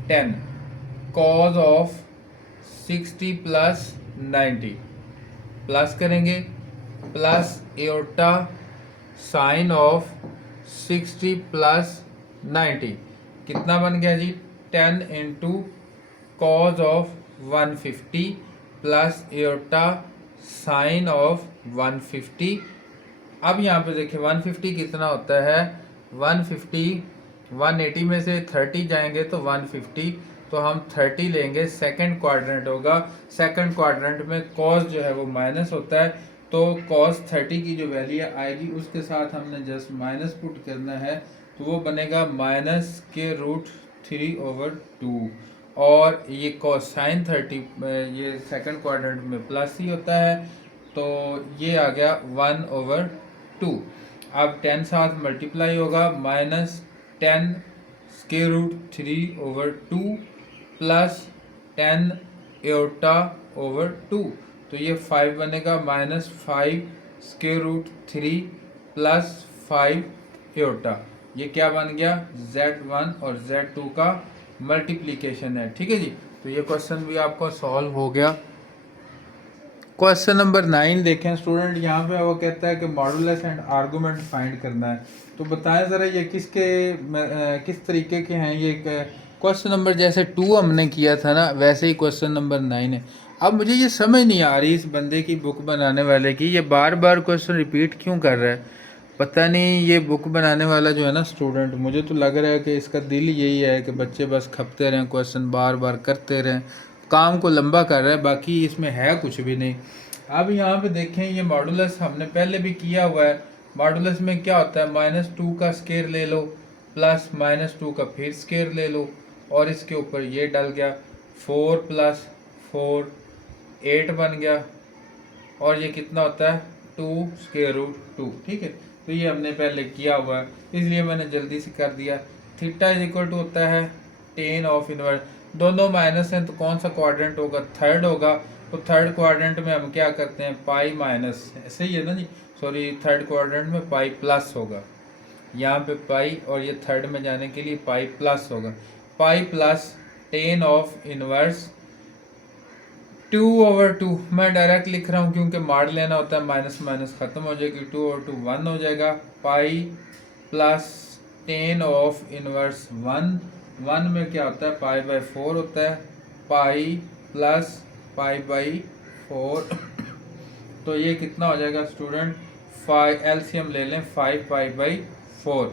10, cos ऑफ 60 प्लस 90 प्लस करेंगे, plus iota sine of 60 plus 90 कितना बन गया जी, 10 into cos of 150 plus iota sine of 150। अब यहाँ पे देखिए 150 कितना होता है, 150 180 में से 30 जाएंगे तो 150, तो हम 30 लेंगे, सेकंड क्वाड्रेंट होगा। सेकंड क्वाड्रेंट में कॉस जो है वो माइनस होता है, तो कॉस 30 की जो वैल्यू आएगी उसके साथ हमने जस्ट माइनस पुट करना है, तो वो बनेगा -√3/2। और ये कॉस साइन 30 ये सेकंड क्वाड्रेंट में प्लस ही होता है, तो ये आ गया 1/2। अब 10 साथ मल्टीप्लाई होगा, -10√3/2 प्लस 10 एओर्टा/2, तो ये 5 बनेगा, -5√3 प्लस 5 एओर्टा। ये क्या बन गया, Z1 और Z2 का मल्टीप्लिकेशन है। ठीक है जी। तो ये क्वेश्चन भी आपको सॉल्व हो गया। क्वेश्चन नंबर 9 देखें स्टूडेंट, यहाँ पे वो कहता है कि मॉडुलस एंड आर्गूमेंट फाइंड करना है। तो बताएं ज़रा ये किस तरीके के हैं। ये क्वेश्चन नंबर जैसे 2 हमने किया था ना, वैसे ही क्वेश्चन नंबर 9 है। अब मुझे ये समझ नहीं आ रही इस बंदे की, बुक बनाने वाले की, ये बार बार क्वेश्चन रिपीट क्यों कर रहा है। पता नहीं ये बुक बनाने वाला जो है ना स्टूडेंट, मुझे तो लग रहा है कि इसका दिल यही है कि बच्चे बस खपते रहें, क्वेश्चन बार बार करते रहें, काम को लंबा कर रहा है, बाकी इसमें है कुछ भी नहीं। अब यहाँ पे देखें, ये मॉडुलस हमने पहले भी किया हुआ है। मॉडुलस में क्या होता है, -2 का स्केयर ले लो, प्लस -2 का फिर स्केयर ले लो, और इसके ऊपर ये डल गया, 4 + 4 8 बन गया, और ये कितना होता है, 2√2। ठीक है। तो ये हमने पहले किया हुआ है, इसलिए मैंने जल्दी से कर दिया। थीटा इक्वल टू होता है tan ऑफ इनवर्स, दोनों माइनस हैं तो कौन सा क्वाड्रेंट होगा, थर्ड होगा। तो थर्ड क्वाड्रेंट में हम क्या करते हैं, पाई माइनस, ऐसे ही है ना जी, सॉरी थर्ड क्वाड्रेंट में पाई प्लस होगा, यहाँ पे पाई, और ये थर्ड में जाने के लिए पाई प्लस होगा, pi plus tan of inverse 2/2। मैं डायरेक्ट लिख रहा हूँ क्योंकि मार लेना होता है, माइनस माइनस ख़त्म हो जाएगी, 2/2 1 हो जाएगा, pi plus tan of inverse 1 में क्या होता है, π/4 होता है, पाई प्लस π/4 तो ये कितना हो जाएगा स्टूडेंट, एलसीएम ले लें, 5π/4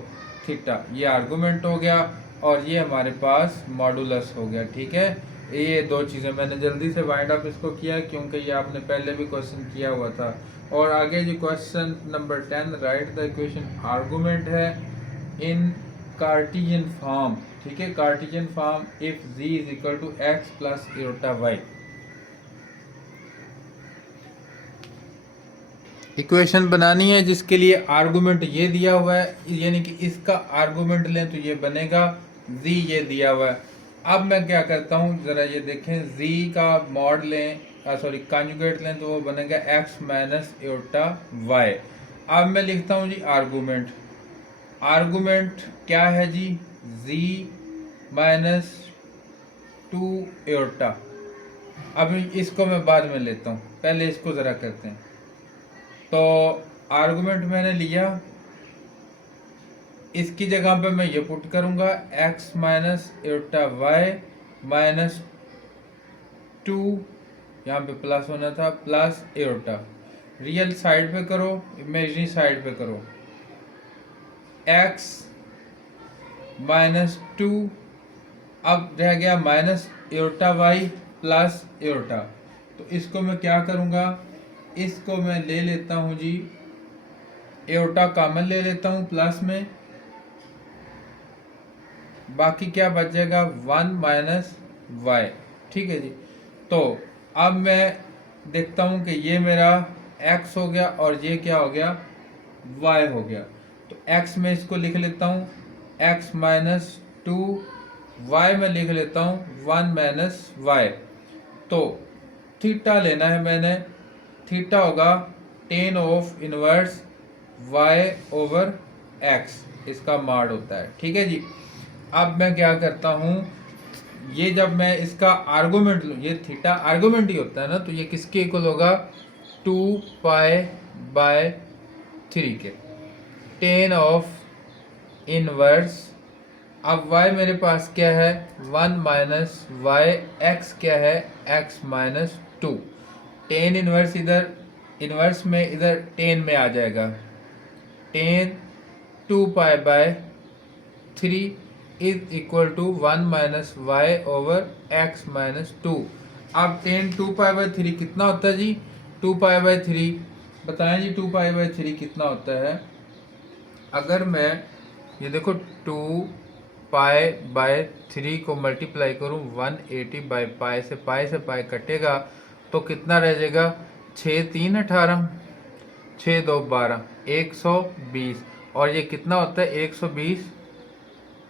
थीटा। ये आर्गूमेंट हो गया और ये हमारे पास मॉडुलस हो गया। ठीक है, ये दो चीज़ें मैंने जल्दी से वाइंड अप इसको किया क्योंकि ये आपने पहले भी क्वेश्चन किया हुआ था। और आगे जो question number 10, right the equation argument है इन कार्टेशियन फॉर्म। ठीक है, Cartesian form if z = x + aorta y। Equation बनानी है जिसके लिए आर्गूमेंट ये दिया हुआ है, यानी कि इसका आर्गूमेंट लें तो ये बनेगा z, ये दिया हुआ है। अब मैं क्या करता हूँ, ज़रा ये देखें, z का मॉड लें, सॉरी कॉन्जुगेट लें तो वो बनेगा x - एओर्टा y। अब मैं लिखता हूँ जी आर्गूमेंट। आर्गूमेंट क्या है जी, z - 2 एओर्टा। अब इसको मैं बाद में लेता हूँ, पहले इसको ज़रा करते हैं। तो आर्गुमेंट मैंने लिया, इसकी जगह पे मैं ये पुट करूंगा x minus iota y minus 2, यहाँ पे प्लस होना था, प्लस एटा। रियल साइड पे करो, इमेजिनरी साइड पे करो, x माइनस 2, अब रह गया minus iota y plus iota. तो इसको मैं क्या करूँगा, इसको मैं ले लेता हूँ जी, एटा कॉमन ले लेता हूँ प्लस में, बाकी क्या बच जाएगा 1 माइनस वाई। ठीक है जी। तो अब मैं देखता हूँ कि ये मेरा x हो गया और ये क्या हो गया, y हो गया। तो x में इसको लिख लेता हूँ x माइनस 2, y में लिख लेता हूँ 1 माइनस वाई। तो थीटा लेना है मैंने, थीटा होगा ten of inverse y over x, इसका माड होता है। ठीक है जी। अब मैं क्या करता हूँ, ये जब मैं इसका आर्गुमेंट लूँ, ये थीटा आर्गुमेंट ही होता है ना, तो ये किसके इक्वल होगा 2 पाई बाय 3 के, टेन ऑफ इनवर्स। अब y मेरे पास क्या है 1 माइनस वाई, x क्या है x माइनस 2। टेन इनवर्स इधर, इनवर्स में इधर टेन में आ जाएगा, tan 2 pi by 3 is equal to 1 minus Y over x minus 2। अब टेन 2 पाई बाई 3 कितना होता है जी, 2 पाई बाई 3 बताएं जी, 2 पाई बाई 3 कितना होता है। अगर मैं ये देखो 2 पाई बाय 3 को मल्टीप्लाई करूँ 180 बाई पाई से पाई कटेगा तो कितना रह जाएगा, 6 3 18, 6 2 12, 120। और ये कितना होता है 120,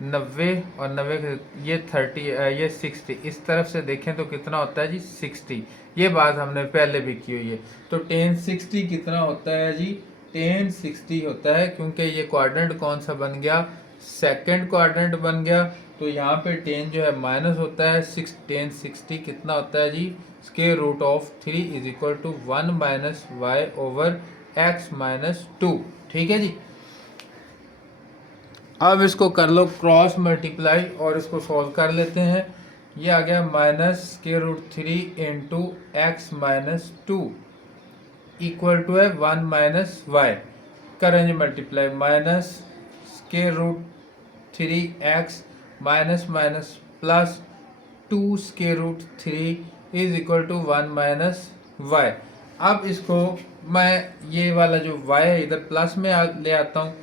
90 और 90 ये 30, ये 60, इस तरफ से देखें तो कितना होता है जी 60। ये बात हमने पहले भी की हुई है। तो टेन 60 कितना होता है जी, टेन 60 होता है, क्योंकि ये क्वाड्रेंट कौन सा बन गया, सेकंड क्वाड्रेंट बन गया। तो यहाँ पे टेन जो है माइनस होता है, टेन 60 कितना होता है जी, square root of 3 is equal to 1 minus Y over x minus 2। ठीक है जी। अब इसको कर लो क्रॉस मल्टीप्लाई और इसको सॉल्व कर लेते हैं। ये आ गया minus square root 3 into x minus 2 equal to है 1 माइनस वाई। करेंगे multiply, minus square root 3 x minus minus plus 2 square root 3 is equal to 1 minus y. अब इसको मैं ये वाला जो y है इधर प्लस में ले आता हूँ,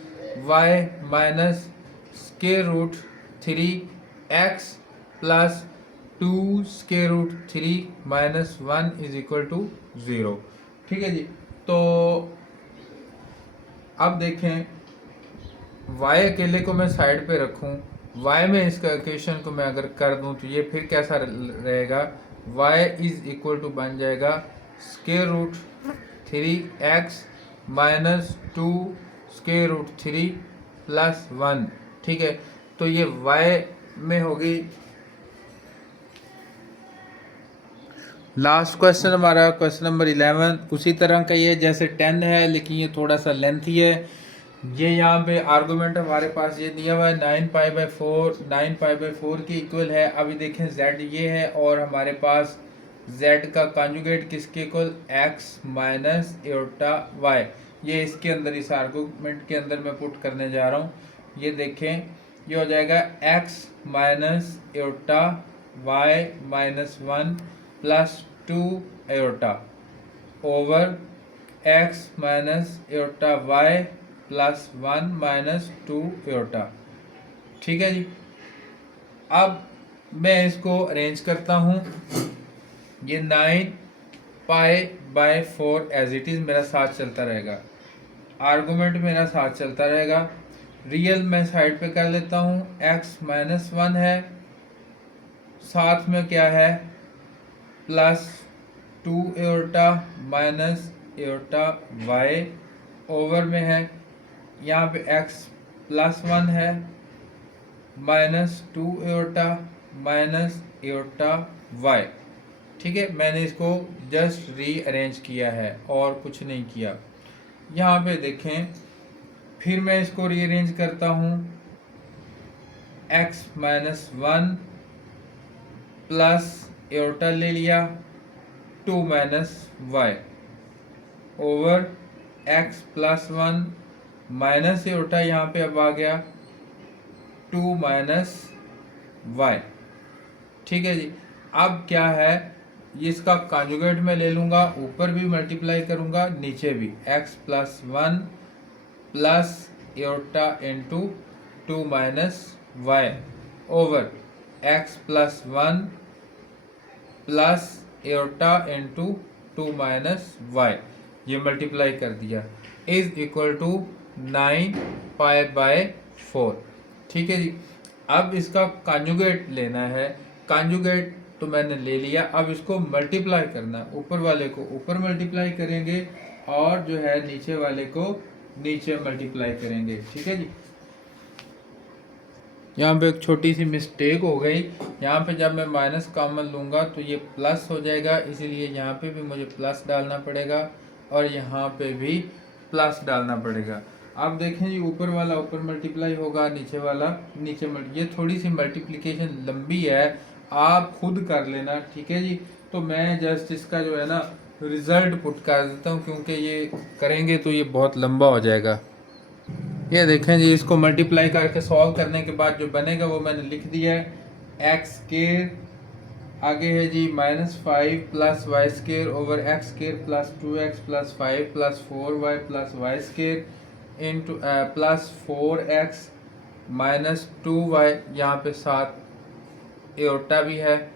y minus square root 3 x plus 2 square root 3 minus 1 is equal to 0। ठीक है जी। तो अब देखें y अकेले को मैं साइड पे रखूं, y में इसका इक्वेशन को मैं अगर कर दूं तो ये फिर कैसा रहेगा, y इज इक्वल टू बन जाएगा square root 3x minus 2 square root 3 plus 1। ठीक है। तो ये y में होगी। लास्ट क्वेश्चन हमारा क्वेश्चन नंबर 11 उसी तरह का ही है जैसे 10 है, लेकिन ये थोड़ा सा लेंथी है। ये यहाँ पे आर्गुमेंट हमारे पास ये दिया हुआ है 9 पाई बाई 4, 9 पाई बाई 4 के इक्वल है। अभी देखें z ये है और हमारे पास z का कॉन्जुगेट किसके इक्वल, x माइनस एटा y। ये इसके अंदर, इस आर्गुमेंट के अंदर मैं पुट करने जा रहा हूँ। ये देखें ये हो जाएगा x माइनस एटा y माइनस 1 प्लस 2 एटा ओवर x माइनस एटा y प्लस 1 माइनस 2 एटा। ठीक है जी। अब मैं इसको अरेंज करता हूँ। ये 9 pi by 4 as it is मेरा साथ चलता रहेगा, आर्गुमेंट मेरा साथ चलता रहेगा। रियल मैं साइड पे कर लेता हूँ, x माइनस 1 है, साथ में क्या है प्लस 2 एटा माइनस एटा y ओवर में है, यहाँ पे x प्लस 1 है माइनस 2 एटा माइनस एटा y। ठीक है। मैंने इसको जस्ट रीअरेंज किया है और कुछ नहीं किया। यहाँ पे देखें, फिर मैं इसको रीअरेंज करता हूँ, x माइनस 1 प्लस एयोटा ले लिया 2 minus Y over x plus 1 minus iota यहाँ पे अब आ गया 2 माइनस वाई। ठीक है जी। अब क्या है, इसका कॉन्जुगेट में ले लूंगा, ऊपर भी मल्टीप्लाई करूंगा नीचे भी, x plus 1 plus iota into 2 minus Y over x plus 1 plus iota into 2 minus y, ये मल्टीप्लाई कर दिया, is equal to 9 pi by 4। ठीक है जी। अब इसका कॉन्जुगेट लेना है, कॉन्जुगेट तो मैंने ले लिया, अब इसको मल्टीप्लाई करना, ऊपर वाले को ऊपर मल्टीप्लाई करेंगे और जो है नीचे वाले को नीचे मल्टीप्लाई करेंगे। ठीक है जी। यहाँ पे एक छोटी सी मिस्टेक हो गई, यहाँ पे जब मैं माइनस कॉमन लूँगा तो ये प्लस हो जाएगा, इसीलिए यहाँ पे भी मुझे प्लस डालना पड़ेगा और यहाँ पे भी प्लस डालना पड़ेगा। अब देखें जी, ऊपर वाला ऊपर मल्टीप्लाई होगा, नीचे वाला नीचे ये थोड़ी सी मल्टीप्लिकेशन लंबी है, आप खुद कर लेना। ठीक है जी। तो मैं जस्ट इसका जो है ना रिजल्ट पुट कर देता हूँ, क्योंकि ये करेंगे तो ये बहुत लंबा हो जाएगा। ये देखें जी, इसको मल्टीप्लाई करके सॉल्व करने के बाद जो बनेगा वो मैंने लिख दिया है, एक्स स्क्वायर आगे है जी -5 plus y square over x square plus 2x plus 5 plus 4y plus y square into plus 4x minus 2y, यहाँ पे साथ एयोटा भी है,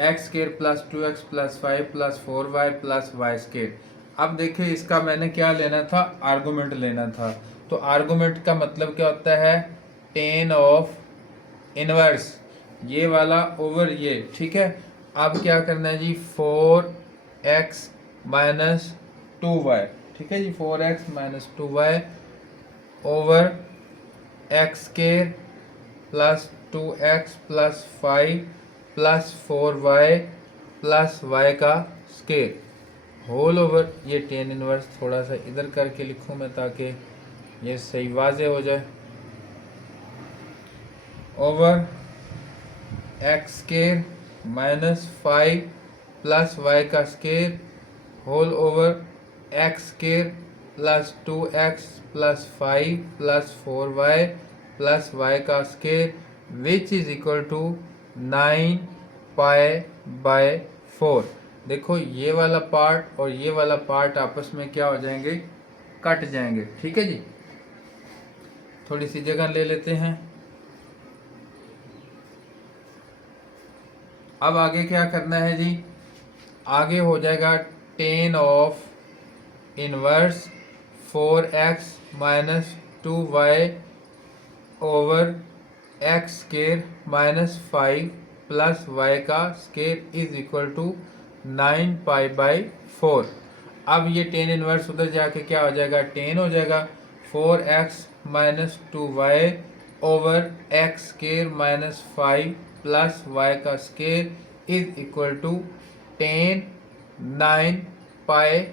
x square plus 2x plus 5 plus 4y plus y square. अब देखिए, इसका मैंने क्या लेना था, आर्गूमेंट लेना था। तो आर्गूमेंट का मतलब क्या होता है, टेन ऑफ इनवर्स, ये वाला ओवर ये। ठीक है। अब क्या करना है जी, 4x माइनस 2y। ठीक है जी, 4x minus 2y over x square plus 2x plus 5 plus 4y plus y का स्क्वायर होल ओवर, ये टेन इनवर्स थोड़ा सा इधर करके लिखूं मैं ताकि ये सही वाजे हो जाए, over x square minus 5 plus Y का square whole over x square plus 2x plus 5 plus 4y plus Y का square which is equal to 9 pi by 4। देखो, ये वाला पार्ट और ये वाला पार्ट आपस में क्या हो जाएंगे, कट जाएंगे। ठीक है जी। थोड़ी सी जगह ले लेते हैं। अब आगे क्या करना है जी, आगे हो जाएगा tan of inverse 4x minus 2y over x square minus 5 plus Y का square is equal to 9 pi by 4। अब ये टेन इनवर्स उधर जाके क्या हो जाएगा, टेन हो जाएगा, 4x minus 2y over x square minus 5 plus Y का square is equal to 9 pi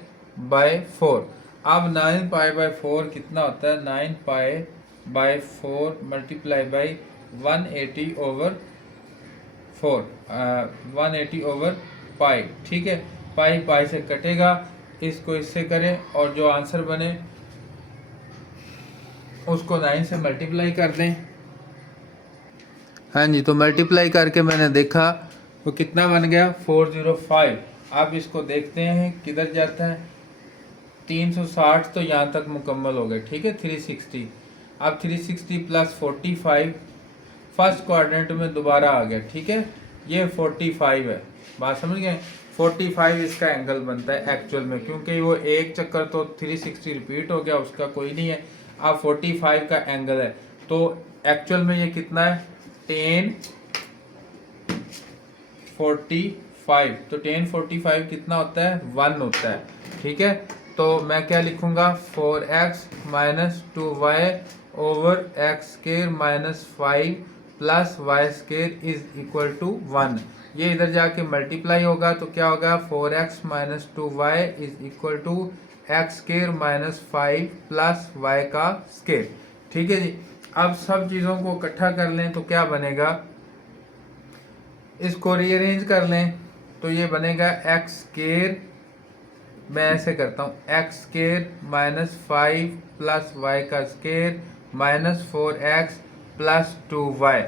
by 4। अब 9 पाई बाय 4 कितना होता है, 9 pi by 4 multiply by 180 over 4, 180 over पाई। ठीक है, पाई पाई से कटेगा, इसको इससे करें और जो आंसर बने उसको 9 से मल्टीप्लाई कर दें। हाँ जी, तो मल्टीप्लाई करके मैंने देखा तो कितना बन गया, 405। अब इसको देखते हैं किधर जाता है, 360 तो यहाँ तक मुकम्मल हो गए। ठीक है, 360। अब 360 प्लस 45 फर्स्ट क्वाड्रेंट में दोबारा आ गया। ठीक है, ये 45 है, बात समझ गए। 45 इसका एंगल बनता है एक्चुअल में, क्योंकि वो एक चक्कर तो 360 रिपीट हो गया, उसका कोई नहीं है। अब 45 का एंगल है, तो एक्चुअल में ये कितना है, 1045। तो 1045 कितना होता है, 1 होता है। ठीक है, तो मैं क्या लिखूंगा, 4x minus 2y over x square minus 5 plus y square is equal to 1। ये इधर जाके मल्टीप्लाई होगा तो क्या होगा 4x minus 2y is equal to x square minus 5 plus Y का स्केयर। ठीक है जी। अब सब चीज़ों को इकट्ठा कर लें तो क्या बनेगा, इसको रीअरेंज कर लें तो ये बनेगा एक्स स्केयर, मैं ऐसे करता हूँ, X square minus 5 plus Y का square minus 4x plus 2y,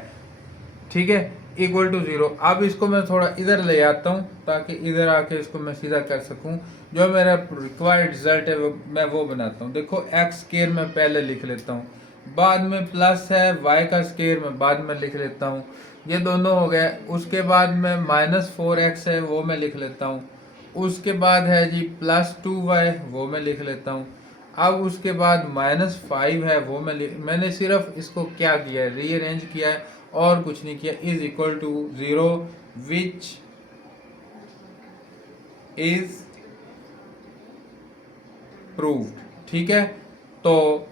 ठीक है, इक्वल टू 0। अब इसको मैं थोड़ा इधर ले आता हूँ ताकि इधर आके इसको मैं सीधा कर सकूँ। जो मेरा रिक्वायर्ड रिजल्ट है मैं वो बनाता हूँ। देखो एक्स स्केयर मैं पहले लिख लेता हूँ, बाद में प्लस है, वाई का स्केयर मैं बाद में लिख लेता हूँ, ये दोनों हो गए। उसके बाद में माइनस 4x है वो मैं लिख लेता हूँ, उसके बाद है जी प्लस 2y वो मैं लिख लेता हूँ। अब उसके बाद माइनस 5 है वो मैंने सिर्फ इसको क्या किया है, रीअरेंज किया है और कुछ नहीं किया। Is equal to 0 which is proved. ठीक है, तो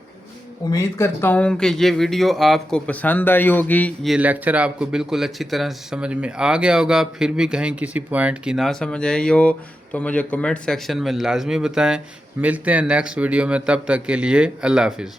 उम्मीद करता हूँ कि ये वीडियो आपको पसंद आई होगी, ये लेक्चर आपको बिल्कुल अच्छी तरह से समझ में आ गया होगा। फिर भी कहीं किसी पॉइंट की ना समझ आई हो तो मुझे कमेंट सेक्शन में लाजमी बताएं। मिलते हैं नेक्स्ट वीडियो में, तब तक के लिए अल्लाह हाफिज़।